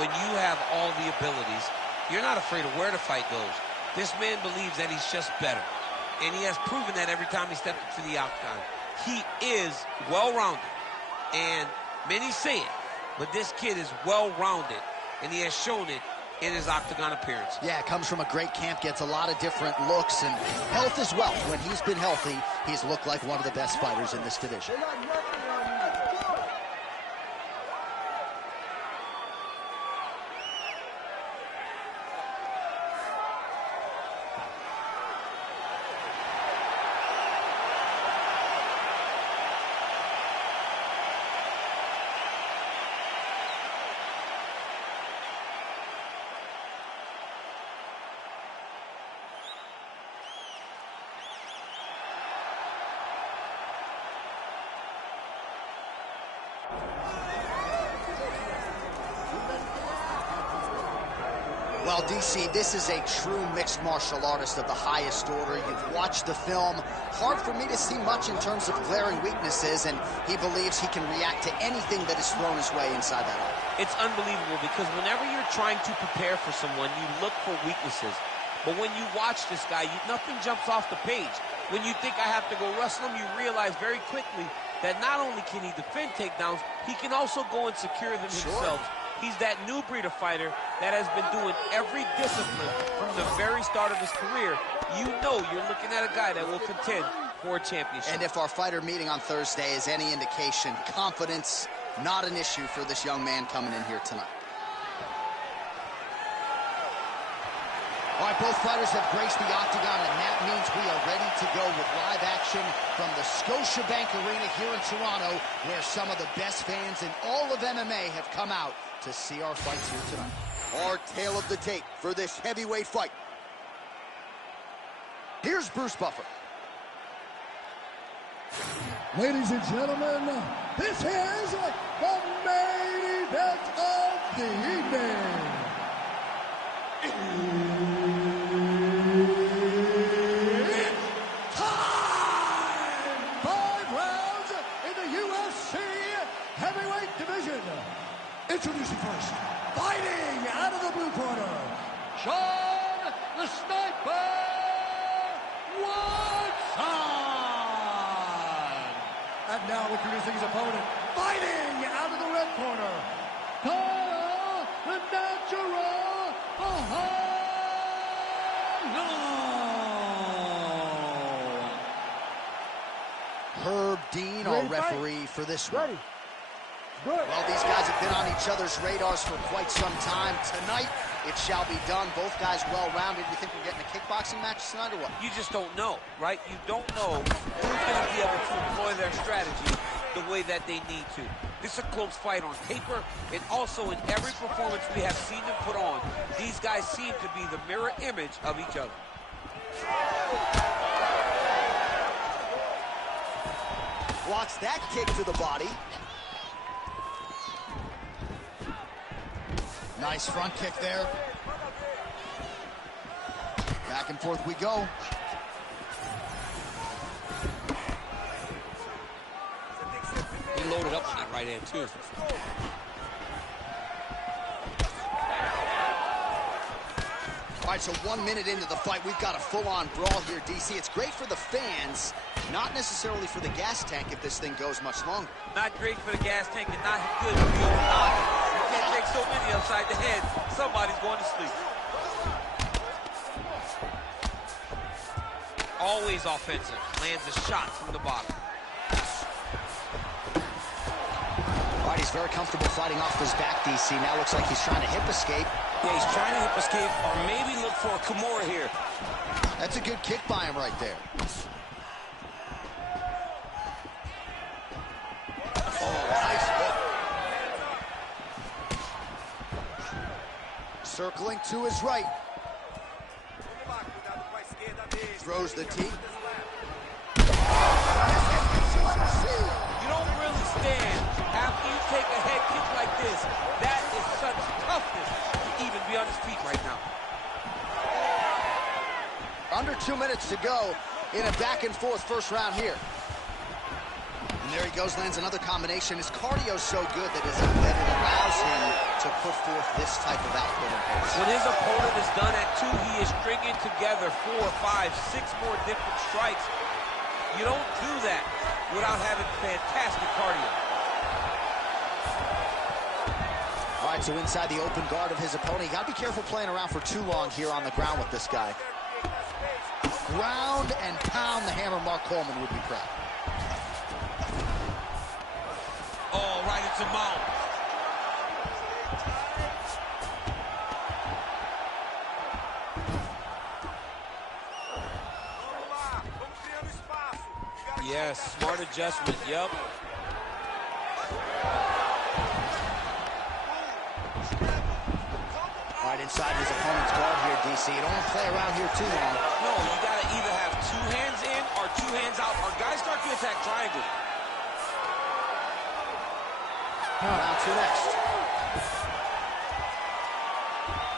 when you have all the abilities, you're not afraid of where the fight goes. This man believes that he's just better, and he has proven that every time he stepped into the octagon. He is well-rounded, and many say it, but this kid is well-rounded, and he has shown it in his octagon appearance. Yeah, comes from a great camp, gets a lot of different looks, and health as well. When he's been healthy, he's looked like one of the best fighters in this division. Well, DC, this is a true mixed martial artist of the highest order. You've watched the film. Hard for me to see much in terms of glaring weaknesses, and he believes he can react to anything that is thrown his way inside that arm. It's unbelievable because whenever you're trying to prepare for someone, you look for weaknesses. But when you watch this guy, nothing jumps off the page. When you think I have to go wrestle him, you realize very quickly that not only can he defend takedowns, he can also go and secure them himself. He's that new breed of fighter that has been doing every discipline from the very start of his career. You know you're looking at a guy that will contend for a championship. And if our fighter meeting on Thursday is any indication, confidence, not an issue for this young man coming in here tonight. All right, both fighters have graced the octagon, and that means we are ready to go with live action from the Scotiabank Arena here in Toronto, where some of the best fans in all of MMA have come out to see our fights here tonight. Our tale of the tape for this heavyweight fight. Here's Bruce Buffer. Ladies and gentlemen, this is the main event of the evening. It's time! 5 rounds in the UFC heavyweight division. Introducing first, fighting out of the blue corner, Sean the Sniper Watson. And now introducing his opponent, fighting out of the red corner, Kyle the Natural Ohio. Herb Dean, our referee for this one. Ready. Good. Well, these guys have been on each other's radars for quite some time. Tonight, it shall be done. Both guys well-rounded. You think we're getting a kickboxing match tonight or what? You just don't know, right? You don't know who's going to be able to employ their strategy the way that they need to. This is a close fight on paper, and also in every performance we have seen them put on, these guys seem to be the mirror image of each other. Blocks that kick to the body. Nice front kick there. Back and forth we go. He loaded up on that right hand, too. All right, so 1 minute into the fight, we've got a full-on brawl here, DC. It's great for the fans, not necessarily for the gas tank if this thing goes much longer. Not great for the gas tank and not good for the audience. You can't take so many upside the head. Somebody's going to sleep. Always offensive. Lands a shot from the bottom. All right, he's very comfortable fighting off his back, DC. Now looks like he's trying to hip escape. Yeah, he's trying to hip escape or maybe look for a Kimura here. That's a good kick by him right there. Oh, nice hook. Circling to his right. Throws the teeth. You don't really stand after you take a head kick like this. That is such toughness to even be right now. Under 2 minutes to go in a back-and-forth first round here. And there he goes, lands another combination. His cardio's so good that it allows him to put forth this type of output. When his opponent is done at 2, he is stringing together 4, 5, 6 more different strikes. You don't do that without having fantastic cardio. All right, so inside the open guard of his opponent. You got to be careful playing around for too long here on the ground with this guy. Ground and pound the hammer. Mark Coleman would be proud. Oh, right into mount. Yes, smart adjustment, yep. Right inside his opponent's guard here, DC. You don't want to play around here too long. No, you got to either have 2 hands in or 2 hands out, or guys start to attack triangle. Round 2 next.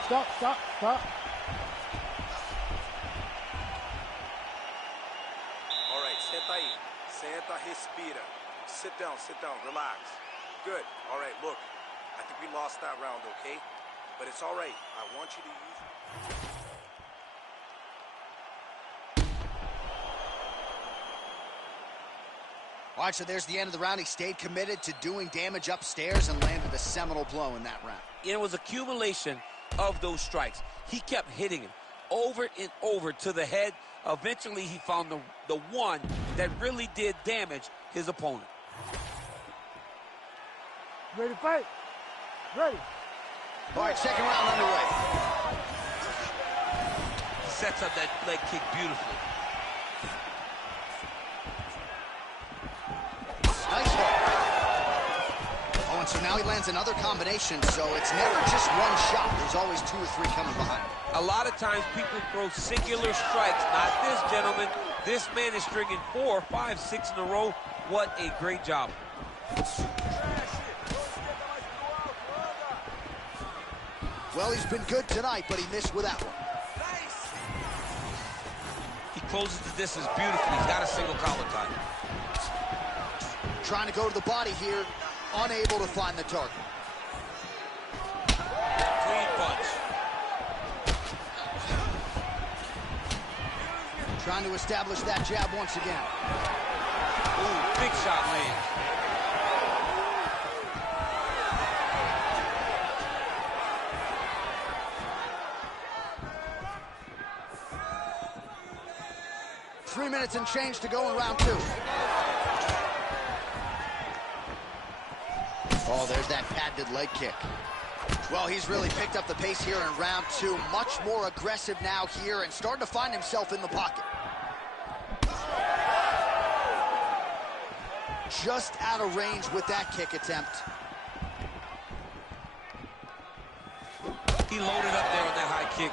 Stop, stop, stop. All right, senta aí. Senta, respira. Sit down, relax. Good. All right, look. I think we lost that round, okay? But it's all right. I want you to use... All right, so there's the end of the round. He stayed committed to doing damage upstairs and landed a seminal blow in that round. It was accumulation of those strikes. He kept hitting him over and over to the head. Eventually, he found the one that really did damage his opponent. Ready to fight? Ready. All right, second round underway. Sets up that leg kick beautifully. Nice hook. Oh, and so now he lands another combination, so it's never just one shot. There's always 2 or 3 coming behind him. A lot of times people throw singular strikes. Not this gentleman. This man is stringing 4, 5, 6 in a row. What a great job. Well, he's been good tonight, but he missed with that one. He closes the distance beautifully. He's got a single collar tie. Trying to go to the body here, unable to find the target. Clean punch. Trying to establish that jab once again. Ooh, big shot lands. Three minutes and change to go in round 2. Oh, there's that patented leg kick. Well, he's really picked up the pace here in round 2. Much more aggressive now here and starting to find himself in the pocket. Just out of range with that kick attempt. He loaded up there on that high kick.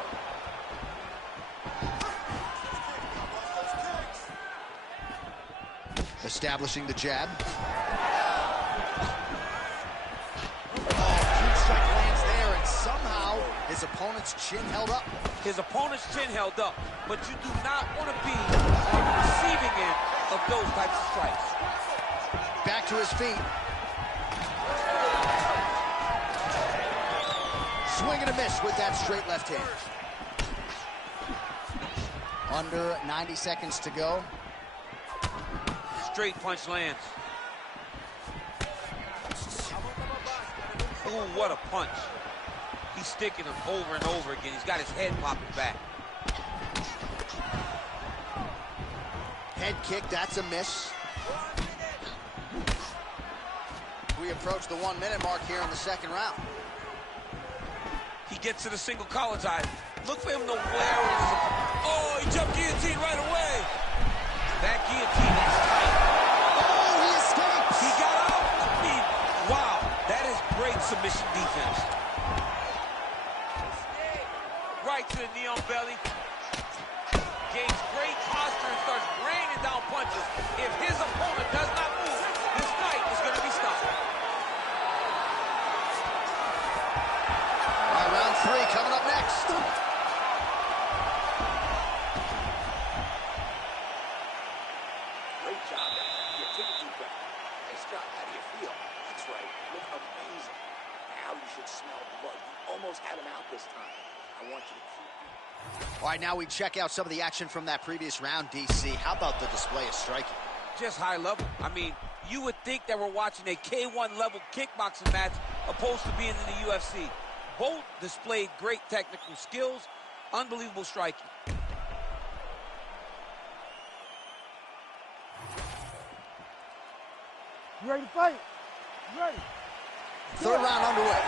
Establishing the jab. Huge strike lands there, and somehow his opponent's chin held up. His opponent's chin held up, but you do not want to be on the receiving end of those types of strikes. Back to his feet. Swing and a miss with that straight left hand. Under 90 seconds to go. Straight punch lands. Ooh, what a punch. He's sticking him over and over again. He's got his head popping back. Head kick, that's a miss. We approach the 1 minute mark here in the second round. He gets to the single collar tie. Look for him to wear his... Oh, he jumped guillotine right away. That guillotine is tight. Oh, he escapes. He got out. I mean, wow, that is great submission defense. Right to the knee on belly. Gains great posture and starts raining down punches. If his opponent does not move, this fight is going to be stopped. All right, round 3 coming up next. look amazing. Now you should smell blood. You almost had him out this time. I want you to keep... All right, now we check out some of the action from that previous round, DC. How about the display of striking? Just high level. I mean, you would think that we're watching a K1 level kickboxing match opposed to being in the UFC. Both displayed great technical skills, unbelievable striking. You ready to fight? You ready? Third round underway.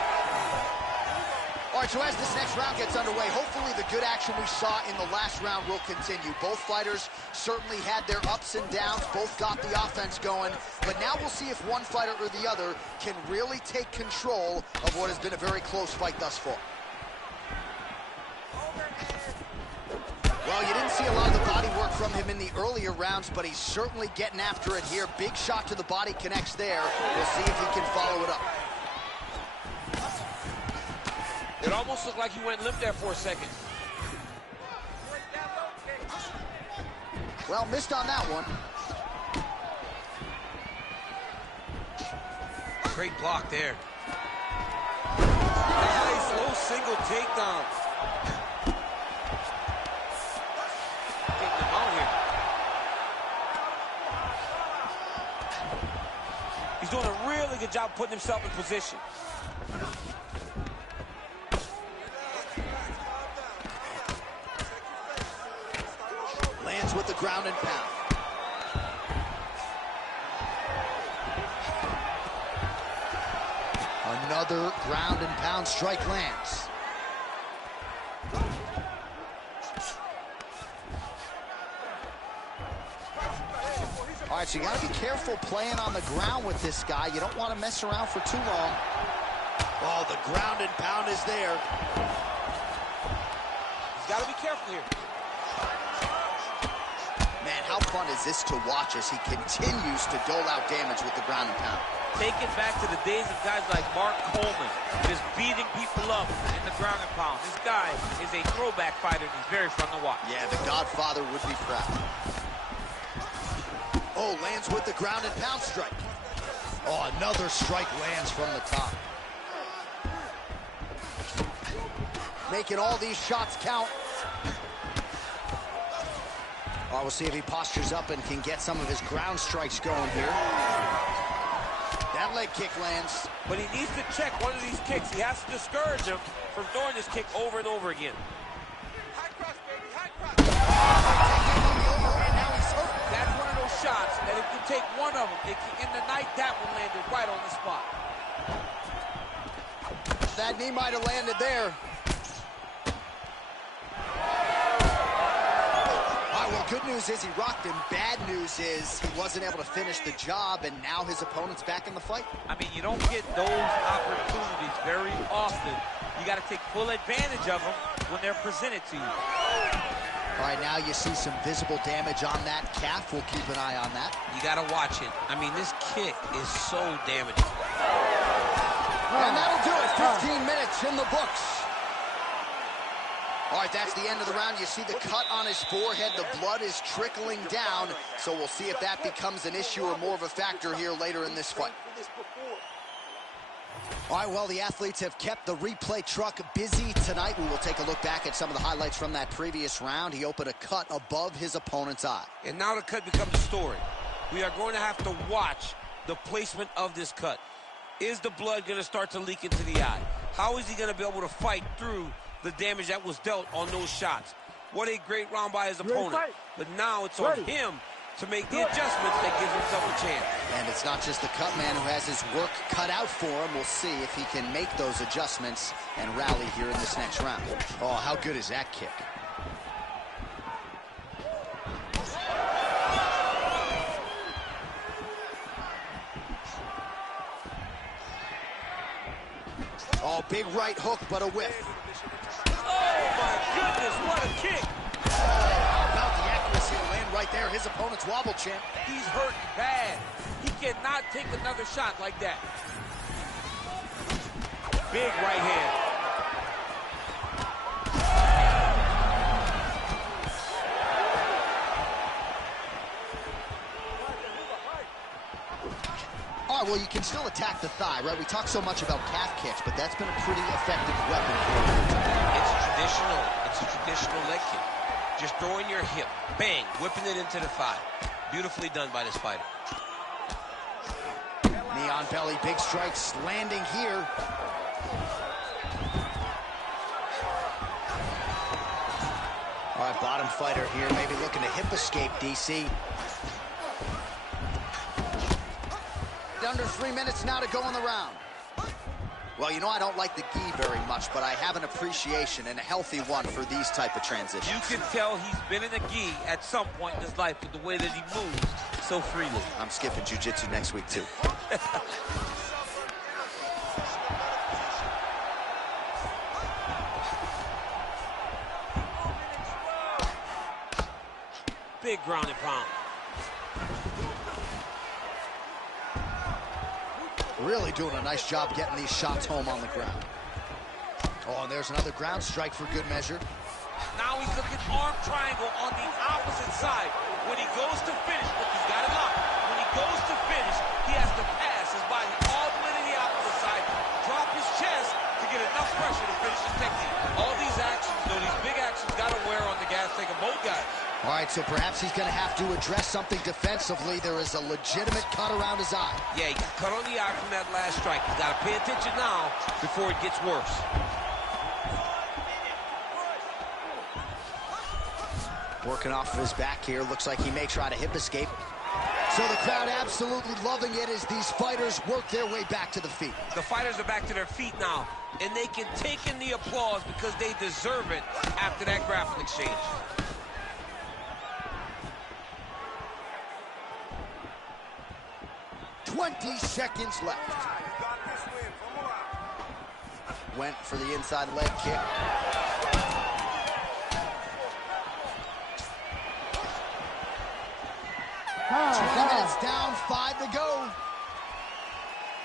All right, so as this next round gets underway, hopefully the good action we saw in the last round will continue. Both fighters certainly had their ups and downs, both got the offense going, but now we'll see if one fighter or the other can really take control of what has been a very close fight thus far. Well, you didn't see a lot of the body work from him in the earlier rounds, but he's certainly getting after it here. Big shot to the body connects there. We'll see if he can follow it up. It almost looked like he went limp there for a second. Well, missed on that one. Great block there. Nice low single takedown. Getting him out here. He's doing a really good job putting himself in position. Lands with the ground and pound. Another ground and pound strike lands. All right, so you got to be careful playing on the ground with this guy. You don't want to mess around for too long. Oh, the ground and pound is there. He's got to be careful here. Man, how fun is this to watch as he continues to dole out damage with the ground and pound? Take it back to the days of guys like Mark Coleman, just beating people up in the ground and pound. This guy is a throwback fighter, and he's very fun to watch. Yeah, the Godfather would be proud. Oh, lands with the ground and pound strike. Oh, another strike lands from the top. Making all these shots count. Oh, we'll see if he postures up and can get some of his ground strikes going here. That leg kick lands. But he needs to check one of these kicks. He has to discourage him from throwing this kick over and over again. High cross, baby, high cross. And now he's hurt. That's one of those shots that if you take one of them, in the night, that one landed right on the spot. That knee might have landed there. Well, good news is he rocked him. Bad news is he wasn't able to finish the job, and now his opponent's back in the fight. I mean, you don't get those opportunities very often. You got to take full advantage of them when they're presented to you. All right, now you see some visible damage on that calf. We'll keep an eye on that. You got to watch it. I mean, this kick is so damaging. And that'll do it. 15 minutes in the books. All right, that's the end of the round. You see the cut on his forehead. The blood is trickling down. So we'll see if that becomes an issue or more of a factor here later in this fight. All right, well, the athletes have kept the replay truck busy tonight. We will take a look back at some of the highlights from that previous round. He opened a cut above his opponent's eye. And now the cut becomes a story. We are going to have to watch the placement of this cut. Is the blood going to start to leak into the eye? How is he going to be able to fight through the damage that was dealt on those shots? What a great round by his opponent. But now it's on him to make the adjustments that gives himself a chance. And it's not just the cut man who has his work cut out for him. We'll see if he can make those adjustments and rally here in this next round. Oh, how good is that kick? Oh, big right hook, but a whiff. Oh, my goodness, what a kick. How about the accuracy to land right there? His opponent's wobble champ. He's hurting bad. He cannot take another shot like that. Big right hand. All right, well, you can can still attack the thigh, right? We talk so much about calf kicks, but that's been a pretty effective weapon for him. It's a traditional leg kick. Just throwing your hip, bang, whipping it into the thigh. Beautifully done by this fighter. Knee on belly, big strikes landing here. All right, bottom fighter here, maybe looking to hip escape, DC. Under 3 minutes now to go in the round. Well, you know I don't like the gi very much, but I have an appreciation, and a healthy one, for these type of transitions. You can tell he's been in a gi at some point in his life with the way that he moves so freely. I'm skipping jiu-jitsu next week, too. Big ground and pound. Really doing a nice job getting these shots home on the ground. Oh, and there's another ground strike for good measure. Now he's looking arm triangle on the opposite side. When he goes to finish, look, he's got it locked. When he goes to finish, he has to pass his body all the way to the opposite side, drop his chest to get enough pressure to finish his technique. All these actions, though, these big actions, got to wear on the gas tank of both guys. All right, so perhaps he's going to have to address something defensively. There is a legitimate cut around his eye. Yeah, he got cut on the eye from that last strike. He's got to pay attention now before it gets worse. Working off of his back here. Looks like he may try to hip escape. So the crowd absolutely loving it as these fighters work their way back to the feet. The fighters are back to their feet now, and they can take in the applause because they deserve it after that grappling exchange. "20 seconds left." Went for the inside leg kick. 20 minutes down, 5 to go.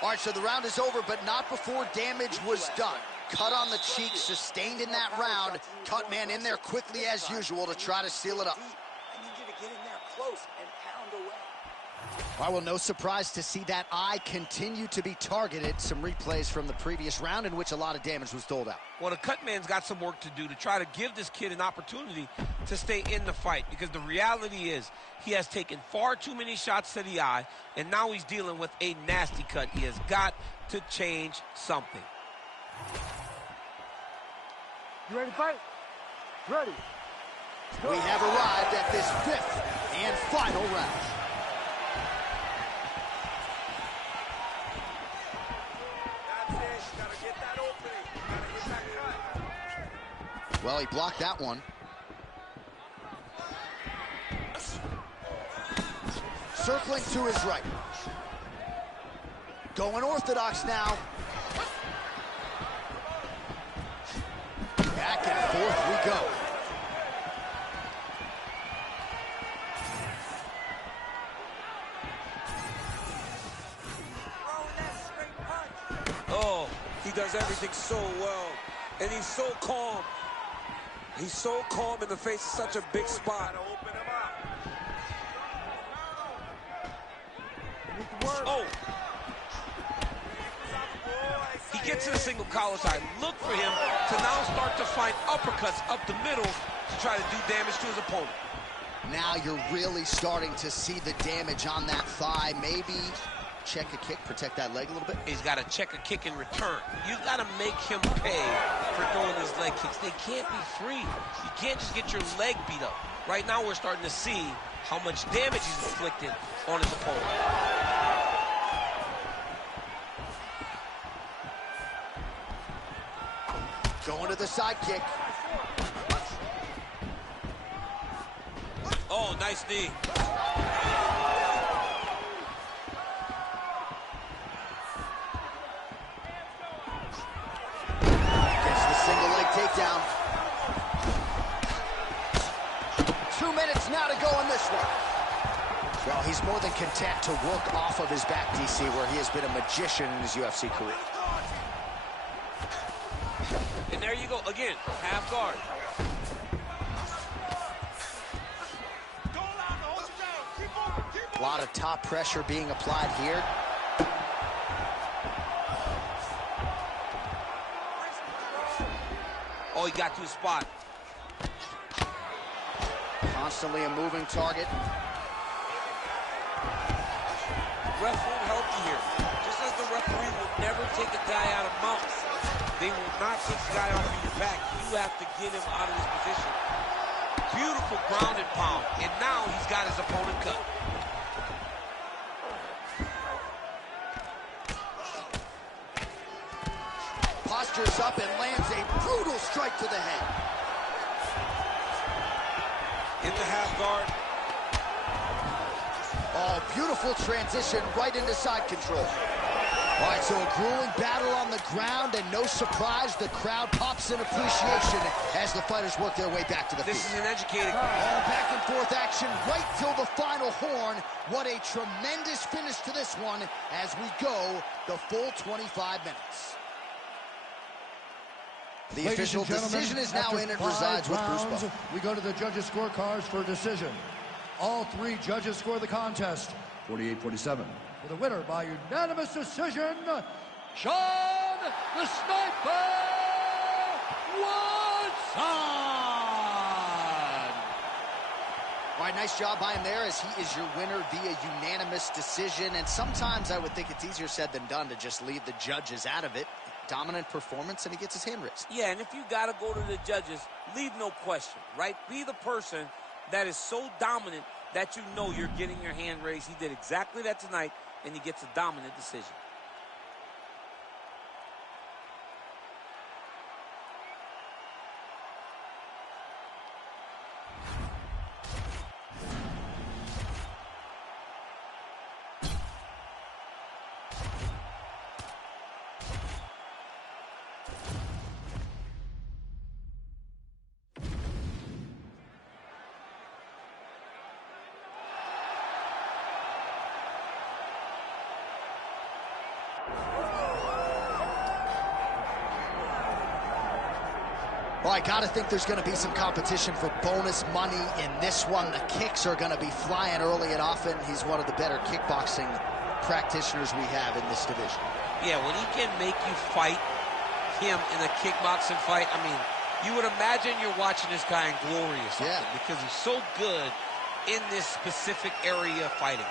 All right, so the round is over, but not before damage was done. Cut on the cheek, sustained in that round. Cut man in there quickly as usual to try to seal it up. I need you to get in there close and pound away. Well, no surprise to see that eye continue to be targeted. Some replays from the previous round in which a lot of damage was doled out. Well, the cut man's got some work to do to try to give this kid an opportunity to stay in the fight, because the reality is he has taken far too many shots to the eye, and now he's dealing with a nasty cut. He has got to change something. You ready to fight? Ready. We have arrived at this 5th and final round. Well, he blocked that one. Circling to his right. Going orthodox now. Back and forth we go. Oh, he does everything so well, and he's so calm. He's so calm in the face of such a big spot. Oh! He gets to the single collar side. Look for him to now start to find uppercuts up the middle to try to do damage to his opponent. Now you're really starting to see the damage on that thigh. Maybe check a kick, protect that leg a little bit. He's got to check a kick in return. You've got to make him pay for throwing these leg kicks. They can't be free. You can't just get your leg beat up. Right now we're starting to see how much damage he's inflicted on his opponent. Going to the side kick. Oh, nice knee. Gets the single leg takedown. 2 minutes now to go in this one. Well, he's more than content to work off of his back, DC, where he has been a magician in his UFC career. And there you go, again, half guard. A lot of top pressure being applied here. Oh, he got to his spot. Constantly a moving target. Ref won't help you here. Just as the referee will never take a guy out of mount, they will not take the guy off of your back. You have to get him out of his position. Beautiful ground and pound. And now he's got his opponent cut. Postures up and lands a brutal strike to the head. In the half guard. Oh, beautiful transition right into side control. All right, so a grueling battle on the ground, and no surprise, the crowd pops in appreciation as the fighters work their way back to the feet. This is an educated. All back and forth action right till the final horn. What a tremendous finish to this one as we go the full 25 minutes. The official decision is now in and resides with Bruce Buffer. We go to the judges' scorecards for decision. All three judges score the contest 48-47. For the winner by unanimous decision, Sean the Sniper Watson! All right, nice job by him there as he is your winner via unanimous decision. And sometimes I would think it's easier said than done to just leave the judges out of it. Dominant performance, and he gets his hand raised. Yeah, and if you got to go to the judges, leave no question, right? Be the person that is so dominant that you know you're getting your hand raised. He did exactly that tonight, and he gets a dominant decision. Well, I got to think there's going to be some competition for bonus money in this one. The kicks are going to be flying early and often. He's one of the better kickboxing practitioners we have in this division. Yeah, when he can make you fight him in a kickboxing fight, I mean, you would imagine you're watching this guy in glory or something, because he's so good in this specific area of fighting.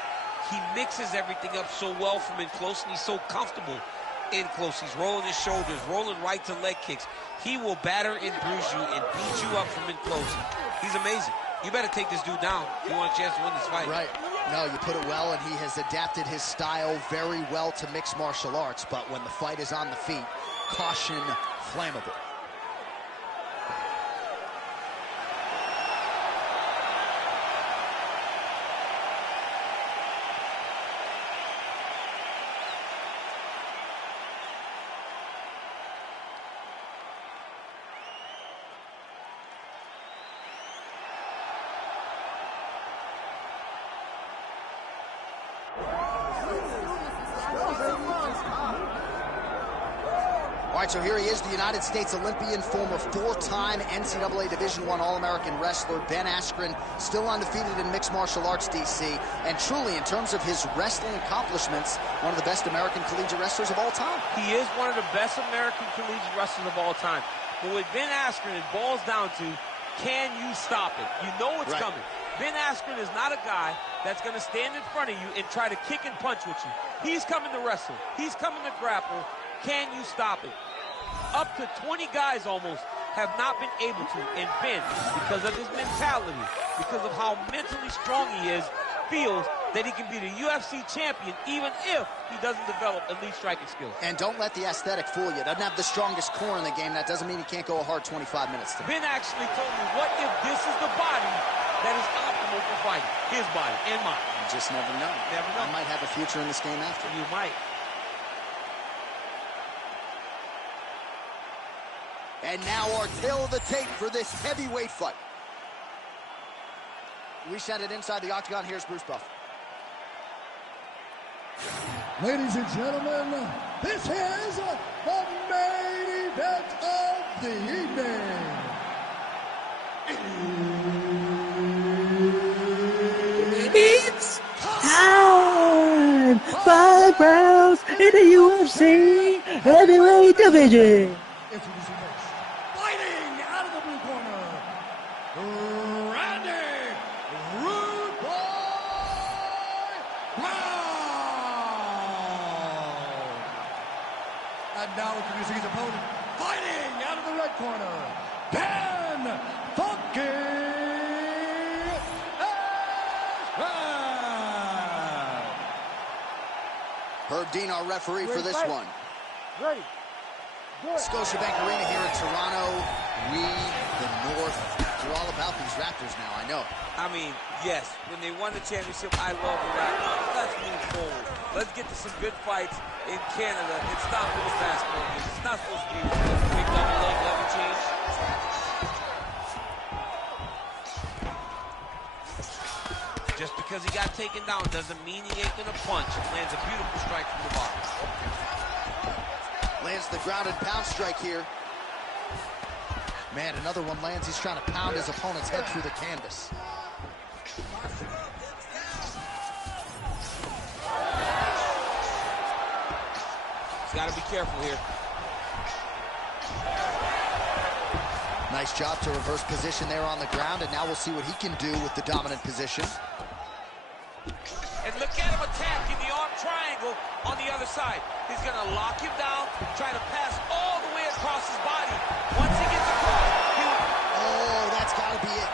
He mixes everything up so well from in close, and he's so comfortable in close. He's rolling his shoulders, rolling right to leg kicks. He will batter and bruise you and beat you up from in close. He's amazing. You better take this dude down if you want a chance to win this fight. Right. No, you put it well, and he has adapted his style very well to mixed martial arts. But when the fight is on the feet, caution, flammable. All right, so here he is, the United States Olympian, former four-time NCAA Division I All-American wrestler, Ben Askren, still undefeated in mixed martial arts, DC, and truly, in terms of his wrestling accomplishments, one of the best American collegiate wrestlers of all time. He is one of the best American collegiate wrestlers of all time. But with Ben Askren, it boils down to, can you stop it? You know it's coming. Ben Askren is not a guy that's going to stand in front of you and try to kick and punch with you. He's coming to wrestle. He's coming to grapple. Can you stop it? Up to 20 guys almost have not been able to, and Ben, because of his mentality, because of how mentally strong he is, feels that he can be the UFC champion even if he doesn't develop elite striking skills. And don't let the aesthetic fool you. Doesn't have the strongest core in the game. That doesn't mean he can't go a hard 25 minutes today. Ben actually told me, what if this is the body that is optimal for fighting? His body and mine. You just never know. Never know. I might have a future in this game after. You might. And now our tail of the tape for this heavyweight fight. We send it inside the octagon. Here's Bruce Buffer. Ladies and gentlemen, this is the main event of the evening. It's time! 5 rounds in the UFC heavyweight division. Introducing first, fighting Randy Rude Boy Brown. And now introducing his opponent, fighting out of the red corner, Ben Funky Askren. Herb Dean, our referee for this one. Ready. Good. Scotiabank Arena here in Toronto. We, the North, we're all about these Raptors now, I know. I mean, yes, when they won the championship, I love the Raptors. Let's move forward. Let's get to some good fights in Canada and stop with the basketball games. It's not supposed to be this big double leg level change. Just because he got taken down doesn't mean he ain't gonna punch. Lands a beautiful strike from the bottom. Lands the ground and pound strike here. Man, another one lands. He's trying to pound his opponent's head through the canvas. He's got to be careful here. Nice job to reverse position there on the ground, and now we'll see what he can do with the dominant position. And look at him attacking the arm triangle on the other side. He's going to lock him down, try to pass all the way across his body. Once he gets across, oh, that's got to be it.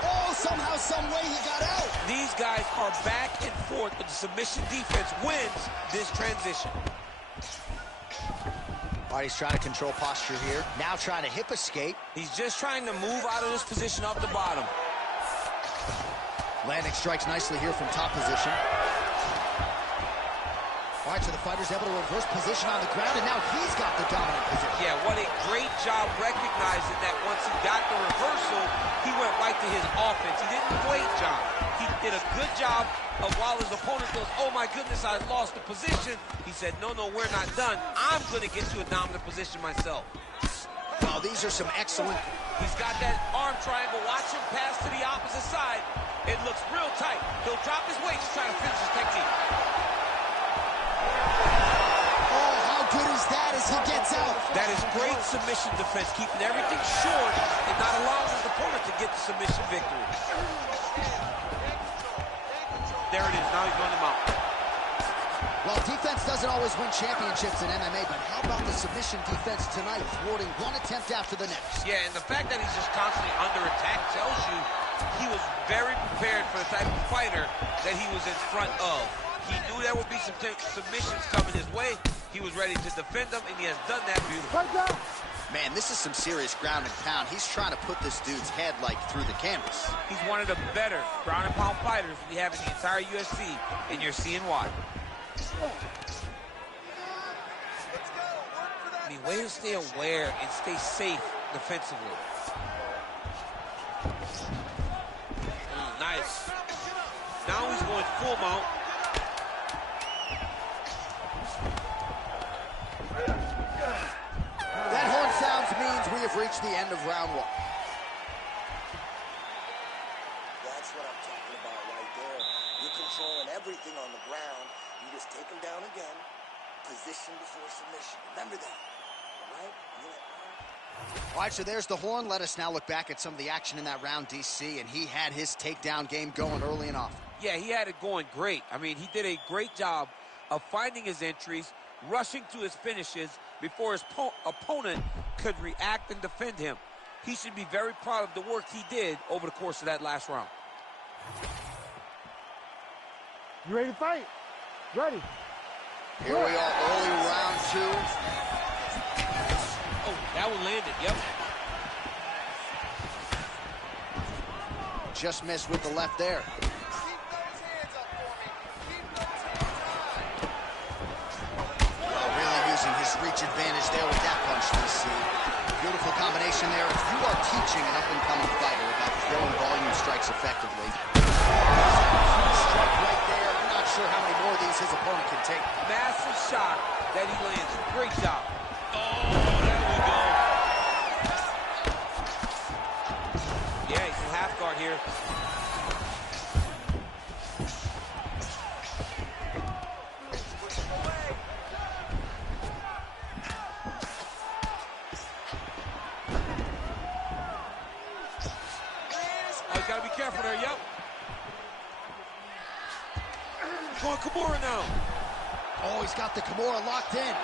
Oh, somehow, some way he got out. These guys are back and forth, but the submission defense wins this transition. All right, he's trying to control posture here. Now trying to hip escape. He's just trying to move out of this position up the bottom. Landing strikes nicely here from top position. All right, so the fighter's able to reverse position on the ground, and now he's got the dominant position. Yeah, what a great job recognizing that once he got the reversal, he went right to his offense. He did a great job. He did a good job of while his opponent goes, oh my goodness, I lost the position. He said, no, we're not done. I'm going to get to a dominant position myself. Well, these are some excellent... He's got that arm triangle. Watch him pass to the opposite side. It looks real tight. He'll drop his weight to try to finish his technique. Oh, how good is that as he gets out? That is great submission defense, keeping everything short and not allowing his opponent to get the submission victory. There it is. Now he's on the mount. Well, defense doesn't always win championships in MMA, but how about the submission defense tonight, thwarting one attempt after the next? Yeah, and the fact that he's just constantly under attack tells you he was very prepared for the type of fighter that he was in front of. He knew there would be some submissions coming his way. He was ready to defend them, and he has done that beautifully. Man, this is some serious ground and pound. He's trying to put this dude's head, like, through the canvas. He's one of the better ground and pound fighters we have in the entire UFC, and you're seeing why. I mean, way to stay aware and stay safe defensively. Nice. Now he's going full mount. That horn sounds means we have reached the end of round one. That's what I'm talking about right there. You're controlling everything on the ground. You just take him down again. Position before submission. Remember that. All right? All right, so there's the horn. Let us now look back at some of the action in that round, DC, and he had his takedown game going early and often. Yeah, he had it going great. I mean, he did a great job of finding his entries, rushing to his finishes before his opponent could react and defend him. He should be very proud of the work he did over the course of that last round. You ready to fight? Ready. Here we are, early round two. Oh, that one landed, yep. Just missed with the left there. Well, really using his reach advantage there with that punch, DC. Beautiful combination there. If you are teaching an up-and-coming fighter about throwing volume strikes effectively, strike right there. I'm not sure how many more of these his opponent can take. Massive shot that he lands. Great job. Oh, there we go. Yeah, he's in half guard here. careful there, yep. Going Kimura now. Oh, he's got the Kimura locked in.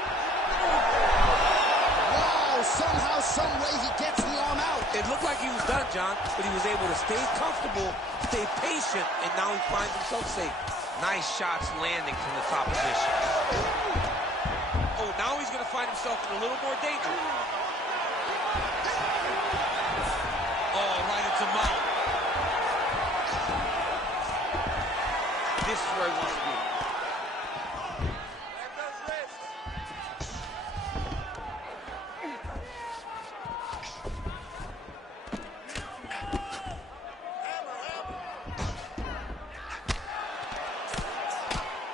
Wow, somehow, some way he gets the arm out. It looked like he was done, John, but he was able to stay comfortable, stay patient, and now he finds himself safe. Nice shots landing from the top position. Oh, now he's going to find himself in a little more danger. Oh, right into mount. This is where he wants to be.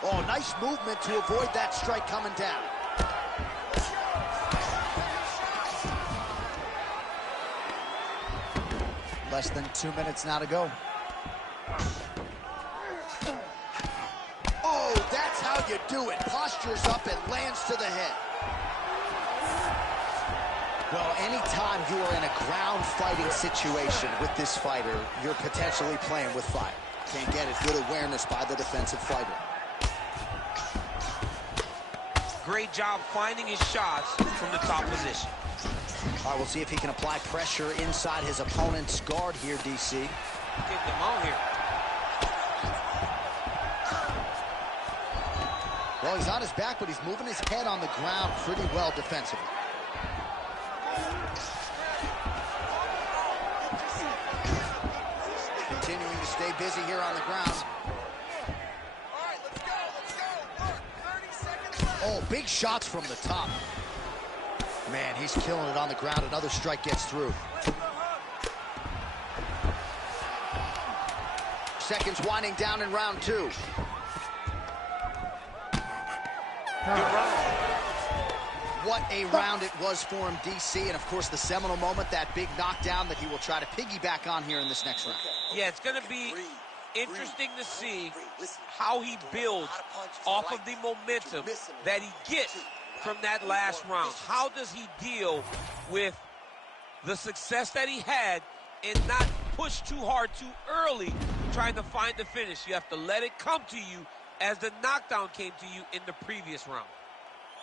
Oh, nice movement to avoid that strike coming down. Less than 2 minutes now to go. Oh, that's how you do it. Postures up and lands to the head. Well, anytime you are in a ground fighting situation with this fighter, you're potentially playing with fire. Can't get it. Good awareness by the defensive fighter. Great job finding his shots from the top position. All right, we'll see if he can apply pressure inside his opponent's guard here, DC. Getting them out here. Well, he's on his back, but he's moving his head on the ground pretty well defensively. Continuing to stay busy here on the ground. Oh, big shots from the top. Man, he's killing it on the ground. Another strike gets through. Seconds winding down in round 2. What a round it was for him, DC. And, of course, the seminal moment, that big knockdown that he will try to piggyback on here in this next round. Yeah, it's going to be interesting to see how he builds off of the momentum that he gets from that last round. How does he deal with the success that he had and not push too hard too early trying to find the finish? You have to let it come to you as the knockdown came to you in the previous round.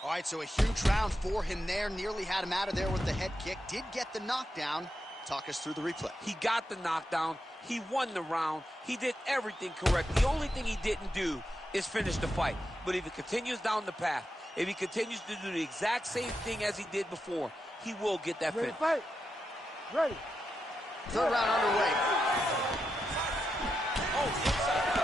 All right, so a huge round for him there. Nearly had him out of there with the head kick. Did get the knockdown. Talk us through the replay. He got the knockdown. He won the round. He did everything correct. The only thing he didn't do is finish the fight. But if he continues down the path, if he continues to do the exact same thing as he did before, he will get that finish. Ready, fight. Ready. Third round underway. Oh, inside.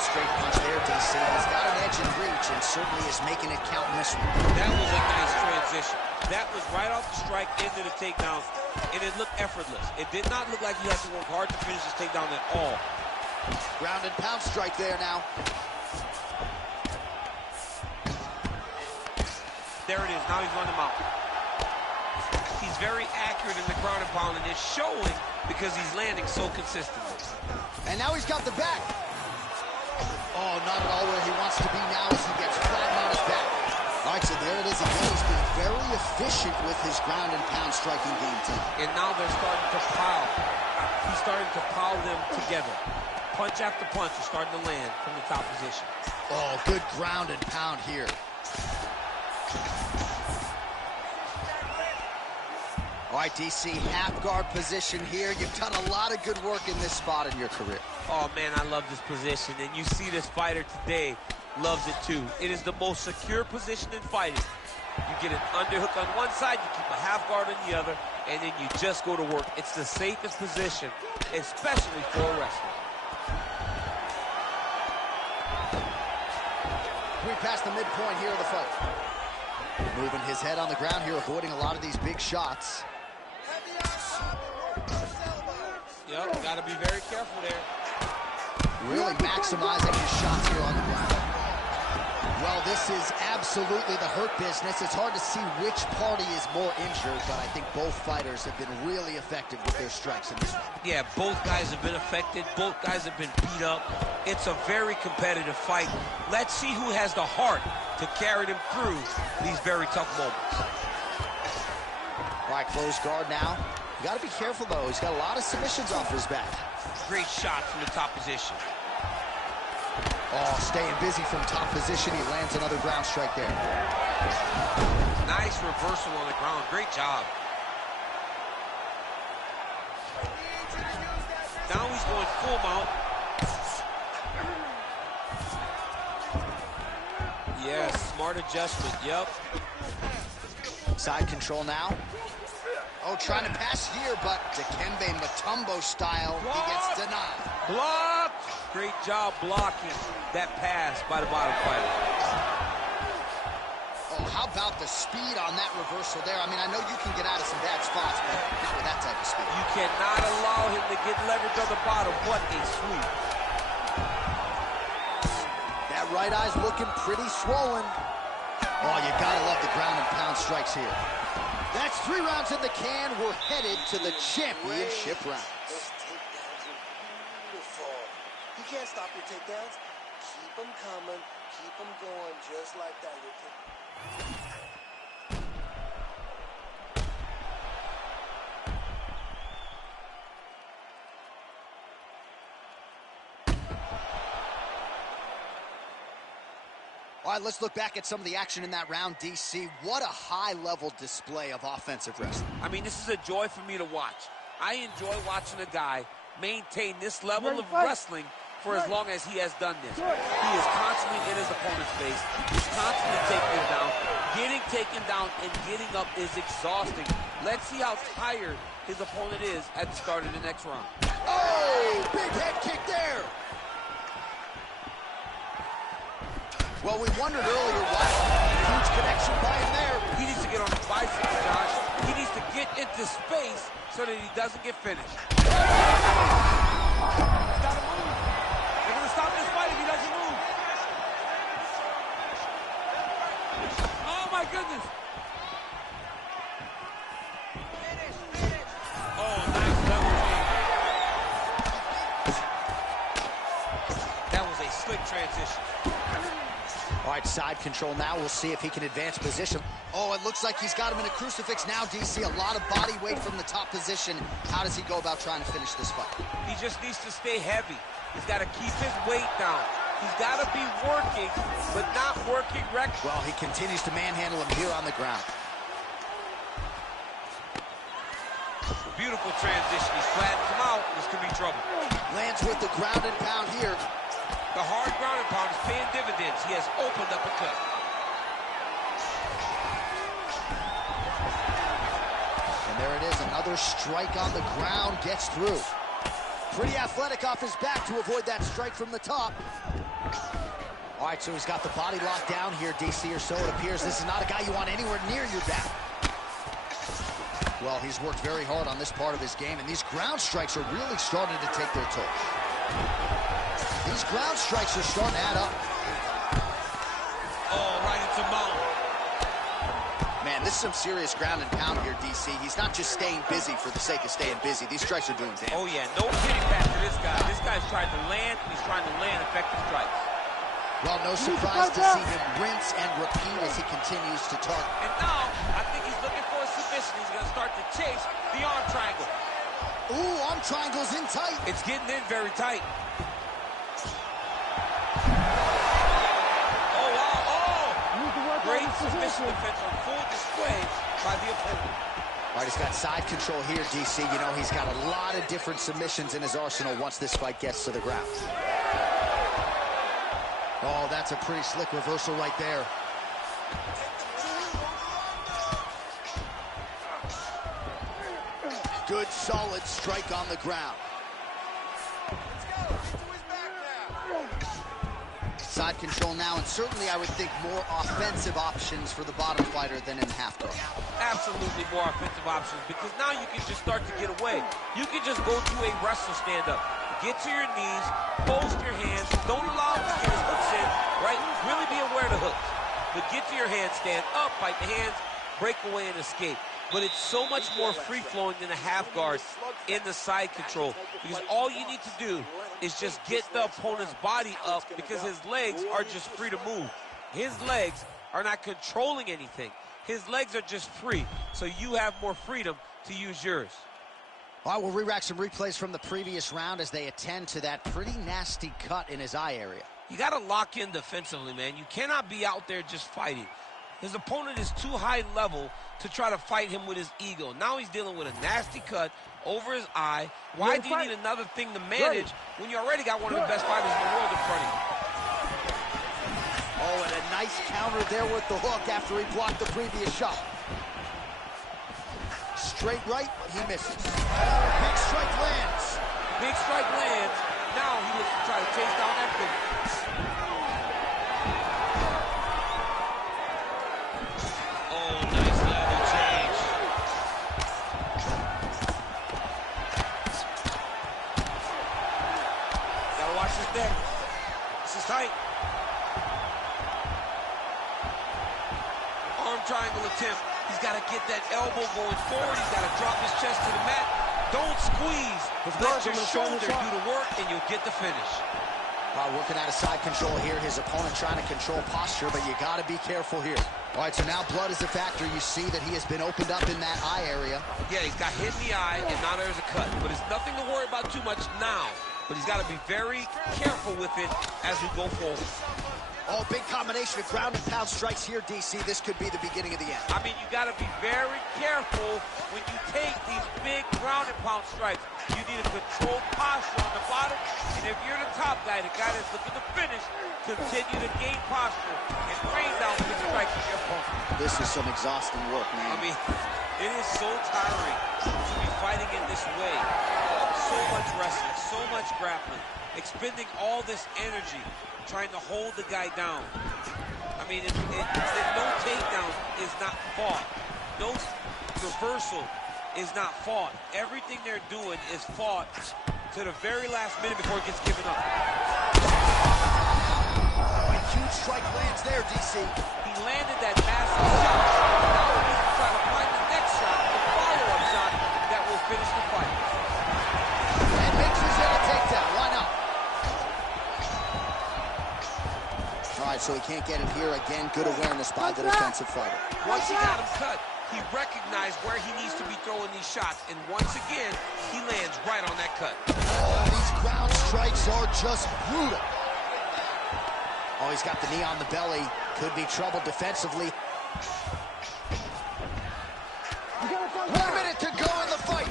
Straight punch there, DC. He's got an edge in reach and certainly is making it count in this one. That was a nice transition. That was right off the strike into the takedown, and it looked effortless. It did not look like he had to work hard to finish this takedown at all. Ground and pound strike there now. There it is. Now he's run him out. He's very accurate in the ground and pound, and it's showing because he's landing so consistently. And now he's got the back. Oh, not at all where he wants to be now as he gets flattened on his back. All right, so there it is again. He's been very efficient with his ground and pound striking game, team. And now they're starting to pile. He's starting to pile them together. Punch after punch is starting to land from the top position. Oh, good ground and pound here. All right, DC, half guard position here. You've done a lot of good work in this spot in your career. Oh, man, I love this position. And you see this fighter today loves it, too. It is the most secure position in fighting. You get an underhook on one side, you keep a half guard on the other, and then you just go to work. It's the safest position, especially for a wrestler. We passed the midpoint here of the fight. Moving his head on the ground here, avoiding a lot of these big shots. Yep, got to be very careful there. Really maximizing his shots here on the ground. Well, this is absolutely the hurt business. It's hard to see which party is more injured, but I think both fighters have been really effective with their strikes in this one. Yeah, both guys have been affected. Both guys have been beat up. It's a very competitive fight. Let's see who has the heart to carry them through these very tough moments. All right, closed guard now. You got to be careful, though. He's got a lot of submissions off his back. Great shot from the top position. Oh, staying busy from top position. He lands another ground strike there. Nice reversal on the ground. Great job. Now he's going full mount. Yes, smart adjustment. Yep. Side control now. Oh, trying to pass here, but Dikembe Mutombo style, he gets denied. Blocked! Great job blocking that pass by the bottom fighter. Oh, how about the speed on that reversal there? I mean, I know you can get out of some bad spots, but not with that type of speed. You cannot allow him to get leverage on the bottom. What a sweep. That right eye's looking pretty swollen. Oh, you gotta love the ground and pound strikes here. That's 3 rounds in the can. We're headed to the championship round. Those takedowns are beautiful. You can't stop your takedowns. Keep them coming. Keep them going just like that. All right, let's look back at some of the action in that round, DC. What a high-level display of offensive wrestling. I mean, this is a joy for me to watch. I enjoy watching a guy maintain this level of wrestling for as long as he has done this. He is constantly in his opponent's face. He's constantly taking him down. Getting taken down and getting up is exhausting. Let's see how tired his opponent is at the start of the next round. Oh, big head kick there. Well, we wondered earlier why huge connection by him there. He needs to get on the bicycle, Josh. He needs to get into space so that he doesn't get finished. He's gotta move. They're gonna stop this fight if he doesn't move. Oh my goodness. Oh, nice double change. That was a slick transition. All right, side control now. We'll see if he can advance position. Oh, it looks like he's got him in a crucifix now, DC. A lot of body weight from the top position. How does he go about trying to finish this fight? He just needs to stay heavy. He's got to keep his weight down. He's got to be working, but not working reckless. Well, he continues to manhandle him here on the ground. Beautiful transition. He flattens him out. This could be trouble. Lands with the ground and pound here. The hard ground and pound is paying dividends. He has opened up a cut. And there it is, another strike on the ground, gets through. Pretty athletic off his back to avoid that strike from the top. All right, so he's got the body locked down here, DC, or so it appears. This is not a guy you want anywhere near your back. Well, he's worked very hard on this part of his game, and these ground strikes are really starting to take their toll. These ground strikes are starting to add up. Oh, right into mount. Man, this is some serious ground and pound here, DC. He's not just staying busy for the sake of staying busy. These strikes are doing damage. Oh, yeah, no kidding back to this guy. This guy's trying to land, and he's trying to land effective strikes. Well, no surprise to see him rinse and repeat as he continues to target. And now, I think he's looking for a submission. He's going to start to chase the arm triangle. Ooh, arm triangle's in tight. It's getting in very tight. Great submission defense on full display by the opponent. All right, he's got side control here, DC. You know, he's got a lot of different submissions in his arsenal once this fight gets to the ground. Oh, that's a pretty slick reversal right there. Good, solid strike on the ground. Side control now, and certainly I would think more offensive options for the bottom fighter than in half guard. Absolutely more offensive options, because now you can just start to get away. You can just go to a wrestle stand-up. Get to your knees, post your hands, don't allow him to get his hooks in, right? Really be aware of the hooks. stand up, fight the hands, break away, and escape. But it's so much more free-flowing than a half guard in the side control, because all you need to do is just get the opponent's body up, because his legs are just free to move. His legs are not controlling anything. His legs are just free, so you have more freedom to use yours. All right, we'll re-rack some replays from the previous round as they attend to that pretty nasty cut in his eye area. You got to lock in defensively, man. You cannot be out there just fighting. His opponent is too high level to try to fight him with his ego. Now he's dealing with a nasty cut over his eye. Why do you need another thing to manage when you already got one of the best fighters in the world in front of you? Oh, and a nice counter there with the hook after he blocked the previous shot. Straight right, but he misses. Big strike lands. Big strike lands. Now he looks to try to chase down that finish. Oh, nice level change. Gotta watch this neck. This is tight. Arm triangle attempt. He's got to get that elbow going forward. He's got to drop his chest to the mat. Don't squeeze. Let your shoulder do the work, and you'll get the finish. Working out of side control here. His opponent trying to control posture, but you got to be careful here. All right, so now blood is a factor. You see that he has been opened up in that eye area. Yeah, he's got hit in the eye, and now there's a cut. But it's nothing to worry about too much now. But he's got to be very careful with it as we go forward. Oh, big combination of ground and pound strikes here, DC. This could be the beginning of the end. I mean, you got to be very careful when you take these big ground and pound strikes. You need a controlled posture on the bottom, and if you're the top guy, the guy that's looking to finish, continue to gain posture and rain down big strikes with your opponent. This is some exhausting work, man. I mean, it is so tiring to be fighting in this way. So much wrestling, so much grappling, expending all this energy trying to hold the guy down. I mean, no takedown is not fought. No reversal is not fought. Everything they're doing is fought to the very last minute before it gets given up. A huge strike lands there, DC. He landed that massive shot. Now he needs to try to find the next shot, the follow-up shot that will finish the fight. And mixes in a takedown. Why not? All right, so he can't get it here. Again, good awareness by the defensive fighter. Once he got him cut, he recognized where he needs to be throwing these shots. And once again, he lands right on that cut. Oh, these ground strikes are just brutal. Oh, he's got the knee on the belly. Could be trouble defensively. 1 minute to go in the fight.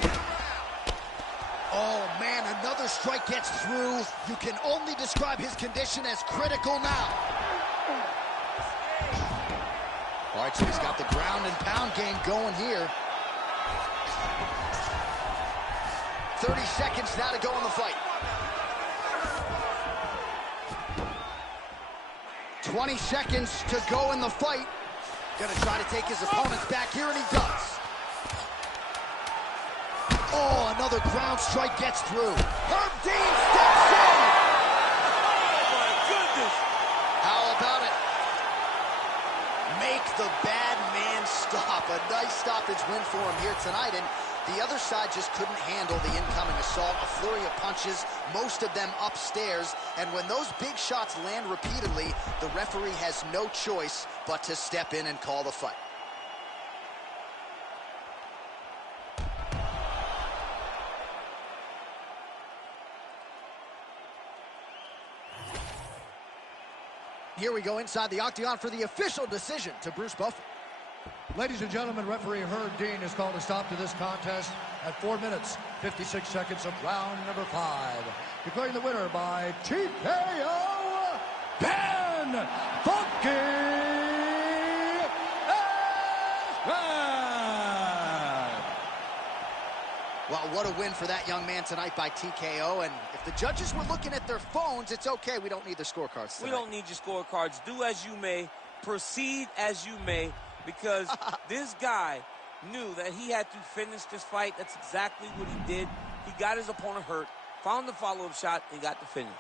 Oh, man, another strike gets through. You can only describe his condition as critical now. All right, so he's got the ground and pound game going here. 30 seconds now to go in the fight. 20 seconds to go in the fight. Gonna try to take his opponents back here, and he does. Oh, another ground strike gets through. Herb Dean steps in. Oh, my goodness. How about it? Make the bad man stop. A nice stoppage win for him here tonight, and the other side just couldn't handle the incoming assault. A flurry of punches, most of them upstairs, and when those big shots land repeatedly, the referee has no choice but to step in and call the fight. Here we go inside the octagon for the official decision to Bruce Buffer. Ladies and gentlemen, referee Herb Dean has called a stop to this contest at 4 minutes, 56 seconds of round number 5. Declaring the winner by TKO, Ben Funky Askren! Well, what a win for that young man tonight by TKO, and if the judges were looking at their phones, it's okay. We don't need their scorecards tonight. We don't need your scorecards. Do as you may, proceed as you may, because this guy knew that he had to finish this fight. That's exactly what he did. He got his opponent hurt, found the follow-up shot, and got the finish.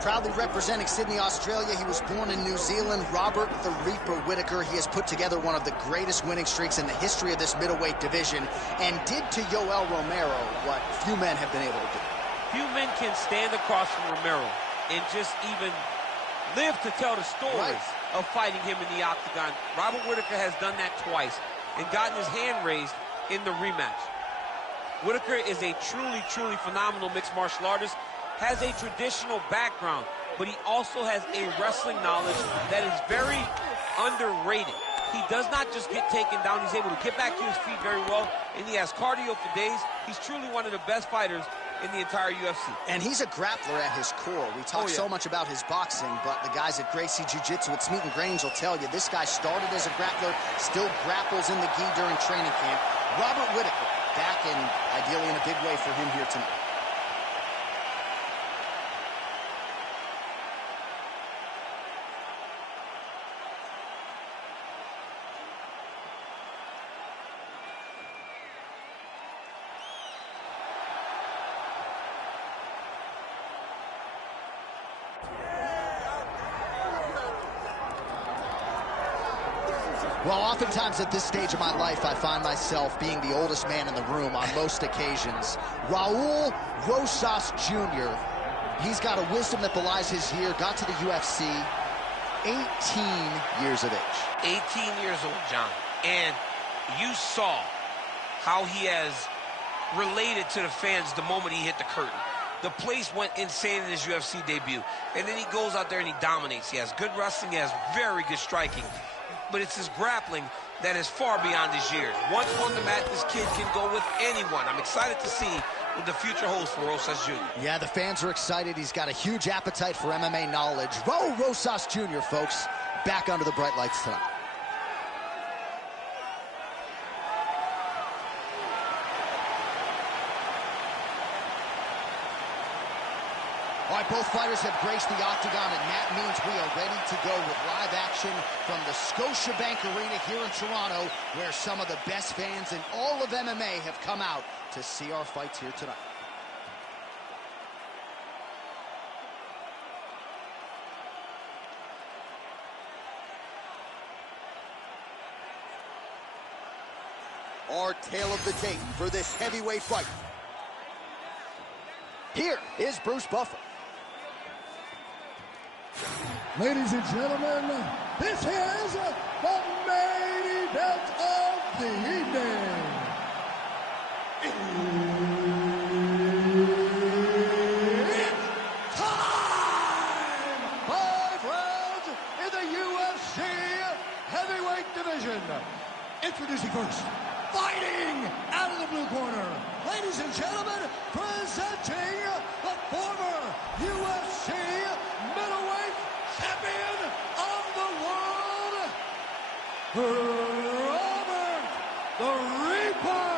Proudly representing Sydney, Australia, he was born in New Zealand. Robert the Reaper Whittaker. He has put together one of the greatest winning streaks in the history of this middleweight division and did to Yoel Romero what few men have been able to do. Few men can stand across from Romero and just even live to tell the story of fighting him in the octagon. Robert Whittaker has done that twice and gotten his hand raised in the rematch. Whittaker is a truly, truly phenomenal mixed martial artist, has a traditional background, but he also has a wrestling knowledge that is very underrated. He does not just get taken down, he's able to get back to his feet very well, and he has cardio for days. He's truly one of the best fighters in the entire UFC. And he's a grappler at his core. We talk so much about his boxing, but the guys at Gracie Jiu-Jitsu at Smeaton Grange will tell you this guy started as a grappler, still grapples in the gi during training camp. Robert Whittaker back and ideally in a big way for him here tonight. Well, oftentimes at this stage of my life, I find myself being the oldest man in the room on most occasions. Raul Rosas Jr., he's got a wisdom that belies his year, got to the UFC, 18 years of age. 18 years old, John. And you saw how he has related to the fans the moment he hit the curtain. The place went insane in his UFC debut. And then he goes out there and he dominates. He has good wrestling, he has very good striking. But it's his grappling that is far beyond his years. Once on the mat, this kid can go with anyone. I'm excited to see what the future holds for Rosas Jr. Yeah, the fans are excited. He's got a huge appetite for MMA knowledge. Raul Rosas Jr., folks, back under the bright lights tonight. All right, both fighters have graced the octagon, and that means we are ready to go with live action from the Scotiabank Arena here in Toronto, where some of the best fans in all of MMA have come out to see our fights here tonight. Our tale of the tape for this heavyweight fight. Here is Bruce Buffer. Ladies and gentlemen, this is the main event of the evening. It's time! 5 rounds in the UFC heavyweight division. Introducing first, fighting out of the blue corner. Ladies and gentlemen, presenting the former UFC middleweight champion of the world, Robert the Reaper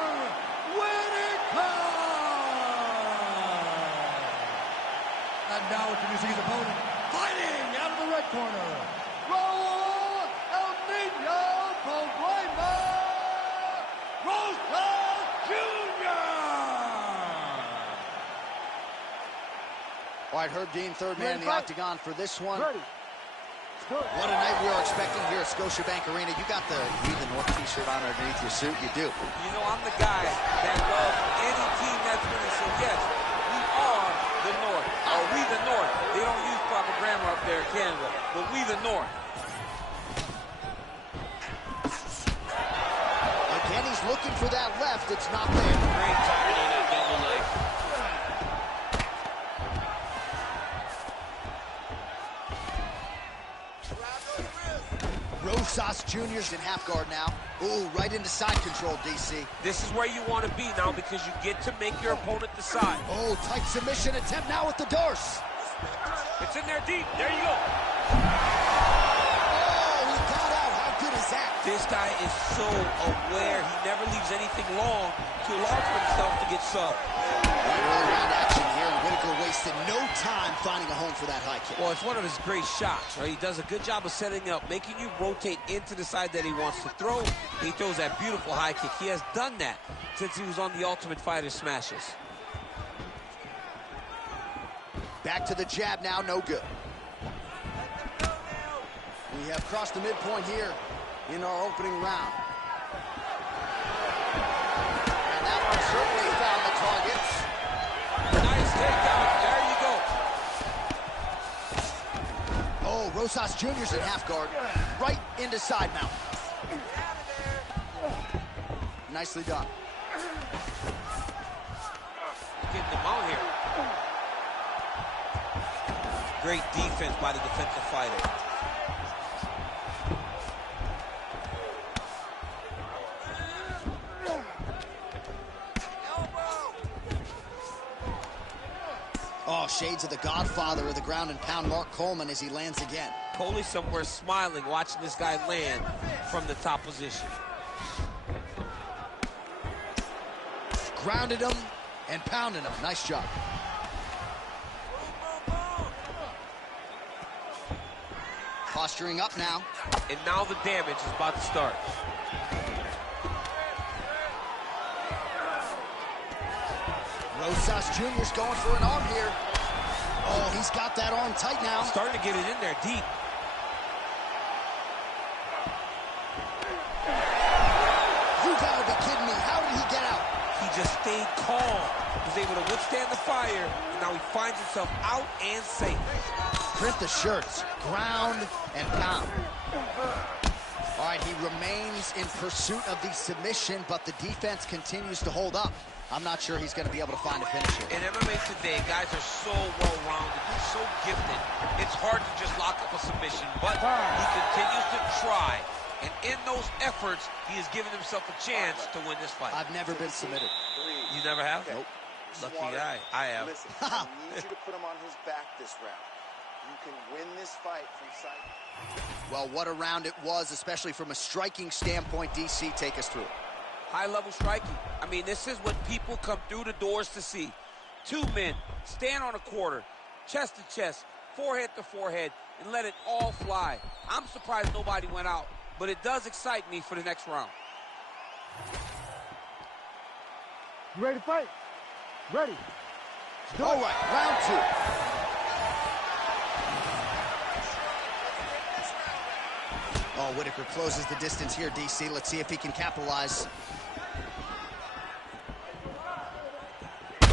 Whittaker. And now introducing his opponent, fighting out of the red corner, Raul El Nino Problema Rosas Jr. All right, Herb Dean, third man in the octagon for this one. What a night we are expecting here at Scotiabank Arena. You got the We the North t-shirt on underneath your suit. You do. You know, I'm the guy that loves any team that's winning. So, yes, we are the North. Or we the North. They don't use proper grammar up there in Canada. But we the North. Again, he's looking for that left. It's not there. Great timing on that double leg. Rosas Jr.'s in half guard now. Ooh, right into side control, DC. This is where you want to be now because you get to make your opponent decide. Oh, tight submission attempt now with the Dorse. It's in there deep. There you go. Oh, he got out. How good is that? This guy is so aware. He never leaves anything long to allow for himself to get subbed. Early round action here, and Whittaker wasted no time finding a home for that high kick. Well, it's one of his great shots, right? He does a good job of setting up, making you rotate into the side that he wants to throw. He throws that beautiful high kick. He has done that since he was on the Ultimate Fighter Smashes. Back to the jab now, no good. We have crossed the midpoint here in our opening round. And that one certainly found the target. Nice takedown. There you go. Oh, Rosas Jr.'s in half guard. Right into side mount. Nicely done. Getting them out here. Great defense by the defensive fighter. Oh, shades of the godfather of the ground and pound, Mark Coleman, as he lands again. Coley somewhere smiling, watching this guy land from the top position. Grounded him and pounded him. Nice job. Posturing up now. And now the damage is about to start. Rosas Jr.'s going for an arm here. Oh, he's got that arm tight now. Starting to get it in there deep. You gotta be kidding me. How did he get out? He just stayed calm. He was able to withstand the fire, and now he finds himself out and safe. Print the shirts. Ground and pound. All right, he remains in pursuit of the submission, but the defense continues to hold up. I'm not sure he's going to be able to find a finish here. In MMA today, guys are so well-rounded. They're so gifted. It's hard to just lock up a submission, but he continues to try. And in those efforts, he has given himself a chance to win this fight. I've never been submitted. You never have? Nope. Lucky guy. I have. Listen, I need you to put him on his back this round. You can win this fight from sight. Well, what a round it was, especially from a striking standpoint. DC, take us through it. High-level striking. I mean, this is what people come through the doors to see. Two men stand on a quarter, chest to chest, forehead to forehead, and let it all fly. I'm surprised nobody went out, but it does excite me for the next round. You ready to fight? Ready. All right, round two. Oh, Whitaker closes the distance here, DC. Let's see if he can capitalize. This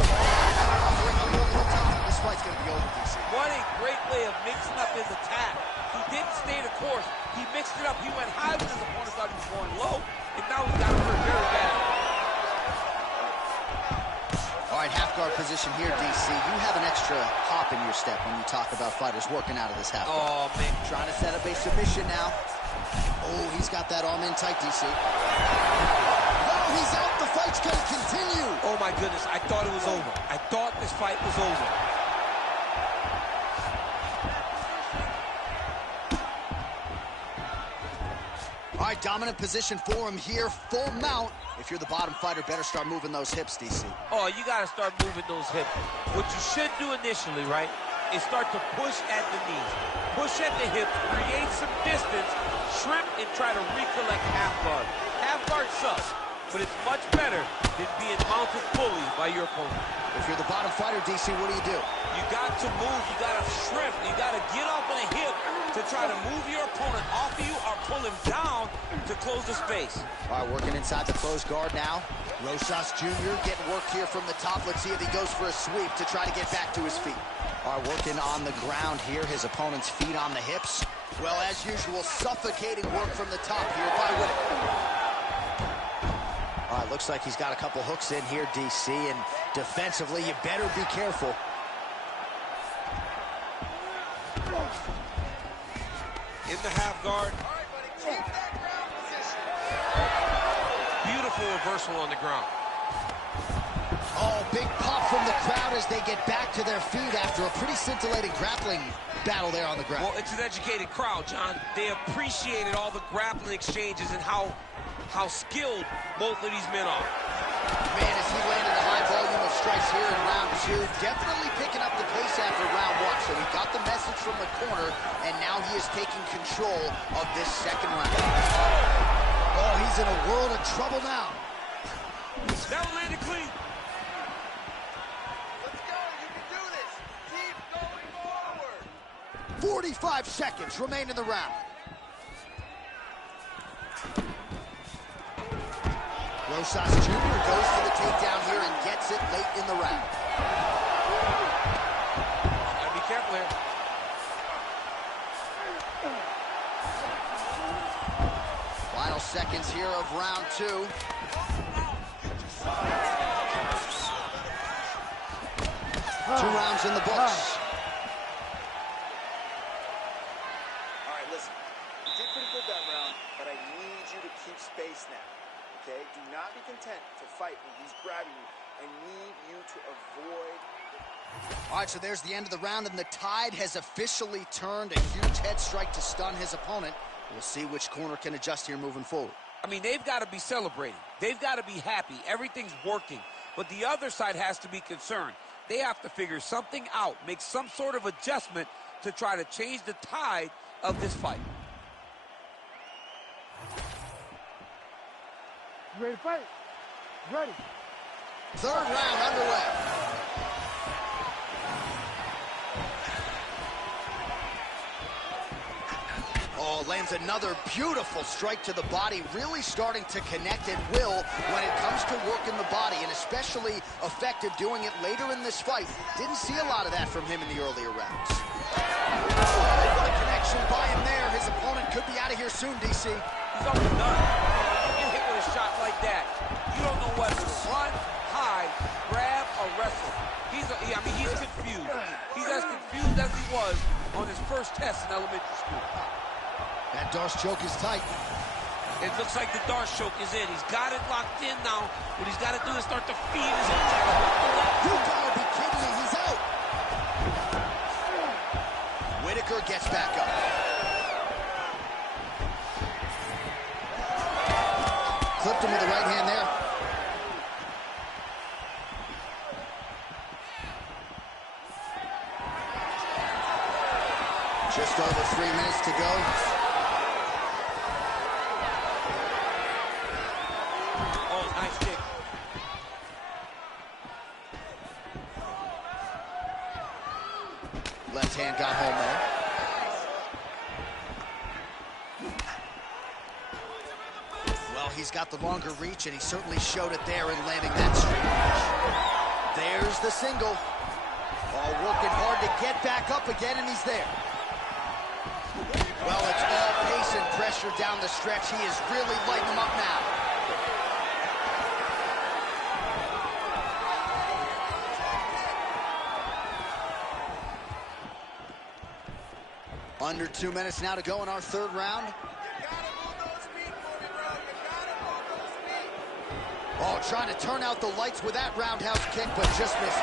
fight's going to be over, DC. What a great way of mixing up his attack. He didn't stay the course. He mixed it up. He went high when his opponent thought he was going low, and now he's got him hurt very bad. All right, half guard position here, DC. You have an extra hop in your step when you talk about fighters working out of this half guard. Oh, man. Trying to set up a submission now. Oh, he's got that arm in tight, DC. No, he's out. The fight's going to continue. Oh, my goodness. I thought it was over. I thought this fight was over. All right, dominant position for him here. Full mount. If you're the bottom fighter, better start moving those hips, DC. Oh, you got to start moving those hips. What you should do initially, right, is start to push at the knees. Push at the hips, create some distance, shrimp, and try to recollect half guard. Half guard sucks, but it's much better than being mounted fully by your opponent. If you're the bottom fighter, DC, what do? You got to move, you got to shrimp, you got to get off on a hip to try to move your opponent off of you or pull him down to close the space. All right, working inside the closed guard now. Rosas Jr. getting work here from the top. Let's see if he goes for a sweep to try to get back to his feet. All right, working on the ground here. His opponent's feet on the hips. Well, as usual, suffocating work from the top here by Whitaker. All right, looks like he's got a couple hooks in here, DC, and defensively, you better be careful. In the half guard. Beautiful reversal on the ground. Oh, big pop from the crowd as they get back to their feet after a pretty scintillating grappling battle there on the ground. Well, it's an educated crowd, John. They appreciated all the grappling exchanges and how skilled both of these men are. Man, as he landed a high volume of strikes here in round two, definitely picking up the pace after round one. So he got the message from the corner, and now he is taking control of this second round. Oh, he's in a world of trouble now. That one landed clean. Let's go. You can do this. Keep going. 45 seconds remain in the round. Rosas Jr. goes for the takedown here and gets it late in the round. Gotta be careful here. Final seconds here of round 2. 2 rounds in the books. All right, listen. You did pretty good that round, but I need you to keep space now. Okay? Do not be content to fight when he's grabbing you. I need you to avoid. All right, so there's the end of the round, and the tide has officially turned. A huge head strike to stun his opponent. We'll see which corner can adjust here moving forward. I mean, they've got to be celebrating. They've got to be happy. Everything's working. But the other side has to be concerned. They have to figure something out, make some sort of adjustment to try to change the tide of this fight. You ready to fight? Ready. Third round underway. Oh, lands another beautiful strike to the body, really starting to connect at will when it comes to working the body, and especially effective doing it later in this fight. Didn't see a lot of that from him in the earlier rounds. What a connection by him there. His opponent could be out of here soon, DC. He's almost done. You get hit with a shot like that, you don't know whether to run, hide, grab, or wrestle. He's confused. He's as confused as he was on his first test in elementary school. That Darce choke is tight. It looks like the Darce choke is in. He's got it locked in now. What he's got to do is start to feed his own. You gotta be kidding me, he's out. Whitaker gets back up. Clipped him with the right hand there. Just over 3 minutes to go. Oh, nice kick. Left hand got home there. Well, he's got the longer reach, and he certainly showed it there in landing that straight punch. There's the single. All working hard to get back up again, and he's there. Well, it's all pace and pressure down the stretch. He is really lighting them up now. Under 2 minutes now to go in our third round. Oh, trying to turn out the lights with that roundhouse kick, but just misses.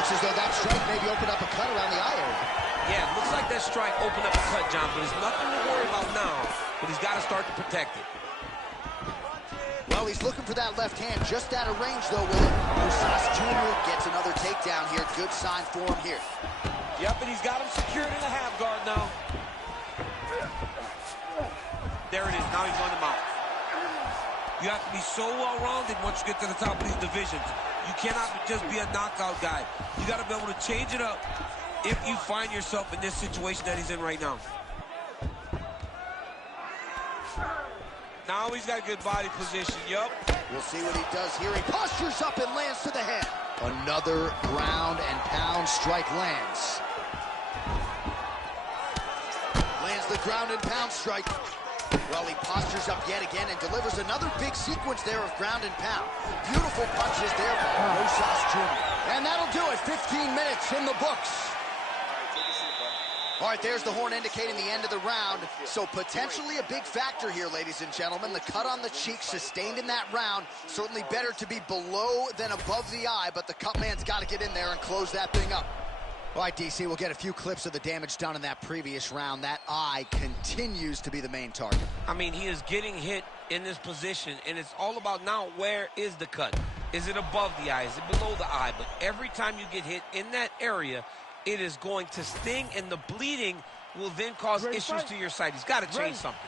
Looks as though that strike maybe opened up a cut around the eye area. Yeah, it looks like that strike opened up a cut, John, but there's nothing to worry about now, but he's got to start to protect it. Well, he's looking for that left hand, just out of range, though, with it. Rosas Jr. gets another takedown here. Good sign for him here. Yep, and he's got him secured in the half guard now. There it is. Now he's on the mount. You have to be so well-rounded once you get to the top of these divisions. You cannot just be a knockout guy. You got to be able to change it up if you find yourself in this situation that he's in right now. Now he's got a good body position. Yup. We'll see what he does here. He postures up and lands to the head. Another ground and pound strike lands. Lands the ground and pound strike. Well, he postures up yet again and delivers another big sequence there of ground and pound. Beautiful punches there by Rosas Jr. And that'll do it. 15 minutes in the books. All right, there's the horn indicating the end of the round. So potentially a big factor here, ladies and gentlemen. The cut on the cheek sustained in that round. Certainly better to be below than above the eye, but the cut man's got to get in there and close that thing up. All right, DC, we'll get a few clips of the damage done in that previous round. That eye continues to be the main target. I mean, he is getting hit in this position, and it's all about now, where is the cut? Is it above the eye? Is it below the eye? But every time you get hit in that area, it is going to sting, and the bleeding will then cause issues to your sight. He's got to change something.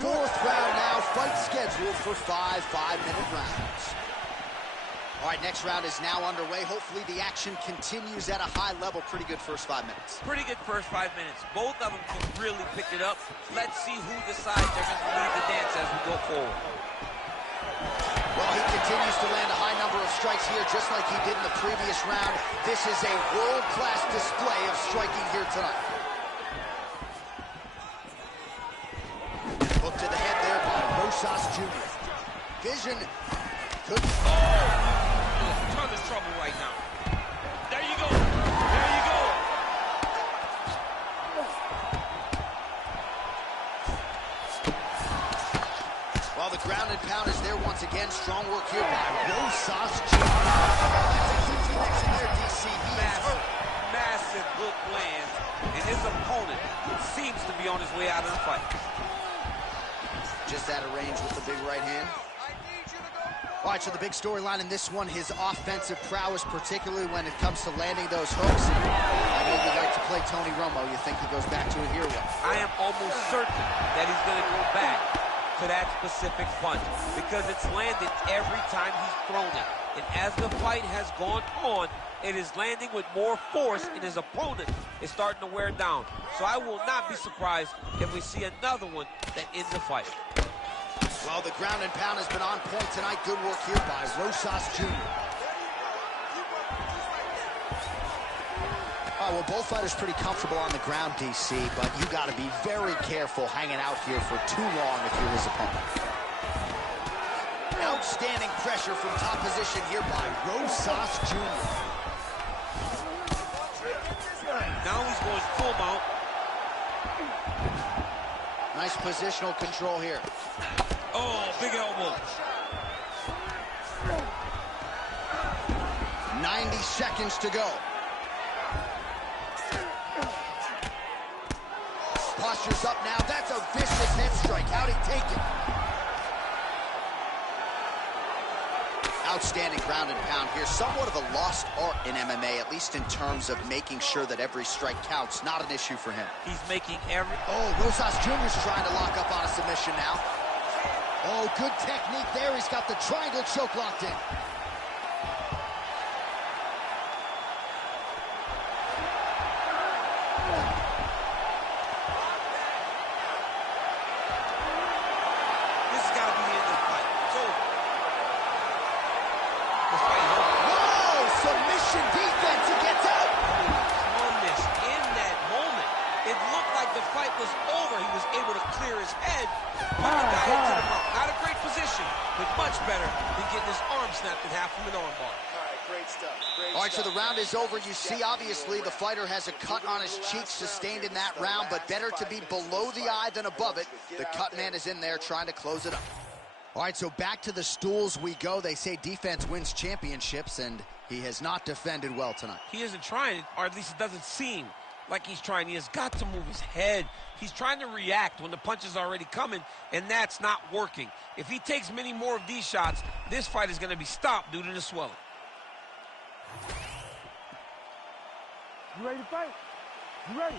Fourth round now, fight scheduled for 5 5-minute rounds. All right, next round is now underway. Hopefully the action continues at a high level. Pretty good first 5 minutes. Pretty good first 5 minutes. Both of them can really pick it up. Let's see who decides they're going to lead the dance as we go forward. Well, he continues to land a high number of strikes here, just like he did in the previous round. This is a world-class display of striking here tonight. Hook to the head there by Rosas Jr. Vision could... A ton of trouble right now. There you go. There you go. Well, the ground and pound is there once again. Strong work here by Rosas Jr. That's a huge connection there, DC. He is hurt. Massive hook lands, and his opponent seems to be on his way out of the fight. Just out of range with the big right hand. All right, so the big storyline in this one, his offensive prowess, particularly when it comes to landing those hooks. I know you like to play Tony Romo. You think he goes back to it here? I am almost certain that he's going to go back to that specific punch because it's landed every time he's thrown it. And as the fight has gone on, it is landing with more force, and his opponent is starting to wear down. So I will not be surprised if we see another one that ends the fight. Well, the ground and pound has been on point tonight. Good work here by Rosas Jr. All right, well, both fighters pretty comfortable on the ground, DC, but you got to be very careful hanging out here for too long if you're his opponent. Outstanding pressure from top position here by Rosas Jr. Now he's going full mount. Nice positional control here. Oh, big elbow. 90 seconds to go. Posture's up now. That's a vicious head strike. How'd he take it? Outstanding ground and pound here. Somewhat of a lost art in MMA, at least in terms of making sure that every strike counts. Not an issue for him. He's making every... Oh, Rosas Jr.'s trying to lock up on a submission now. Oh, good technique there. He's got the triangle choke locked in. This has got to be the end of the fight. It's over. This fight is over. Whoa! Submission defense. He gets out. Calmness in that moment. It looked like the fight was over. He was able to clear his head. Put the guy into the mount. Not a great position, but much better than getting his arm snapped in half from an arm bar. Great stuff. All right, so the round is over. You see, obviously, the fighter has a cut on his cheek sustained in that round, but better to be below the eye than above it. The cut man is in there trying to close it up. All right, so back to the stools we go. They say defense wins championships, and he has not defended well tonight. He isn't trying, or at least it doesn't seem like he's trying. He has got to move his head. He's trying to react when the punch is already coming, and that's not working. If he takes many more of these shots, this fight is going to be stopped due to the swelling. You ready to fight? You ready?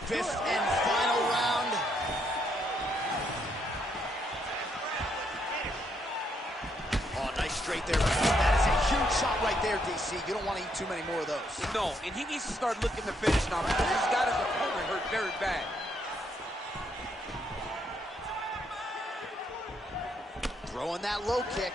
Fifth and final round. Oh, nice straight there. That is a huge shot right there, DC. You don't want to eat too many more of those. No, and he needs to start looking to finish now because he's got his opponent hurt very bad. Throwing that low kick.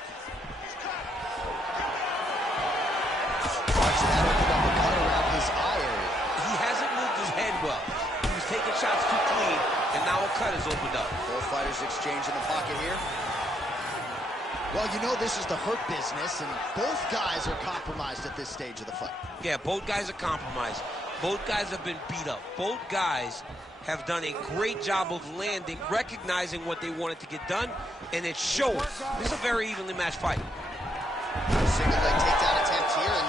Watch that open up a cut around his eye area. He hasn't moved his head well. He was taking shots too clean, and now a cut has opened up. Both fighters exchange in the pocket here. Well, you know this is the hurt business, and both guys are compromised at this stage of the fight. Yeah, both guys are compromised. Both guys have been beat up. Both guys have done a great job of landing, recognizing what they wanted to get done, and it's showing. This is a very evenly matched fight. Single leg takedown attempt here, and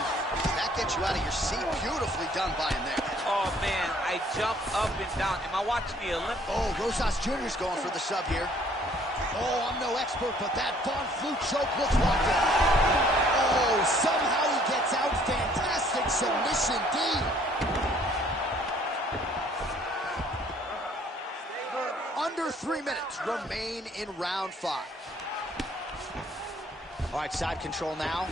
that gets you out of your seat. Beautifully done by him there. Oh, man, I jumped up and down. Am I watching the Olympics? Oh, Rosas Jr.'s going for the sub here. Oh, I'm no expert, but that Von Flue choke looks locked in. Oh, somehow he gets out. Fantastic submission, D. Under 3 minutes remain in round 5. All right, side control now.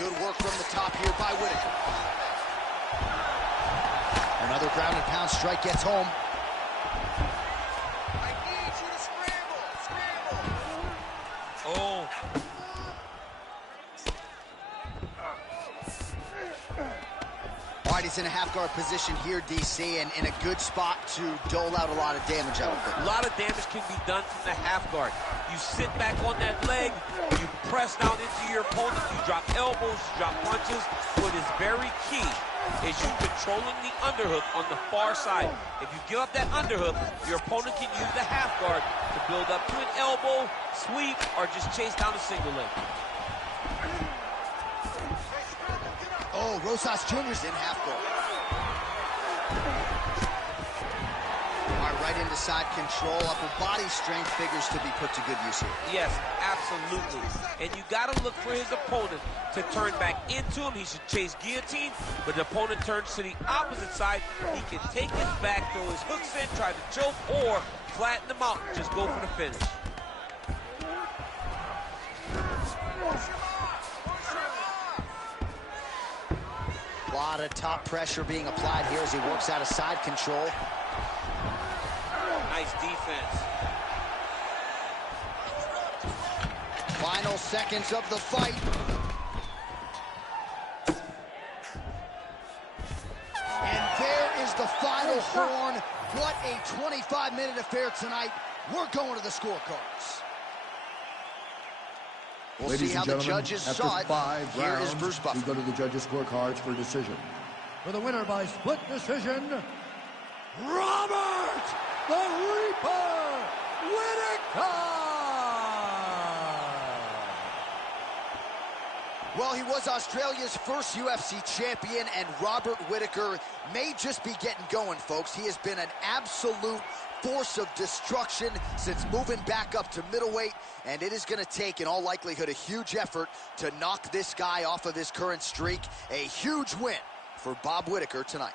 Good work from the top here by Whitaker. Another ground and pound strike gets home. I need you to scramble. Scramble. Oh. All right, he's in a half-guard position here, DC, and in a good spot to dole out a lot of damage out of it. A lot of damage can be done from the half guard. You sit back on that leg, you press down into your opponent, you drop elbows, you drop punches. What is very key is you controlling the underhook on the far side. If you give up that underhook, your opponent can use the half guard to build up to an elbow, sweep, or just chase down a single leg. Oh, Rosas Jr.'s in half guard. All right, right into side control. Upper body strength figures to be put to good use here. Yes, absolutely. And you got to look for his opponent to turn back into him. He should chase guillotine, but the opponent turns to the opposite side. He can take his back, throw his hooks in, try to choke, or flatten him out. Just go for the finish. A lot of top pressure being applied here as he works out of side control. Nice defense. Final seconds of the fight. And there is the final horn. What a 25-minute affair tonight. We're going to the scorecards. We'll Ladies see how and the gentlemen, judges after saw it. 5 Here rounds, is Bruce we Buffer. go to the judges' scorecards for decision. For the winner by split decision, Robert the Reaper Whitaker! Well, he was Australia's first UFC champion, and Robert Whitaker may just be getting going, folks. He has been an absolute force of destruction since moving back up to middleweight, and it is going to take, in all likelihood, a huge effort to knock this guy off of his current streak. A huge win for Bob Whitaker tonight.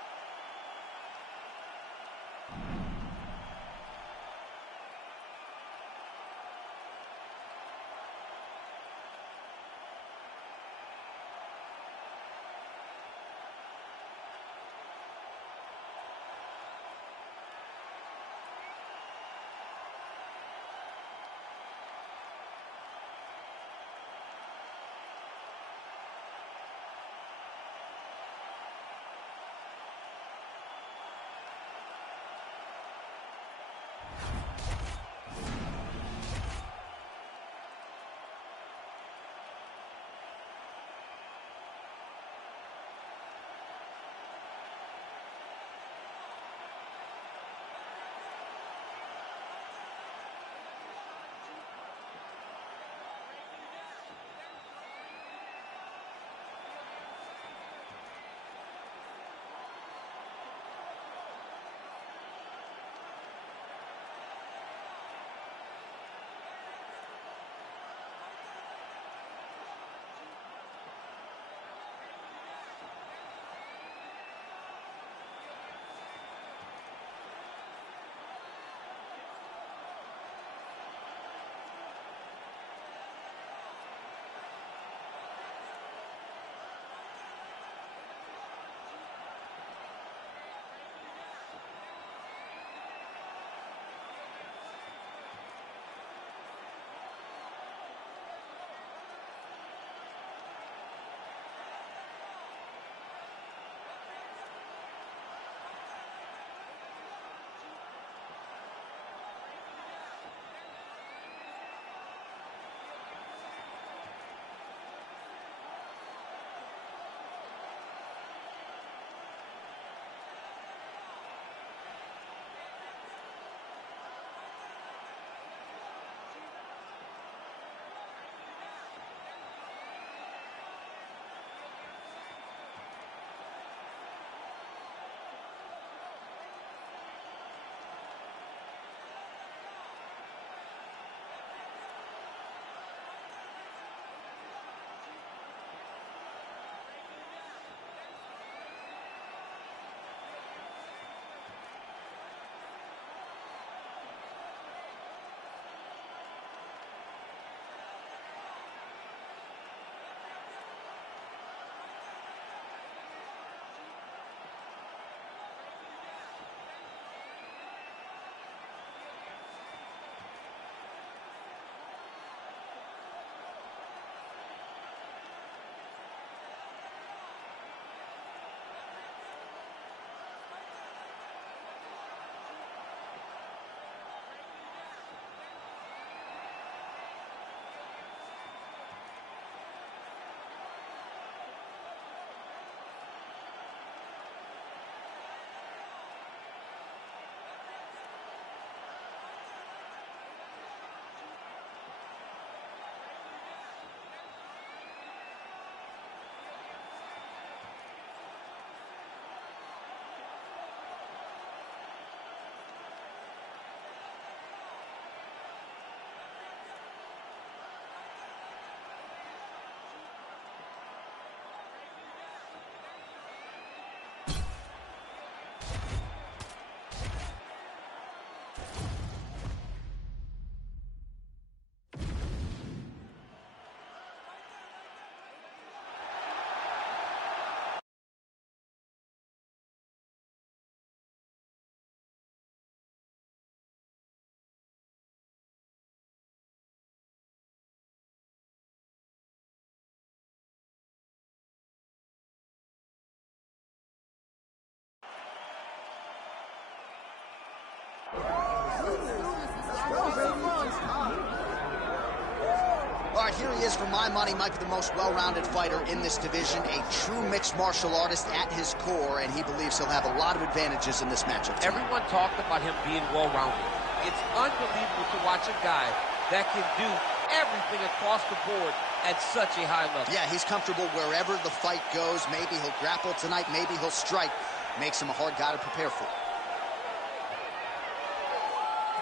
All right, here he is. For my money, might be the most well-rounded fighter in this division, a true mixed martial artist at his core, and he believes he'll have a lot of advantages in this matchup tonight. Everyone talked about him being well-rounded. It's unbelievable to watch a guy that can do everything across the board at such a high level. Yeah, he's comfortable wherever the fight goes. Maybe he'll grapple tonight, maybe he'll strike. Makes him a hard guy to prepare for.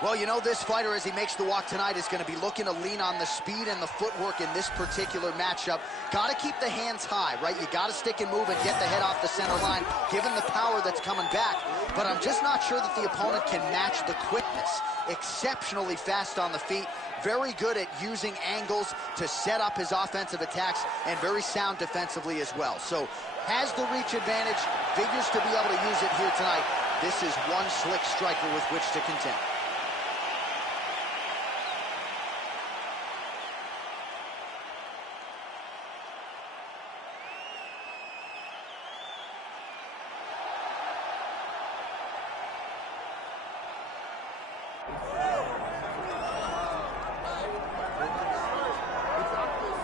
Well, you know, this fighter, as he makes the walk tonight, is going to be looking to lean on the speed and the footwork in this particular matchup. Got to keep the hands high, right? You got to stick and move and get the head off the center line, given the power that's coming back. But I'm just not sure that the opponent can match the quickness. Exceptionally fast on the feet, very good at using angles to set up his offensive attacks, and very sound defensively as well. So has the reach advantage, figures to be able to use it here tonight. This is one slick striker with which to contend.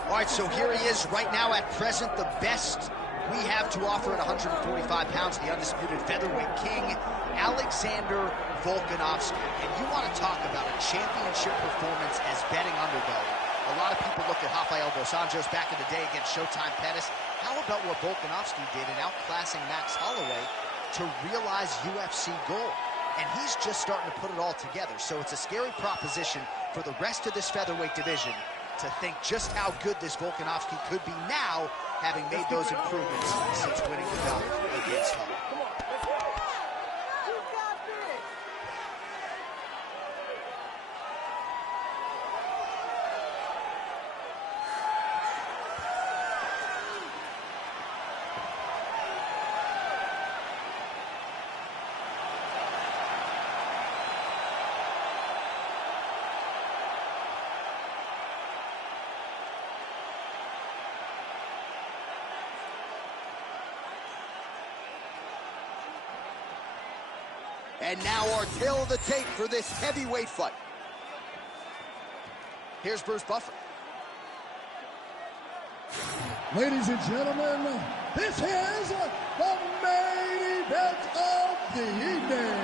All right, so here he is right now at present, the best we have to offer at 145 pounds, the undisputed featherweight king, Alexander Volkanovski. And you want to talk about a championship performance as betting underdog. A lot of people look at Rafael dos Anjos back in the day against Showtime Pettis. How about what Volkanovski did in outclassing Max Holloway to realize UFC gold? And he's just starting to put it all together. So it's a scary proposition for the rest of this featherweight division to think just how good this Volkanovski could be now, having made those improvements since winning the belt against Holloway. And now our tail of the tape for this heavyweight fight. Here's Bruce Buffer. Ladies and gentlemen, this is the main event of the evening.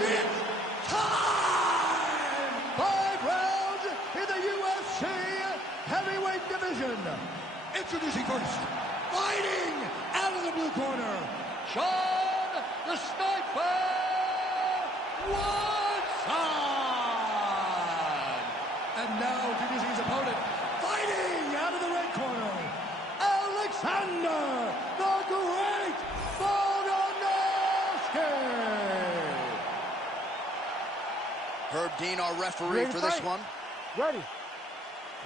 It's time! 5 rounds in the UFC heavyweight division. Introducing first, fighting out of the blue corner, Sean the Sniper Watson. And now introducing his opponent, fighting out of the red corner, Alexander the Great Volkanovski. Herb Dean, our referee for this one. Ready.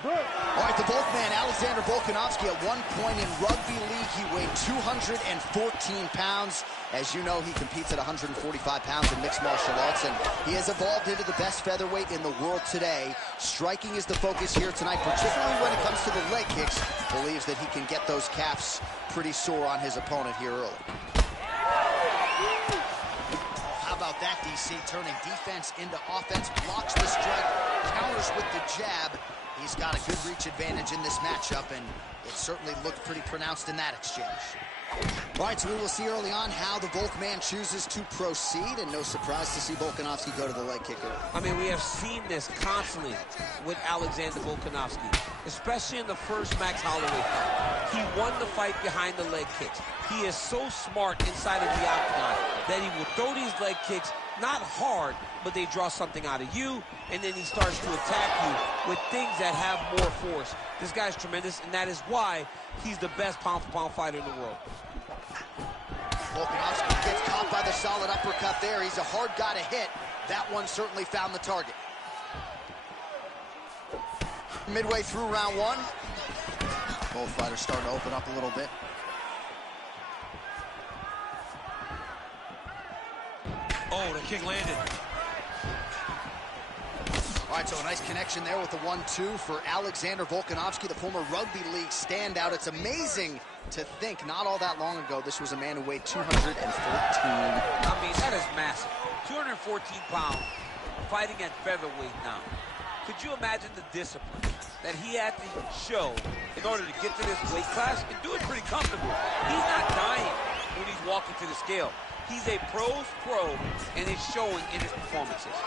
Good. All right, the Volkman, Alexander Volkanovski, at one point in rugby league, he weighed 214 pounds. As you know, he competes at 145 pounds in mixed martial arts, and he has evolved into the best featherweight in the world today. Striking is the focus here tonight, particularly when it comes to the leg kicks. Believes that he can get those calves pretty sore on his opponent here early. How about that, DC? Turning defense into offense, blocks the strike, counters with the jab. He's got a good reach advantage in this matchup, and it certainly looked pretty pronounced in that exchange. All right, so we will see early on how the Volkman chooses to proceed, and no surprise to see Volkanovski go to the leg kick early. I mean, we have seen this constantly with Alexander Volkanovski, especially in the first Max Holloway fight. He won the fight behind the leg kicks. He is so smart inside of the octagon that he will throw these leg kicks, not hard, but they draw something out of you, and then he starts to attack you with things that have more force. This guy's tremendous, and that is why he's the best pound-for-pound fighter in the world. Volkanovski gets caught by the solid uppercut there. He's a hard guy to hit. That one certainly found the target. Midway through round one, both fighters starting to open up a little bit. Oh, the kick landed. All All right, so a nice connection there with the 1-2 for Alexander Volkanovski, the former rugby league standout. It's amazing to think not all that long ago this was a man who weighed 214. I mean, that is massive. 214 pounds, fighting at featherweight now. Could you imagine the discipline that he had to show in order to get to this weight class and do it pretty comfortable? He's not dying when he's walking to the scale. He's a pro's pro, and it's showing in his performances.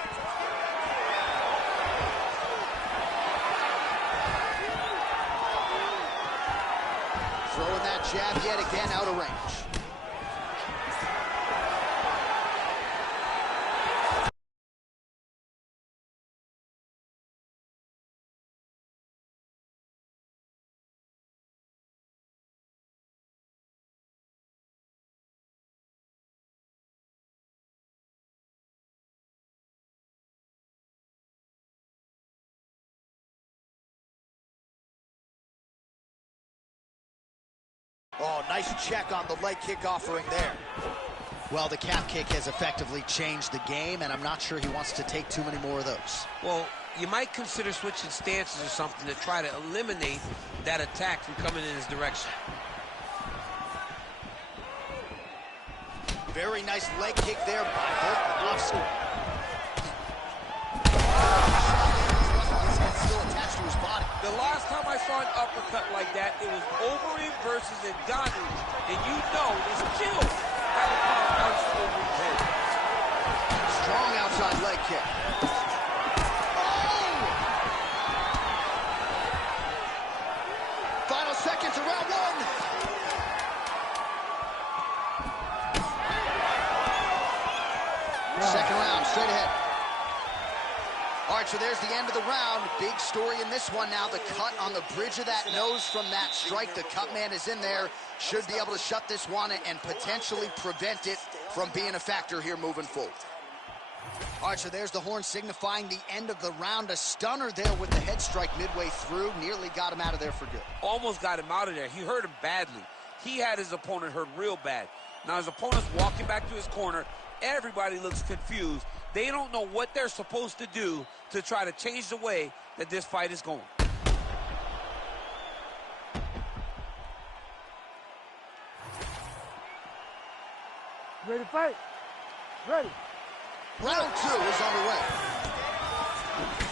Throwing that jab yet again out of range. Oh, nice check on the leg kick offering there. Well, the calf kick has effectively changed the game, and I'm not sure he wants to take too many more of those. Well, you might consider switching stances or something to try to eliminate that attack from coming in his direction. Very nice leg kick there by Volkanovski. Still attached to his body. The last time I saw an uppercut like that, it was Overeem versus Ngannou, and you know this kill had a punch over his head. Strong outside leg kick. Oh! Final seconds of round one. Second round, straight ahead. All right, so there's the end of the round. Big story in this one now. The cut on the bridge of that nose from that strike. The cut man is in there. Should be able to shut this one and potentially prevent it from being a factor here moving forward. All right, so there's the horn signifying the end of the round. A stunner there with the head strike midway through. Nearly got him out of there for good. Almost got him out of there. He hurt him badly. He had his opponent hurt real bad. Now his opponent's walking back to his corner. Everybody looks confused. They don't know what they're supposed to do to try to change the way that this fight is going. Ready to fight? Ready. Round two is underway.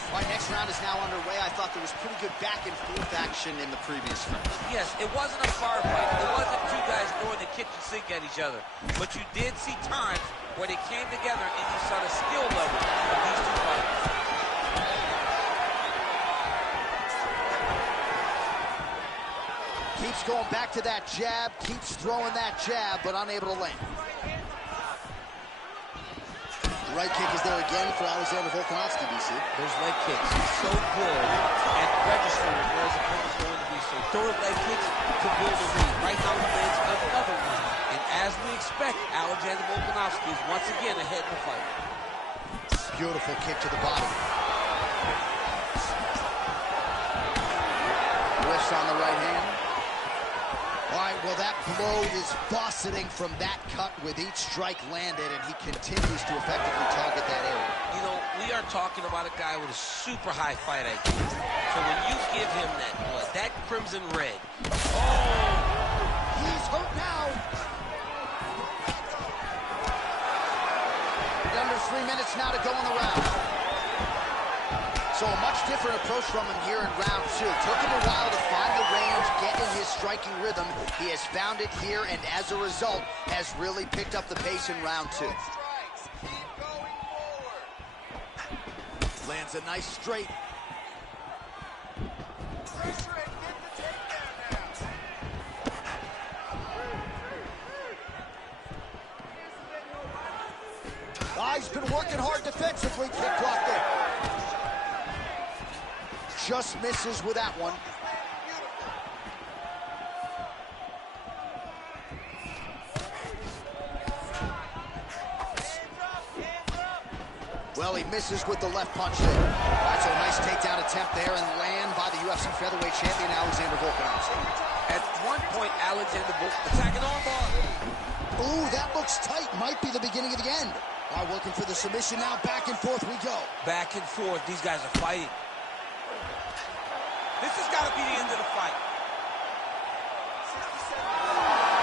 All right, next round is now underway. I thought there was pretty good back and forth action in the previous round. Yes, it wasn't a firefight. It wasn't two guys throwing the kitchen sink at each other. But you did see times where they came together and you saw the skill level of these two fighters. Keeps going back to that jab, keeps throwing that jab, but unable to land. The right kick is there again for Alexander Volkanovski, DC. Those leg kicks, he's so good at registering where his opponent's going to be. So throw leg kicks to build a lead. Right now he lands another one. And as we expect, Alexander Volkanovski is once again ahead in the fight. Beautiful kick to the body. Lifts on the right hand. All right, well, that blow is buffeting from that cut with each strike landed, and he continues to effectively target that area. You know, we are talking about a guy with a super high fight IQ. So when you give him that blood, that crimson red, He's hurt now. Under 3 minutes now to go in the round. So a much different approach from him here in round two. Took him a while to find the range, get in his striking rhythm. He has found it here, and as a result, has really picked up the pace in round two. Lands a nice straight. He's been working hard defensively. Kick block there. Just misses with that one. Well, he misses with the left punch there. That's a nice takedown attempt there and land by the UFC featherweight champion Alexander Volkanovski. At one point, Alexander Volkanovski attacking armbar. Ooh, that looks tight. Might be the beginning of the end. All right, working for the submission now. Back and forth we go. Back and forth. These guys are fighting. This has got to be the end of the fight.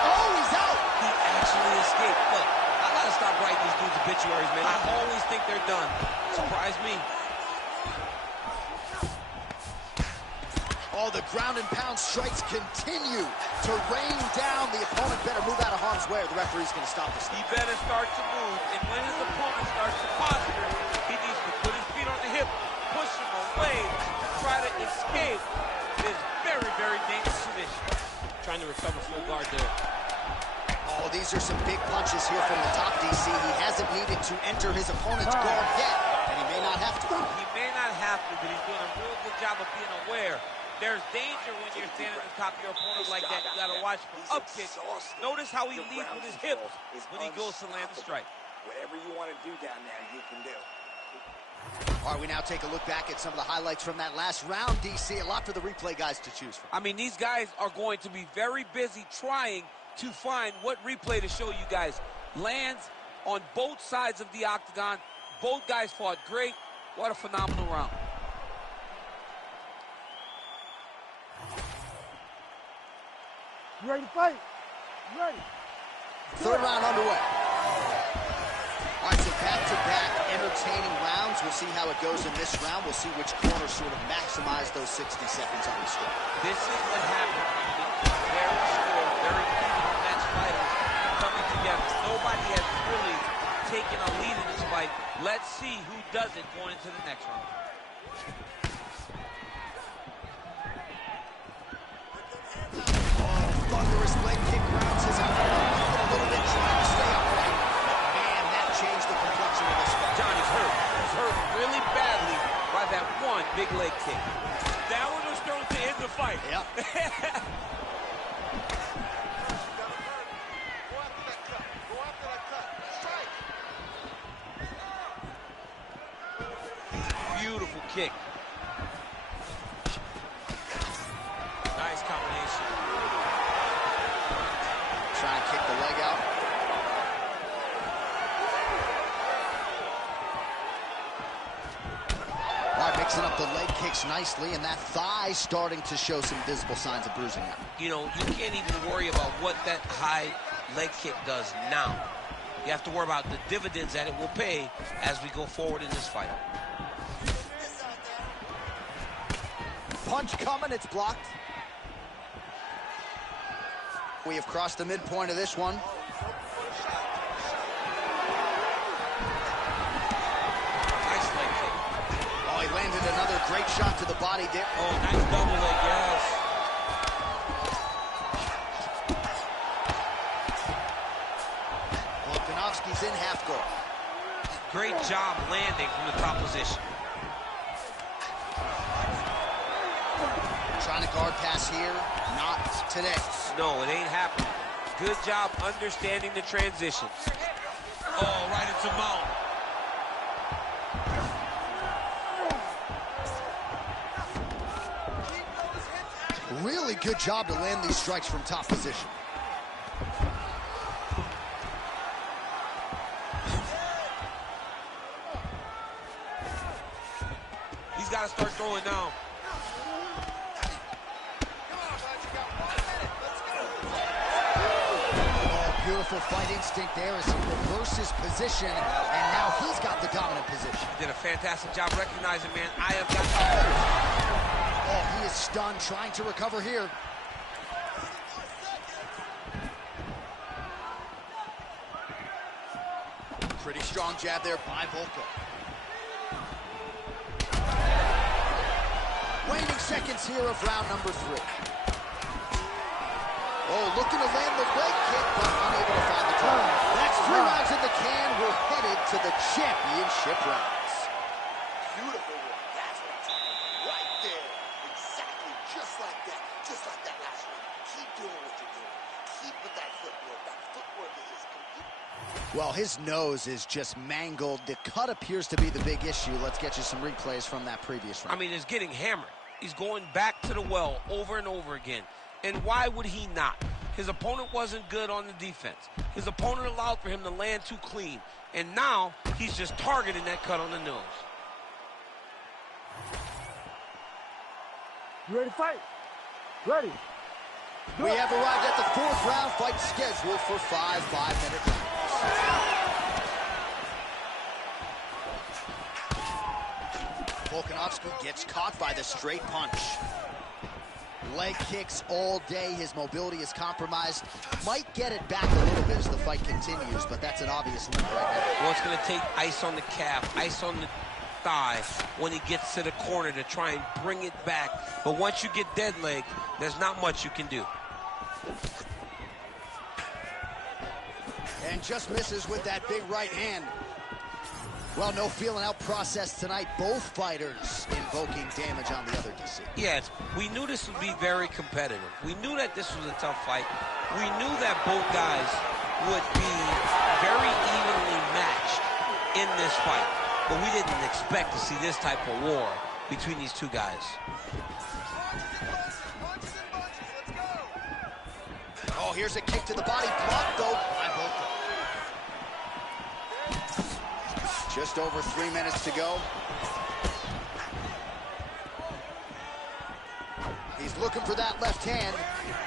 Oh, he's out. He actually escaped. Look, I got to stop writing these dudes obituaries, man. I always think they're done. Surprise me. Oh, the ground and pound strikes continue to rain down. The opponent better move out of harm's way or the referee's going to stop this. He better start to move, and when his opponent starts to posture, he needs to put his feet on the hip, push him away, to try to escape this very, very dangerous submission. Trying to recover full guard there. Oh, these are some big punches here from the top, DC. He hasn't needed to enter his opponent's guard yet, and he may not have to. He may not have to, but he's doing a real good job of being aware. There's danger when you're standing at the top of your opponent like that. You got to watch for up kicks. Notice how he leads with his hips when he goes to land the strike. Whatever you want to do down there, you can do. All right, we now take a look back at some of the highlights from that last round, DC. A lot for the replay guys to choose from. I mean, these guys are going to be very busy trying to find what replay to show you guys. Lands on both sides of the octagon. Both guys fought great. What a phenomenal round. You ready to fight? You ready? Third round underway. All right, so back-to-back entertaining rounds. We'll see how it goes in this round. We'll see which corner sort of maximize those 60 seconds on the score. This is what happens. Very skilled, very evenly matched fighters coming together. Nobody has really taken a lead in this fight. Let's see who does it going into the next round. Thunderous leg kick grounds his opponent a little bit, trying to stay upright. But man, that changed the complexion of this fight. Johnny's hurt. He's hurt really badly by that one big leg kick. That one was thrown to end the fight. Yep. Beautiful kick. Nice combination. Trying to kick the leg out. All right, mixing up the leg kicks nicely, and that thigh starting to show some visible signs of bruising now. You know, you can't even worry about what that high leg kick does now. You have to worry about the dividends that it will pay as we go forward in this fight. Punch coming, it's blocked. We have crossed the midpoint of this one. Nice leg kick. Oh, he landed another great shot to the body there. Oh, nice double leg, yes. Volkanovski's in half guard. Great job landing from the top position. Trying to guard pass here, not today. No, it ain't happening. Good job understanding the transitions. Oh, right into mount. Really good job to land these strikes from top position. He's got to start throwing now. Beautiful fight instinct there as he reverses position, and now he's got the dominant position. Did a fantastic job recognizing, man, I have got... Oh, he is stunned, trying to recover here. Pretty strong jab there by Volko. Waning seconds here of round number 3. Oh, looking to land the leg kick, but unable to find the target. That's 3 rounds in the can. We're headed to the championship rounds. Beautiful work. That's what I'm talking about. Right there. Exactly. Just like that. Just like that last one. Keep doing what you're doing. Keep with that footwork. That footwork is complete. Well, his nose is just mangled. The cut appears to be the big issue. Let's get you some replays from that previous round. I mean, it's getting hammered. He's going back to the well over and over again. And why would he not? His opponent wasn't good on the defense. His opponent allowed for him to land too clean. And now he's just targeting that cut on the nose. You ready to fight? Ready. We have arrived at the 4th round, fight scheduled for 5 5-minute rounds. Volkanovski gets caught by the straight punch. Leg kicks all day. His mobility is compromised. Might get it back a little bit as the fight continues, but that's an obvious limp right now. Well, it's going to take ice on the calf, ice on the thigh when he gets to the corner to try and bring it back. But once you get dead leg, there's not much you can do. And just misses with that big right hand. Well, no feeling out process tonight. Both fighters invoking damage on the other, DC. Yes, we knew this would be very competitive. We knew that this was a tough fight. We knew that both guys would be very evenly matched in this fight. But we didn't expect to see this type of war between these two guys. Oh, here's a kick to the body. Blocked, though, by Volkov. Just over 3 minutes to go. He's looking for that left hand.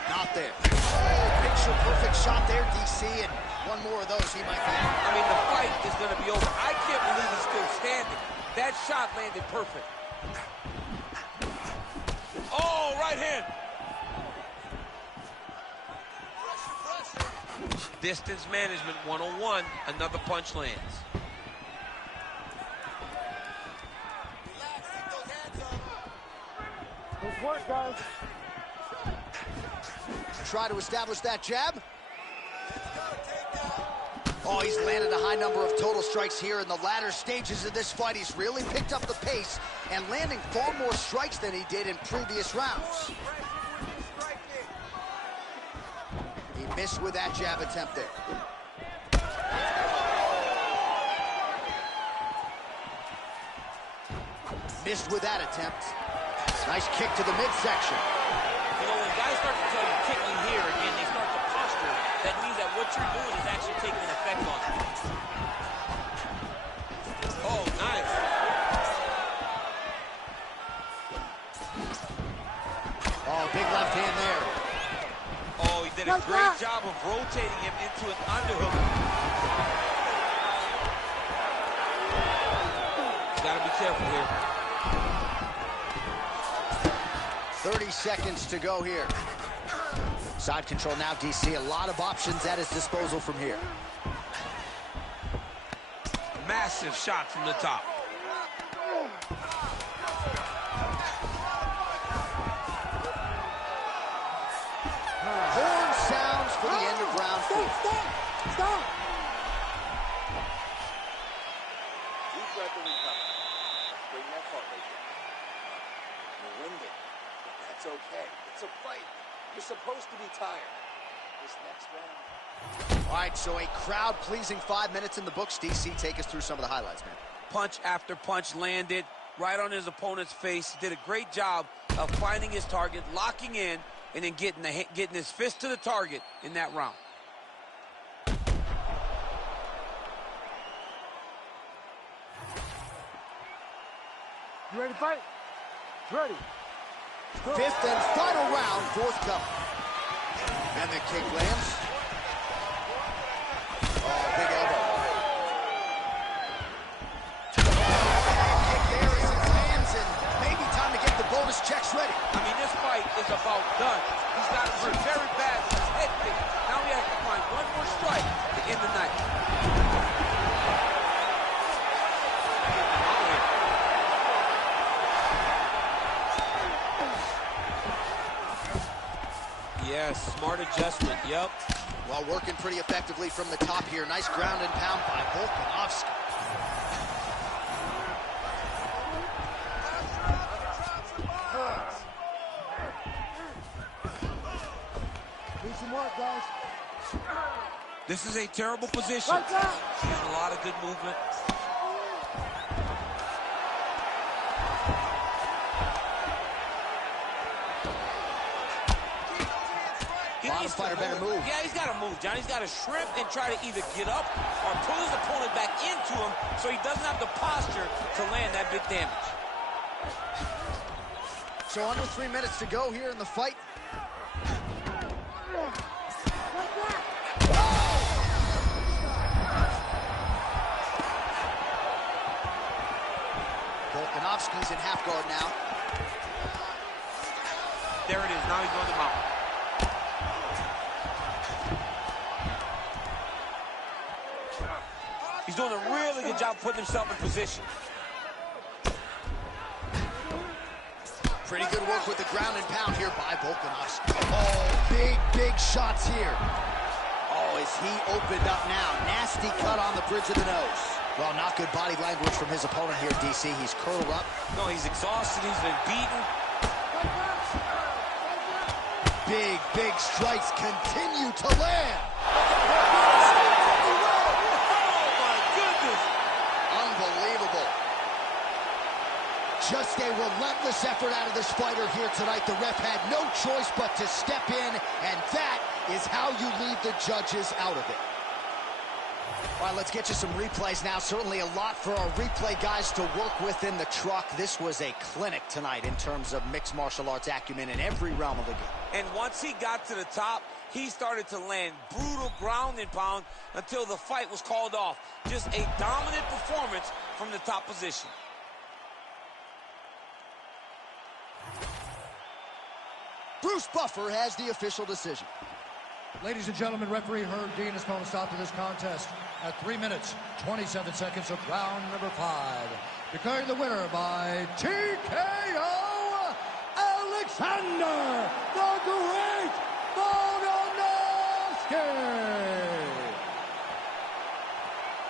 Not there. Oh, picture-perfect shot there, DC, and one more of those he might be out. I mean, the fight is going to be over. I can't believe he's still standing. That shot landed perfect. Oh, right hand. Distance management 101. Another punch lands. Let's work, guys. Try to establish that jab. Oh, he's landed a high number of total strikes here in the latter stages of this fight. He's really picked up the pace and landing far more strikes than he did in previous rounds. He missed with that jab attempt there. Missed with that attempt. Nice kick to the midsection. You know, when guys start to tell you kick me here and they start to posture, that means that what you're doing is actually taking an effect on them. Oh, nice. Oh, big left hand there. Oh, he did a great job of rotating him into an underhook. You gotta be careful here. 30 seconds to go here. Side control now, DC. A lot of options at his disposal from here. Massive shot from the top. Horn sounds for the end of round 4. Stop! Deep breath and recover. Bring that heart rate down. You're winded, but that's okay. It's a fight. You're supposed to be tired. This next round. All right, so a crowd-pleasing 5 minutes in the books. DC, take us through some of the highlights, man. Punch after punch landed right on his opponent's face. He did a great job of finding his target, locking in, and then getting his fist to the target in that round. You ready to fight? Ready. Go. 5th and final round, 4th coming. And the kick lands. Oh, big elbow. Kick there as it lands, and maybe time to get the bonus checks ready. I mean, this fight is about done. He's got hurt very bad with his head kicked. Now he has to find one more strike to end the night. Yes, smart adjustment, yep. Well, working pretty effectively from the top here. Nice ground and pound by Volkanovski. Decent work, guys. This is a terrible position. Lights out. He has a lot of good movement. bottom fighter better move. Yeah, he's got to move, John. He's got to shrimp and try to either get up or pull his opponent back into him so he doesn't have the posture to land that big damage. So under 3 minutes to go here in the fight. Volkanovski's in half guard now. There it is. Now he's going to mount. He's doing a really good job putting himself in position. Pretty good work with the ground and pound here by Volkanovski. Oh, big shots here. Oh, is he opened up now? Nasty cut on the bridge of the nose. Well, not good body language from his opponent here, DC. He's curled up. No, he's exhausted. He's been beaten. Big strikes continue to land. Oh, my goodness. Unbelievable. Just a relentless effort out of this fighter here tonight. The ref had no choice but to step in, and that is how you leave the judges out of it. All right, let's get you some replays now. Certainly a lot for our replay guys to work with in the truck. This was a clinic tonight in terms of mixed martial arts acumen in every realm of the game. And once he got to the top, he started to land brutal ground and pound until the fight was called off. Just a dominant performance from the top position. Bruce Buffer has the official decision. Ladies and gentlemen, referee Herb Dean has called a stop to this contest at 3 minutes, 27 seconds of round number 5. Declaring the winner by TKO, Alexander the Great Volkanovski.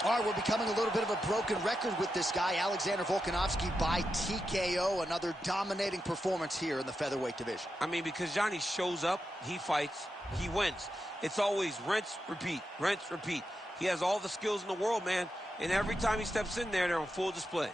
All right, we're becoming a little bit of a broken record with this guy, Alexander Volkanovski, by TKO. Another dominating performance here in the featherweight division. I mean, because Johnny shows up, he fights, he wins. It's always rinse, repeat, rinse, repeat. He has all the skills in the world, man, and every time he steps in there, they're on full display.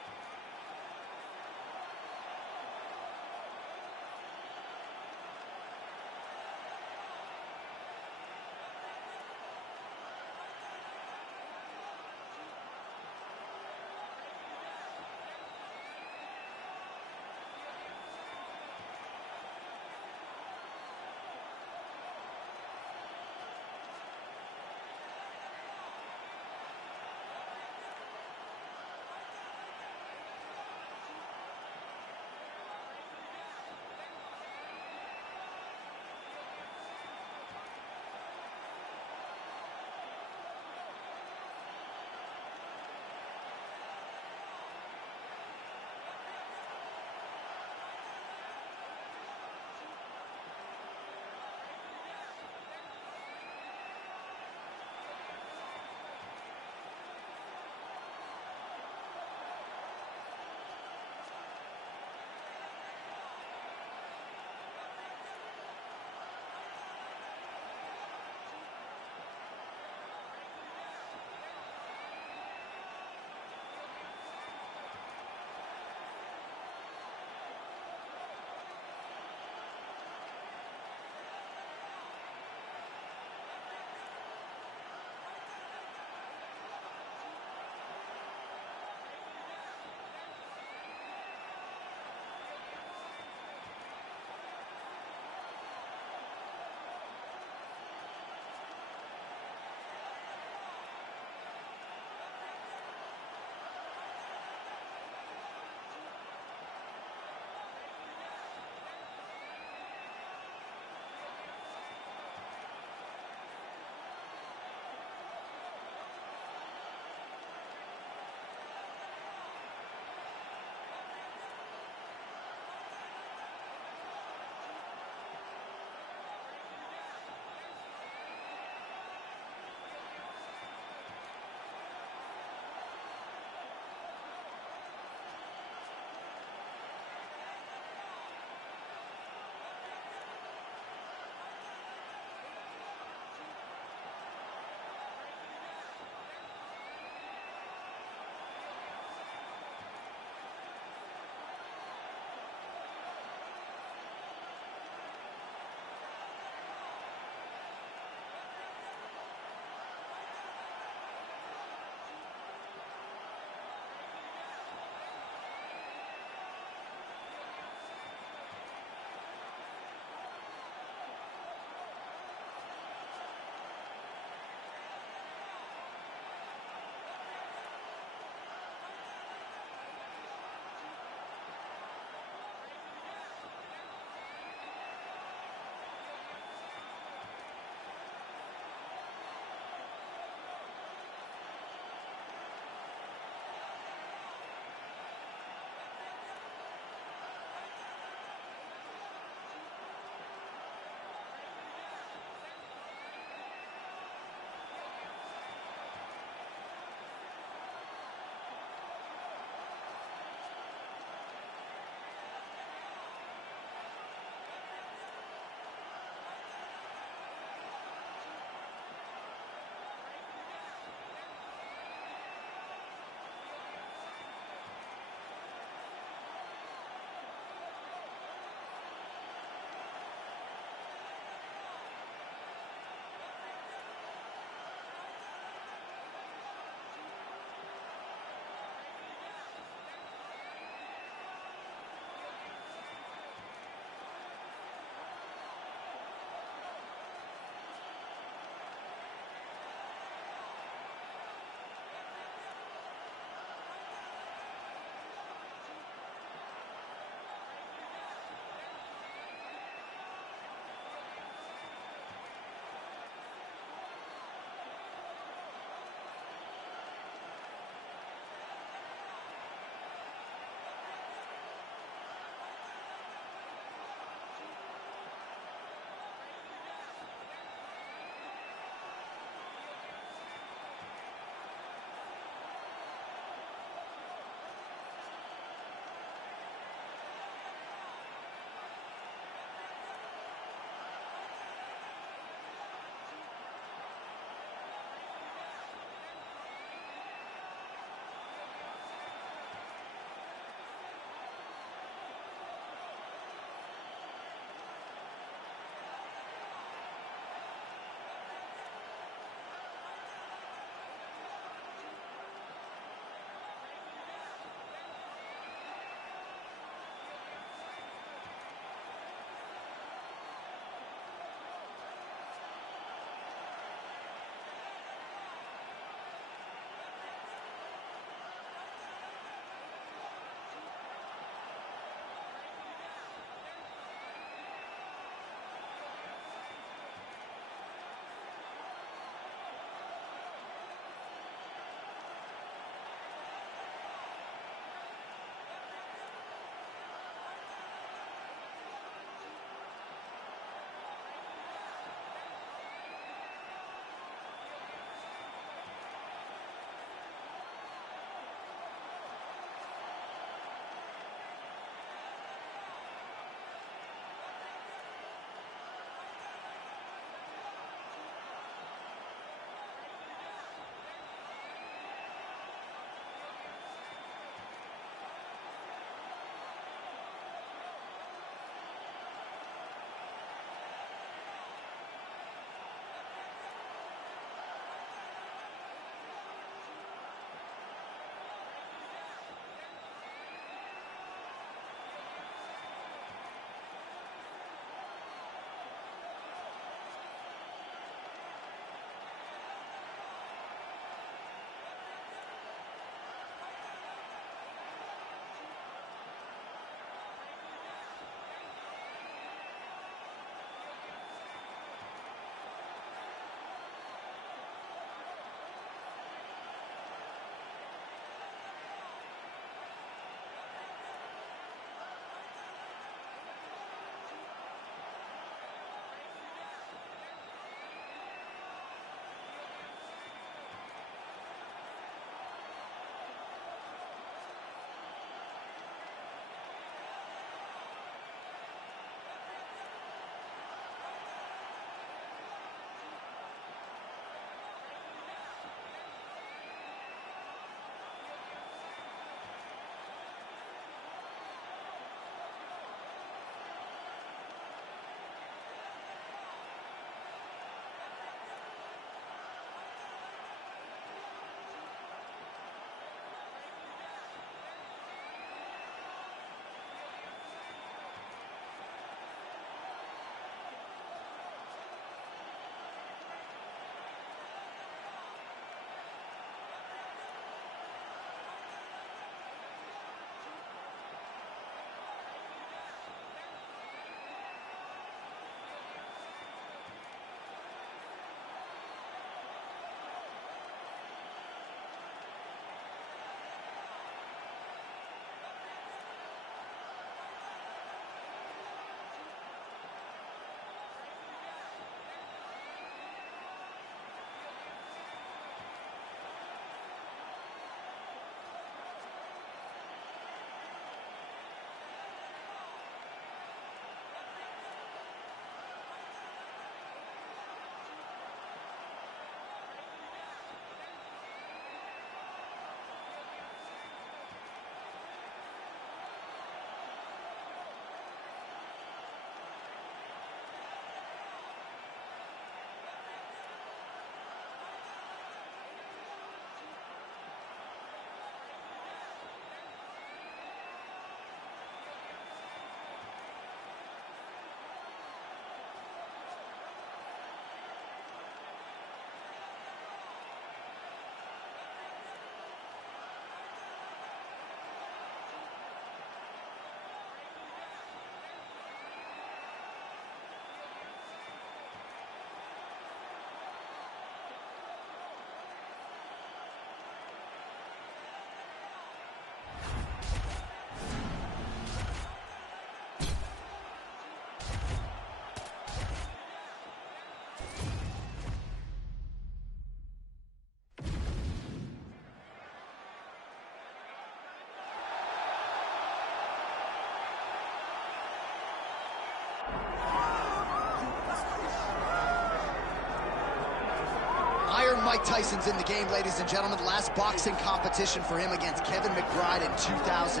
Iron Mike Tyson's in the game, ladies and gentlemen. Last boxing competition for him against Kevin McBride in 2005.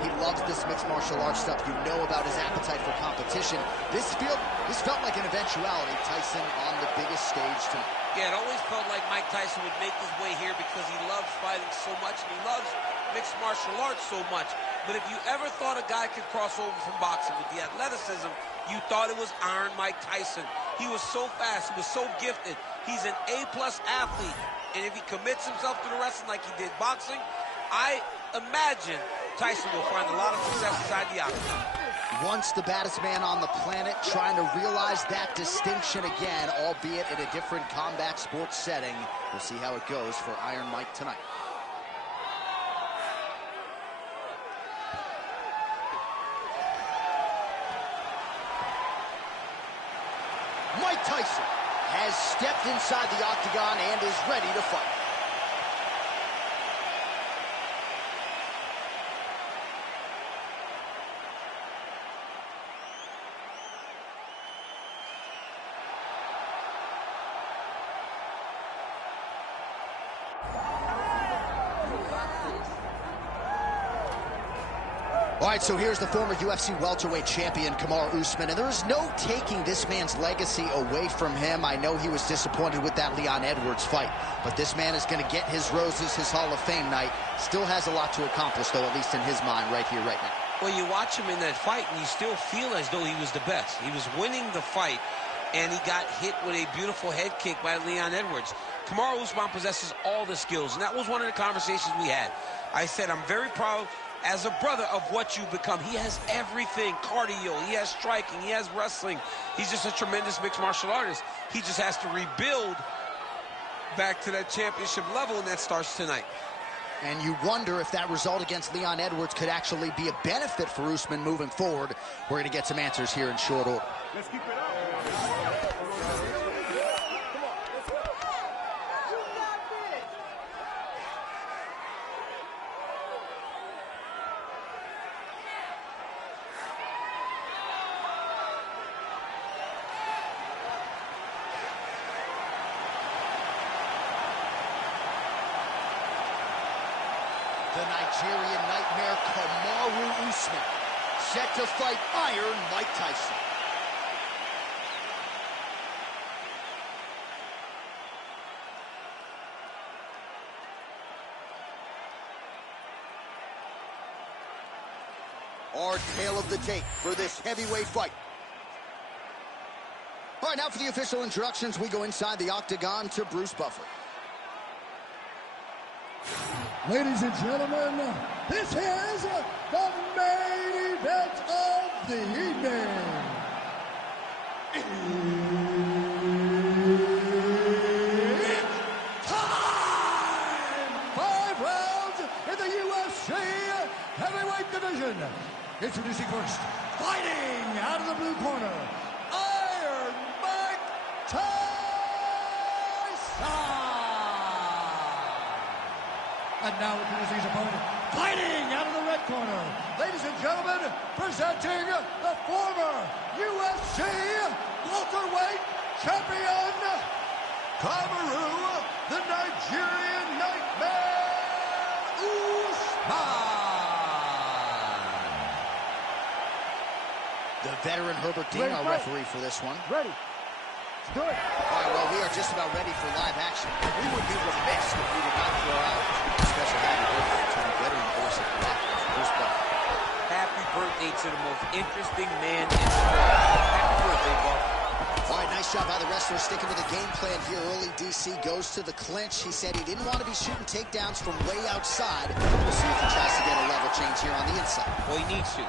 He loves this mixed martial arts stuff. You know about his appetite for competition. This felt like an eventuality. Tyson on the biggest stage tonight. Yeah, it always felt like Mike Tyson would make his way here because he loves fighting so much, and he loves mixed martial arts so mumuch. But if you ever thought a guy could cross over from boxing with the athleticism, you thought it was Iron Mike Tyson. He was so fast, he was so gifted. He's an A-plus athlete, and if he commits himself to the wrestling like he did boxing, I imagine Tyson will find a lot of success inside the octagon. Once the baddest man on the planet, trying to realize that distinction again, albeit in a different combat sports setting. We'll see how it goes for Iron Mike tonight. Mike Tyson has stepped inside the octagon and is ready to fight. All right, so here's the former UFC welterweight champion, Kamaru Usman, and there is no taking this man's legacy away from him. I know he was disappointed with that Leon Edwards fight, but this man is going to get his roses, his Hall of Fame night. Still has a lot to accomplish, though, at least in his mind, right here, right now. Well, you watch him in that fight, and you still feel as though he was the best. He was winning the fight, and he got hit with a beautiful head kick by Leon Edwards. Kamaru Usman possesses all the skills, and that was one of the conversations we had. I said, I'm very proud as a brother of what you've become. He has everything. Cardio, he has striking, he has wrestling. He's just a tremendous mixed martial artist. He just has to rebuild back to that championship level, and that starts tonight. And you wonder if that result against Leon Edwards could actually be a benefit for Usman moving forward. We're going to get some answers here in short order. Let's keep it up. The Nigerian Nightmare, Kamaru Usman, set to fight Iron Mike Tyson. Our tale of the tape for this heavyweight fight. All right, now for the official introductions, we go inside the octagon to Bruce Buffer. Ladies and gentlemen, this is the main event of the evening. It's time! 5 rounds in the UFC heavyweight division. Introducing first, fighting out of the blue corner, Iron Mike Tyson. And now introducing his opponent, fighting out of the red corner. Ladies and gentlemen, presenting the former UFC welterweight champion, Kamaru, the Nigerian Nightmare, Usman. The veteran Herbert Dean, our referee for this one. Ready. Let's do it. All right, well, we are just about ready for live action. We would be remiss if we did not throw out a special happy birthday to the veteran voice of the Rockers, Bruce Buffer. Happy birthday to the most interesting man in the world. Happy birthday, Buff. All right, nice job by the wrestler sticking with the game plan here early. DC goes to the clinch. He said he didn't want to be shooting takedowns from way outside. We'll see if he tries to get a level change here on the inside. Well, he needs to.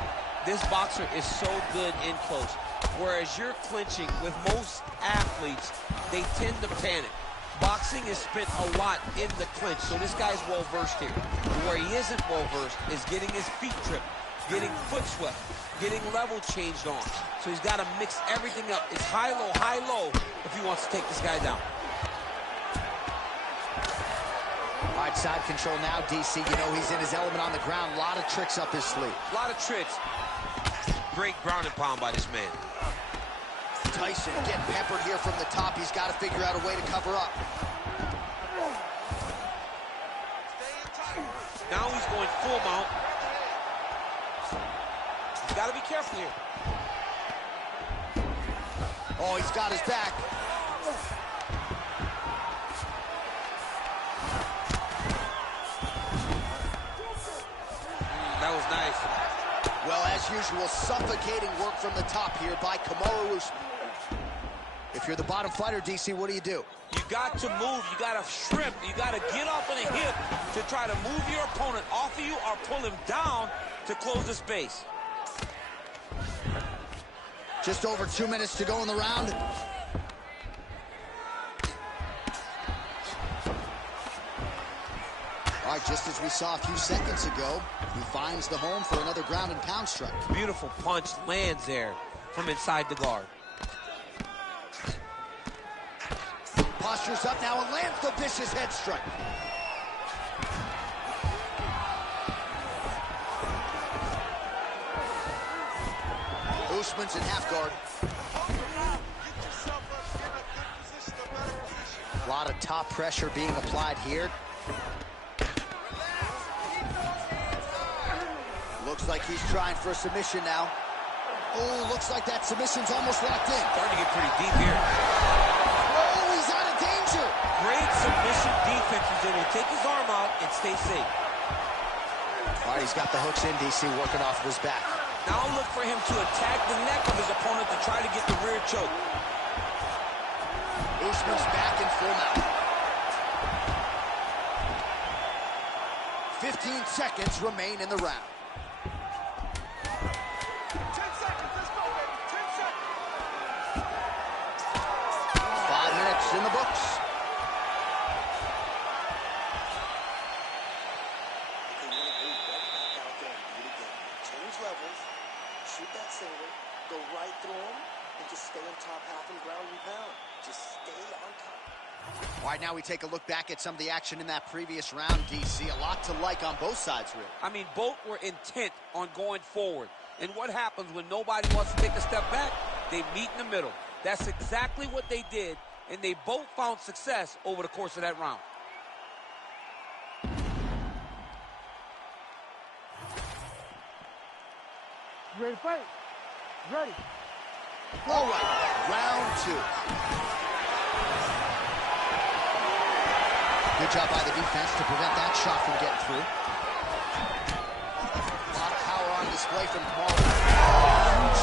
This boxer is so good in close. Whereas you're clinching with most athletes, they tend to panic. Boxing is spent a lot in the clinch, so this guy's well-versed here. Where he isn't well-versed is getting his feet tripped, getting foot swept, getting level changed on. So he's got to mix everything up. It's high-low if he wants to take this guy down. All right, side control now, DC. You know he's in his element on the ground. A lot of tricks up his sleeve. A lot of tricks. Great ground and pound by this man. Tyson getting peppered here from the top. He's got to figure out a way to cover up. going full mount. He's got to be careful here. Oh, he's got his back. That was nice. Well, as usual, suffocating work from the top here by Kamaru Usman. If you're the bottom fighter, DC, what do? You got to move. You got to shrimp. You got to get off on a hip to try to move your opponent off of you or pull him down to close the space. Just over 2 minutes to go in the round. All right, just as we saw a few seconds ago, he finds the home for another ground and pound strike. Beautiful punch lands there from inside the guard. Postures up now and lands the vicious head strike. Usman's in half guard. A lot of top pressure being applied here. Looks like he's trying for a submission now. Oh, looks like that submission's almost locked in. Starting to get pretty deep here. Oh, he's out of danger. Great submission defense. He's able to take his arm out and stay safe. All right, he's got the hooks in, DC, working off of his back. Now look for him to attack the neck of his opponent to try to get the rear choke. Usman's back in full mount. 15 seconds remain in the round. 5 minutes in the books. Shoot that single, go right through him, and just stay in top half and ground and pound. Just stay on top. All right, now we take a look back at some of the action in that previous round, DC. A lot to like on both sides, really. I mean, both were intent on going forward. And what happens when nobody wants to take a step back? They meet in the middle. That's exactly what they did, and they both found success over the course of that round. You ready to fight? Ready. All right, round two. Good job by the defense to prevent that shot from getting through. A lot of power on display from Kamaru.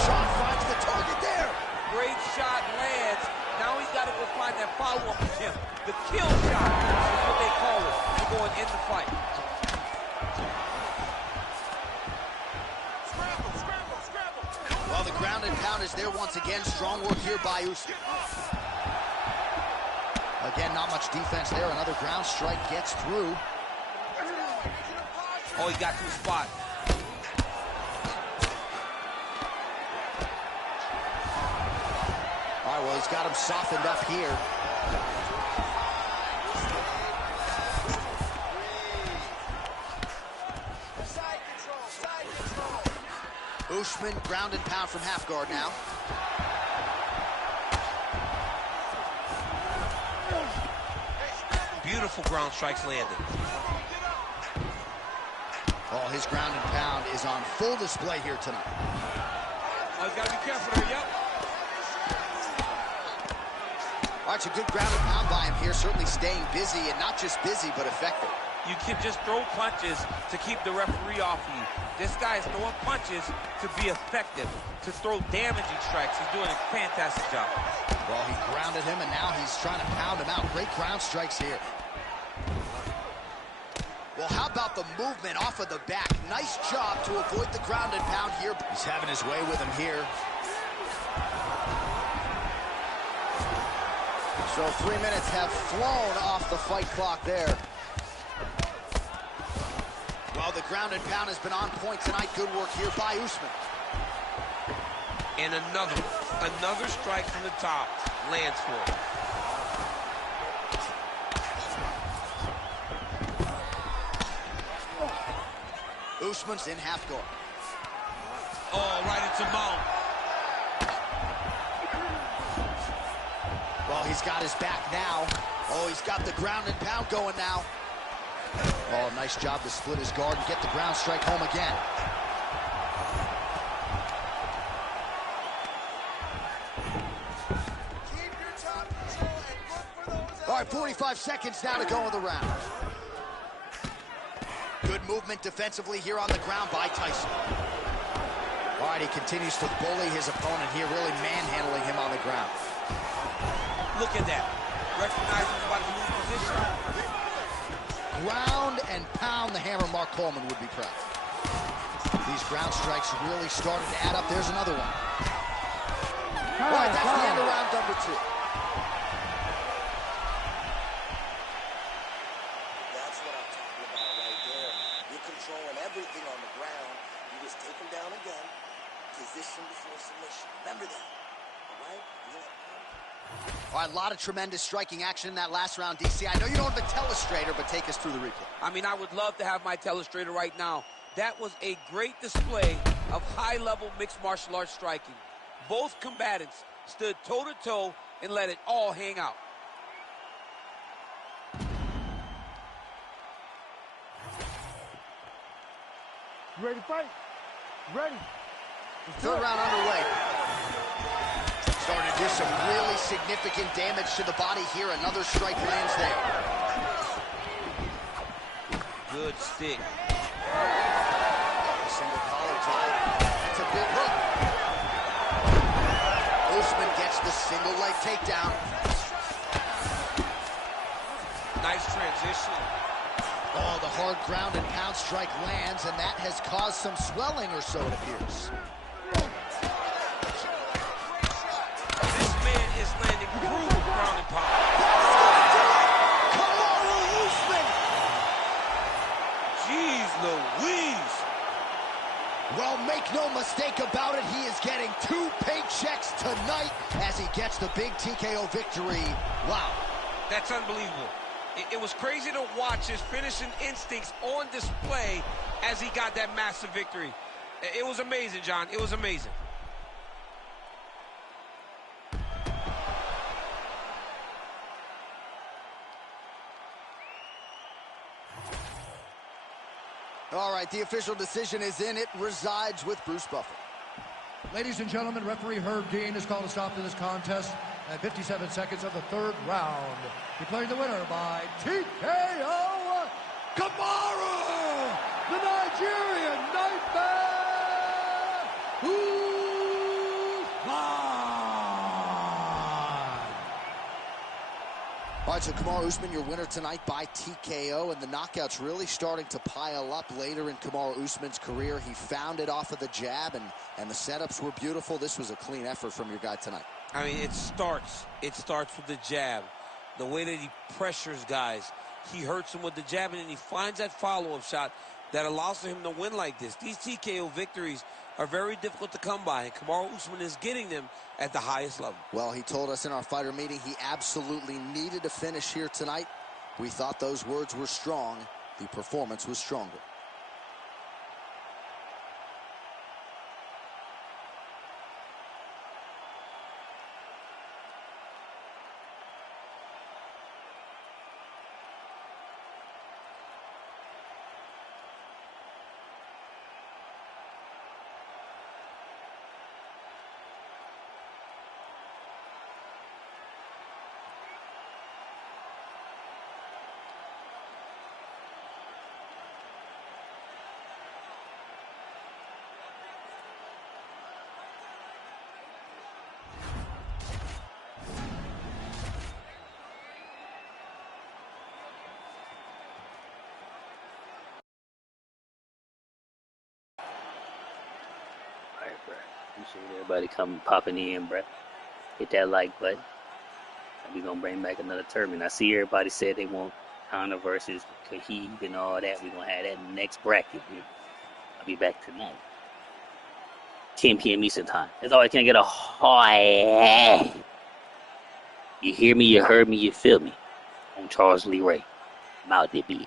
Shot finds the target there. Great shot lands. Now he's got to go find that follow-up attempt. The kill shot is what they call it, and going in the fight. Well, the ground and pound is there once again. Strong work here by Usman. Again, not much defense there. Another ground strike gets through. Oh, he got to the spot. All right, well, he's got him softened up here. Usman, ground and pound from half guard now. Beautiful ground strikes landed. Oh, his ground and pound is on full display here tonight. Oh, he's got to be careful there, yep. All right, it's a good ground and pound by him here, certainly staying busy, and not just busy, but effective. You can just throw punches to keep the referee off of you. This guy is throwing punches to be effective, to throw damaging strikes. He's doing a fantastic job. Well, he grounded him, and now he's trying to pound him out. Great ground strikes here. Well, how about the movement off of the back? Nice job to avoid the ground and pound here. He's having his way with him here. So 3 minutes have flown off the fight clock there. Well, the ground and pound has been on point tonight. Good work here by Usman. And another strike from the top lands for him. Usman's in half guard. Oh, right into mount. Well, he's got his back now. Oh, he's got the ground and pound going now. Oh, nice job to split his guard and get the ground strike home again. All right, 45 seconds now to go in the round. Good movement defensively here on the ground by Tyson. All right, he continues to bully his opponent here, really manhandling him on the ground. Look at that. Recognizing he's about to lose position. Ground and pound the hammer. Mark Coleman would be proud. These ground strikes really started to add up. There's another one. All right, that's the end of round number 2. That's what I'm talking about right there. You're controlling everything on the ground. You just take him down again. Position before submission. Remember that. All right? All right, a lot of tremendous striking action in that last round, DC. I know you don't have a telestrator, but take us through the replay. I mean, I would love to have my telestrator right now. That was a great display of high-level mixed martial arts striking. Both combatants stood toe-to-toe and let it all hang out. You ready to fight? Ready. Third round underway. Starting to do some really significant damage to the body here. Another strike lands there. Good stick. Single collar drive. It's a big hook. Usman gets the single leg takedown. Nice transition. Oh, the hard ground and pound strike lands, and that has caused some swelling or so, it appears. This man is landing brutal ground and pound. Kamaru Usman! Jeez Louise. Well, make no mistake about it, he is getting 2 paychecks tonight as he gets the big TKO victory. Wow. That's unbelievable. It was crazy to watch his finishing instincts on display as he got that massive victory. It was amazing, John. It was amazing. All right, the official decision is in. It resides with Bruce Buffer. Ladies and gentlemen, referee Herb Dean has called a stop to this contest at 57 seconds of the 3rd round. Declaring the winner by TKO, Kamaru, the Nigerian Nightmare Usman. All right, so Kamaru Usman, your winner tonight by TKO, and the knockouts really starting to pile up later in Kamaru Usman's career. He found it off of the jab, and the setups were beautiful. This was a clean effort from your guy tonight. I mean, it starts with the jab. The way that he pressures guys. He hurts him with the jab, and then he finds that follow-up shot that allows for him to win like this. These TKO victories are very difficult to come by, and Kamaru Usman is getting them at the highest level. Well, he told us in our fighter meeting he absolutely needed to finish here tonight. We thought those words were strong. The performance was stronger. Appreciate everybody coming, popping in, bro. Hit that like button. And we're going to bring back another tournament. I see everybody said they want Conor versus Khabib and all that. We're going to have that in the next bracket. I'll be back tonight. 10 p.m. Eastern time. As always, can I get a hi? You hear me, you heard me, you feel me. I'm Charles Lee Ray. I'm out there, B.